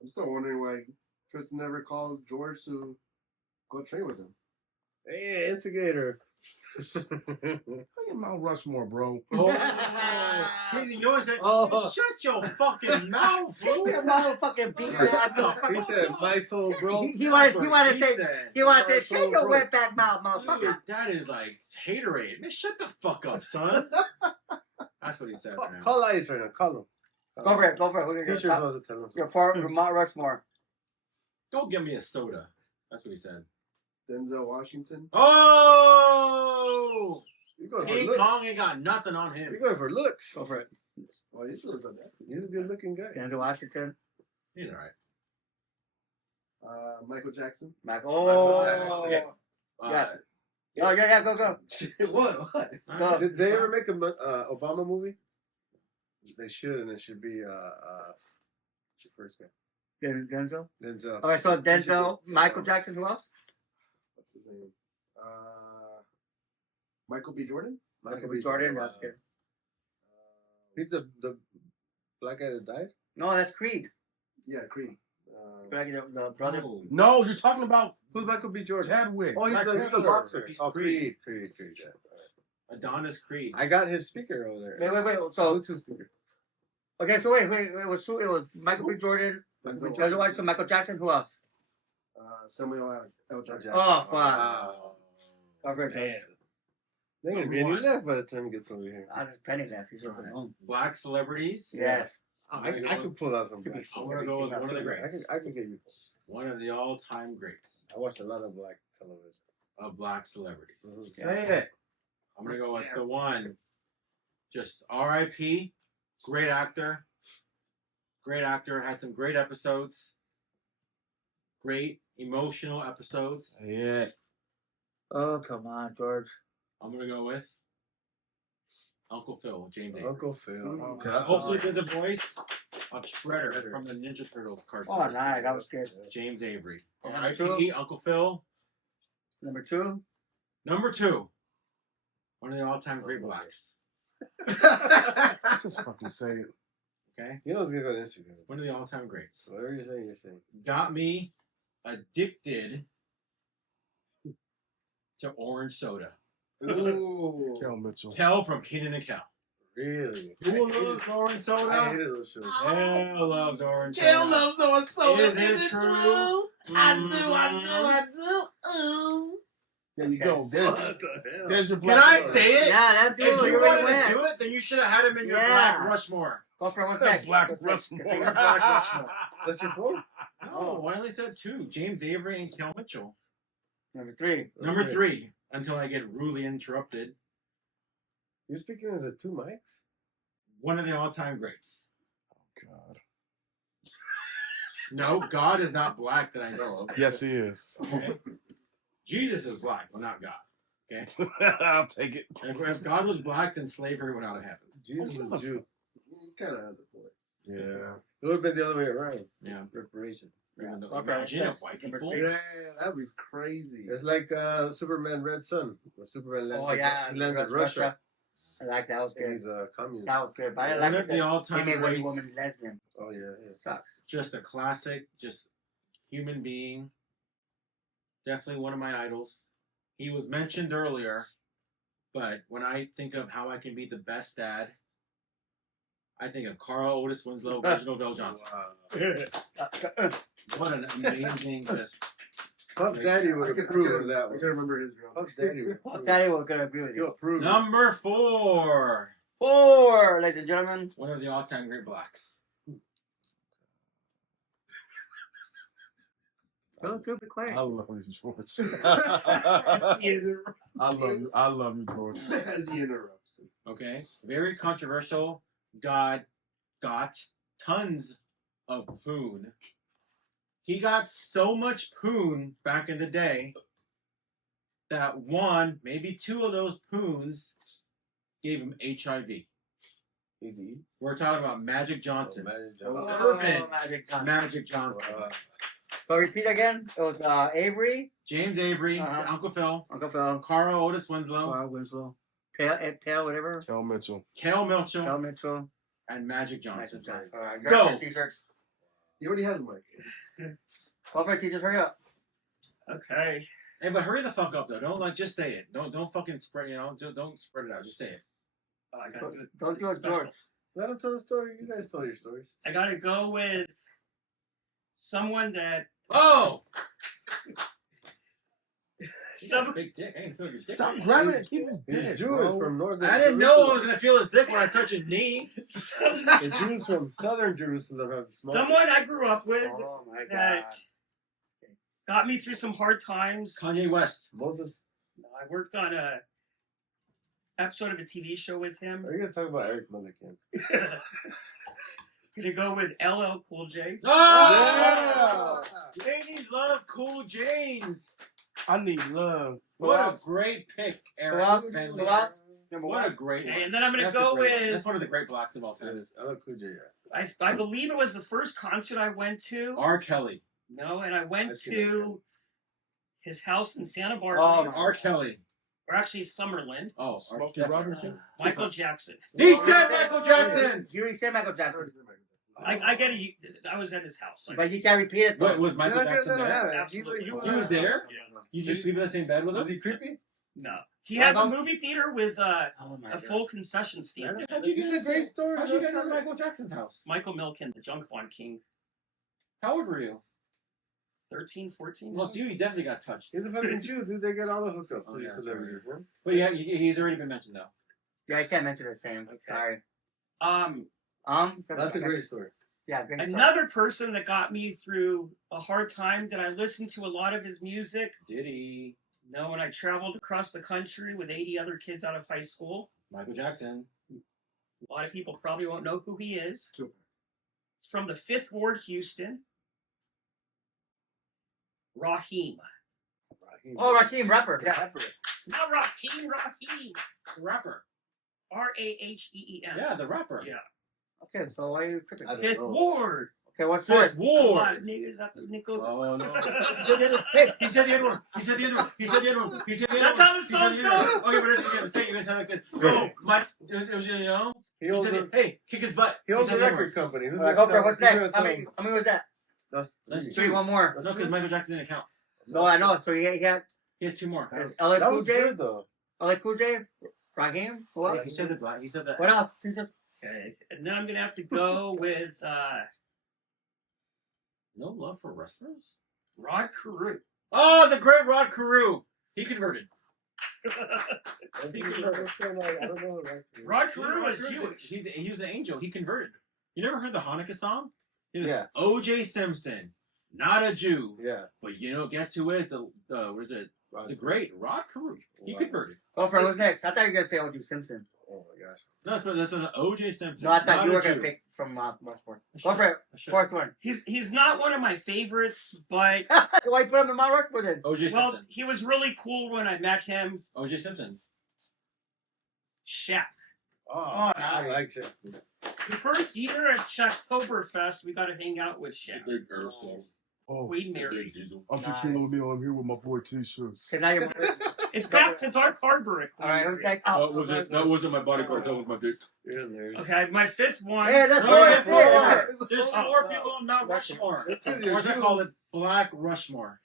I'm still wondering why Kristen never calls George to go train with him. Hey, instigator. Look at Mount Rushmore, bro. Crazy, you know what I said? Oh. Shut your fucking mouth, fool. He's a motherfucking beat. He said, "My soul, bro." He wanted to say, said. he wanted to say, So shut your broke. wetback mouth, motherfucker. Dude, that is like haterade. Man, shut the fuck up, son. That's what he said. Call, man. call Ice right now. Call him. Go for it. Who do you T-shirt got? knows to tell him. Your 4, Mount Rushmore. Go get me a soda. That's what he said. Denzel Washington. Oh! You going for King looks? Kong ain't got nothing on him. You going for looks? Go for it. Oh, he's still good that. He's a good-looking guy. Denzel Washington. He's alright. Michael Jackson. Mac. Michael Oh. Jackson. Yeah. Go. What? Go. Did they ever make a Obama movie? They should, and it should be the first guy. Denzel. Denzel. All right, so Denzel, Michael Jackson. Who else? What's his name? Michael B. Jordan. Michael B. Jordan. That's good. He's the black guy that died. No, that's Creed. Yeah, Creed. The brother. Oh. No, you're talking about Who's Michael B. Jordan? Chadwick. Oh, he's Black the Panther. boxer. He's Oh, Creed. Creed. Yeah. Adonis Creed. I got his speaker over there. Wait. So Bluetooth speaker. okay, so wait. It was Michael B. Jordan. Denzel Denzel Washington, Michael Jackson. Who else? Samuel L. Jackson. Oh, fuck. Wow. Robert Man. There ain't gonna be any left by the time he gets over here. I just penny left. He's over home. Black celebrities. Yes. I can pull out some black. I'm gonna go with one of the greats. I can get you. One of the all-time greats I watched a lot of black television. of black celebrities. Mhm. Say it. I'm gonna go with the one. Just R.I.P. Great actor. Great actor. Had some great episodes. Great emotional episodes. Yeah. Oh, come on, George. I'm gonna go with Uncle Phil, James Avery. Uncle Phil. Okay. Also did the voice of Shredder from the Ninja Turtles cartoon. Oh, nice. That was good. James Avery. And R.I.P. Uncle Phil. Number 2. Number 2. One of the all-time great blacks. Just fucking say it. Okay? You know what's good on Instagram. One of the all-time greats. Whatever you're saying, you're saying. Got me addicted to orange soda. Ooh. Kel Mitchell. Kel from Kenan and Kel. Really? Who loves orange I soda? hated those shows. Kel loves orange Kel soda. loves our soda. Is it true? I do. Ooh. There you go. There's, What the hell? there's your Can black. I soda. say it? Yeah, that dude. If you already wanted went. to do it, then you should have had him in your Yeah. Black Rushmore. Go for it. What's next? Black What's next? Rushmore. Say your Black Rushmore. That's your four? No, I only said 2. James Avery and Kel Mitchell. Number 3. Number 3, until I get rudely interrupted. You're speaking as the 2 mics? One of the all-time greats. God. No, God is not black that I know of. Yes, he is. Okay? Jesus is black, but not God. Okay? I'll take it. If God was black, then slavery would not have happened. Jesus Oh, is a Jew. He kind of has a point. Yeah. It would have been the other way around. Yeah. Reparation. Imagine if white Number people. 3. Yeah, that'd be crazy. It's like Superman Red Sun. Where Superman lands, Oh, yeah. he lands in Russia. I like that. Was And good. he's a communist. That was good. But I One like of it the that all-time they made Wonder greats. Woman lesbian. Oh, yeah. It sucks. Just a classic, just human being. Definitely one of my idols. He was mentioned earlier, but when I think of how I can be the best dad, I think of Carl Otis Winslow, Reginald Bell Johnson. What an amazing just. Puff Daddy would approve of that I one. can remember his real. Puff Daddy would Well, approve. Daddy was gonna agree with He'll you. approve. Number 4. 4, ladies and gentlemen. One of the all-time great blacks. Don't be quiet. I love you, George. As he interrupts. I love you, George. As he interrupts. Okay? Very controversial. God got tons of poon. He got so much poon back in the day that 1, maybe 2 of those poons gave him HIV. Easy. We're talking about Magic Johnson. Magic Oh, Johnson. Urban Magic Johnson. Magic Johnson. So repeat again. It was Avery, James Avery, Uh-huh. Uncle Phil, Uncle Phil, Carl Otis Winslow, Carl Winslow, Pale, whatever. Kel Mitchell. Kel Mitchell, Kel Mitchell, and Magic Johnson. Magic Johnson. All right, Go. go for t-shirts. He already has a mic. Go for t-shirts. Hurry up. Okay. Hey, but hurry the fuck up though. Don't just say it. Don't fucking spread. Don't spread it out. Just say it. Oh, I gotta do it. Don't do it, special. George. Let him tell the story. You guys tell your stories. I gotta go with someone that Oh, some big dick. I ain't feel your dick. Stop grabbing it. He was He's dead, Jewish bro. from northern. I didn't know I was Jerusalem. gonna feel his dick when I touch his knee. The Jews from southern Jerusalem have smoked. someone I grew up with Oh my God. that got me through some hard times. Kanye West. Moses. I worked on a episode of a TV show with him. Are you gonna talk about Eric Milliken? Gonna go with LL Cool J. Oh, ladies love Cool James. I need love. What a great pick, Eric. else? Penley. Who else? Number What a one. great Okay, one. and then I'm gonna That's go a great one. with That's one of the great blocks of all It time. is LL Cool J. I believe it was the first concert I went to. R. Kelly. No, and I went I've seen to his house in Santa Oh, Barbara, my R. Kelly. or actually Summerlin. Oh, Smokey definitely. Robinson. Michael Jackson. He said Michael Jackson. You said Michael Jackson, I get it. I was at his house. So but you can't repeat it though. What was Michael Jackson there? Absolutely. He was there? Yeah. You just sleep in the same bed with Was him? he creepy? No, he has a movie theater with Oh my a God. full concession stand. How'd you get It's a great story. How'd you get into Michael Jackson's house? Michael Milken, the Junk Bond King, How old were you? 13, 14. Well, you definitely got touched. He's a fucking Jew, dude. They get all the hookups Oh, for these yeah, celebrities, man. But yeah, he's already been mentioned though. Yeah, I can't mention the same. Okay. Sorry. That's a great story. Yeah, great story. Another person that got me through a hard time that I listened to a lot of his music. Did he? No, when I traveled across the country with 80 other kids out of high school. Michael Jackson. A lot of people probably won't know who he is. from the 5th Ward, Houston. Raheem. Oh, Raheem, rapper. Yeah, rapper. Not Raheem, Raheem. Rapper. Raheem. Yeah, the rapper. Yeah. Okay, so why are you tripping? I don't 5th know. Ward. Okay, what's Fifth fourth? A lot Ward. of niggas at the nickel. Oh no. He said the other. Hey, he said the other one. He said the other one. He said the other one. He said the other That's one. how the He said song the other one. goes. Okay, but it's okay. Say you're gonna sound like this. Oh, my, you know. He He owns said, the, hey, kick his butt. he owns said the other record company. Who's Alright, gonna go for it. tell- What's who's gonna next? tell How him? many was that? That's That's three. Three, one more. No, because Michael Jackson didn't count. No, I know. So he got He has 2 more. That was- LA That Cool was J. good though. LA Cool J. Raheem. Who else? He said the black. He said that. What else? Okay. And then I'm going to have to go with No love for wrestlers. Rod Carew. Oh, the great Rod Carew. He converted. I don't know. Rod Carew was Jewish. He was an angel. He converted. You never heard the Hanukkah song? He was Yeah. O.J. Simpson, not a Jew, Yeah. but you know, guess who is the what is it? The great Rod Carew. He Wow. converted. Go for it. What's next? I thought you were gonna say O.J. Simpson. Oh my gosh. No, that's an O.J. Simpson. No, I thought not you a were gonna Jew. pick from Motorsport. I Go for it. should. Fourth one. He's not one of my favorites, but Why you put him in my Rushmore then? O.J. well, Simpson. he was really cool when I met him. O.J. Simpson. Shaq. Oh, I like it. The first year at Shacktoberfest, we got to hang out with Shaq. Oh, Queen Mary. I'm Shaquille O'Neal. I'm here with my boy T-shirts. So now you're. It's back to Dark Harbor. All right, who's next? That wasn't my bodyguard. That was my dick. You're hilarious. Okay, my 5th one. Hey, that's No, it. That's there's it. four. That's it. There's 4 people on Mount Rushmore. That's 'cause Or you're as I Jew. call it, Black Rushmore.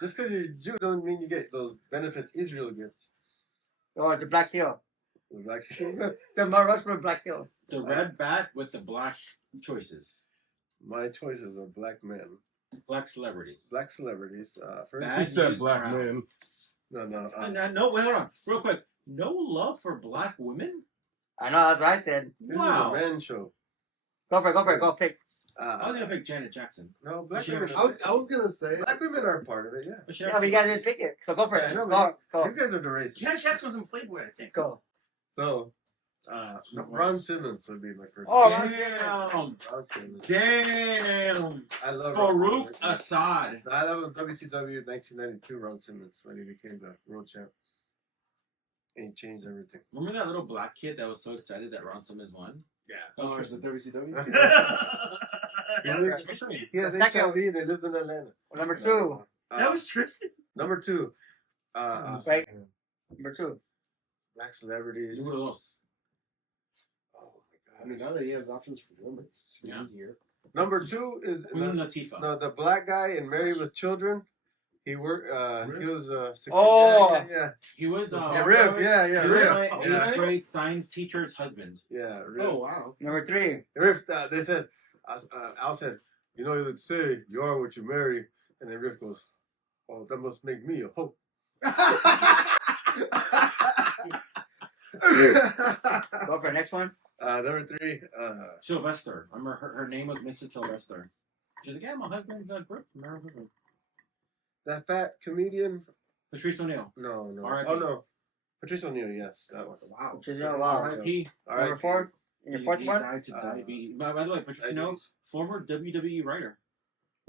Just because you're Jew doesn't mean you get those benefits Israel gets. Oh, it's a Black Hill. Like, The Mount Rushmore Black Hill. The red bat with the black choices. my choices are black men, Black celebrities. black celebrities. First, Bad He said news black brown. man. No, wait, hold on. Real quick. No love for black women? I know, that's what I said. this Wow. is a man show. Go for it. Go for it. Go pick. I was going to pick Janet Jackson. No, black She women. never- I was gonna say. Black women are part of it. Yeah. But she Yeah, but you guys didn't pick it. So go for it. Yeah, I know, Go. You Go. guys are the racist. Janet Jackson was in Playboy, I think. Go. So, Ron Simmons would be my first. Oh, pick. Ron Damn. Ron Simmons. Damn. I love Ron Farouk Simmons. Assad. I love WCW 1992 Ron Simmons when he became the world champ. And he changed everything. Remember that little black kid that was so excited that Ron Simmons won? Yeah. That was Oh, it's the Tristan. WCW. He has The second- HIV and he lives in Atlanta. Number two. That was Tristan. Number 2. Right. Number two. Black celebrities. Uno de dos. Oh I my mean, god. now that he has options for women, it's Yeah. easier. Number 2 is Queen Latifah. no, the black guy in Married with Children. He worked. He was Oh. yeah. He was Yeah, Rip. Yeah, he Rip. was my Yeah. 8th grade science teacher's husband. Yeah, Rip. Oh wow. Number three. Riff, they said, Al said, you know, you would say you are what you marry. And then Riff goes, oh, that must make me a hoe. Go for the next one. Number 3, Sylvester. Remember her name was Mrs. Sylvester. She's like, yeah, my husband's Brooke from Maryland. that fat comedian. Patrice O'Neill. No. R.I.P. Oh, no. Patrice O'Neill, yes. That one. Wow. Which is wow. R.I.P. Number four. And your fourth He one. died to diabetes. By the way, Patrice O'Neill, former WWE writer.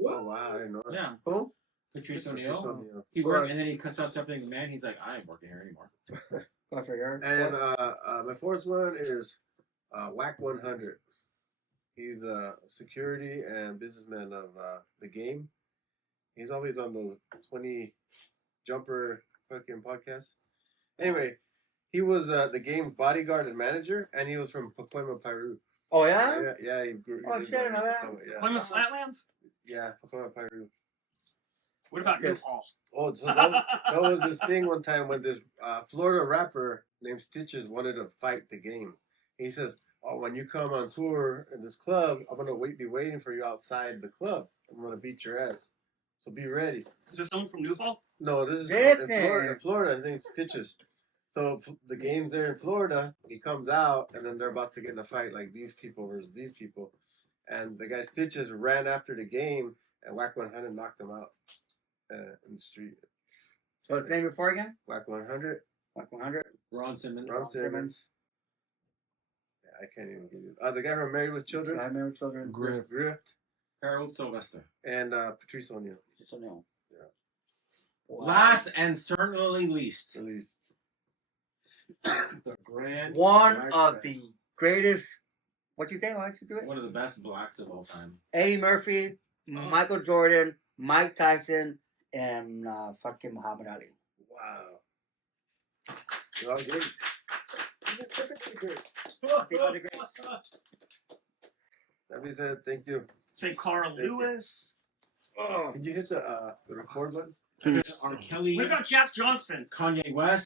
Oh, wow. I didn't know that. Yeah. Who? Patrice Patrice O'Neill. O'Neill. He worked, and then he cussed out something. Man, he's like, I ain't working here anymore. Go for your. And my fourth one is Whack 100. He's a security and businessman of the game. He's always on those 20 jumper fucking podcasts. Anyway, he was the game's bodyguard and manager, and he was from Pacoima, Peru. Oh yeah. Yeah, he grew. Oh, shit, I know that. Plymouth Flatlands? Yeah, Pacoima, Peru. What about Yes. Newhall? Oh, so that was this thing one time when this Florida rapper named Stitches wanted to fight the game. He says, "Oh, when you come on tour in this club, I'm gonna be waiting for you outside the club. I'm gonna beat your ass. So be ready." Is this someone from Newhall? No, this is Listen. in Florida. I think it's Stitches. So the game's there in Florida. He comes out, and then they're about to get in a fight, like these people versus these people. And the guy Stitches ran after the game, and Whack 100 knocked him out in the street. So it's name before again. Whack 100. Like 100. Ron Simmons. Ron Simmons. I can't even give you. The guy from Married with Children. I remember children. Grift. Harold Sylvester. And Patrice O'Neill. Just O'Neill. Yeah. Wow. Last and certainly least. At least. The Grand. One Black of Man. the greatest. What you think? Why don't you do it? One of the best blacks of all time. Eddie Murphy, Michael Jordan, Mike Tyson, and fucking Muhammad Ali. Wow. They're all great. That being said, thank you. Say Carl Thank you. Lewis. Can you hit the record button? R. Kelly. What about Jack Johnson? Kanye West.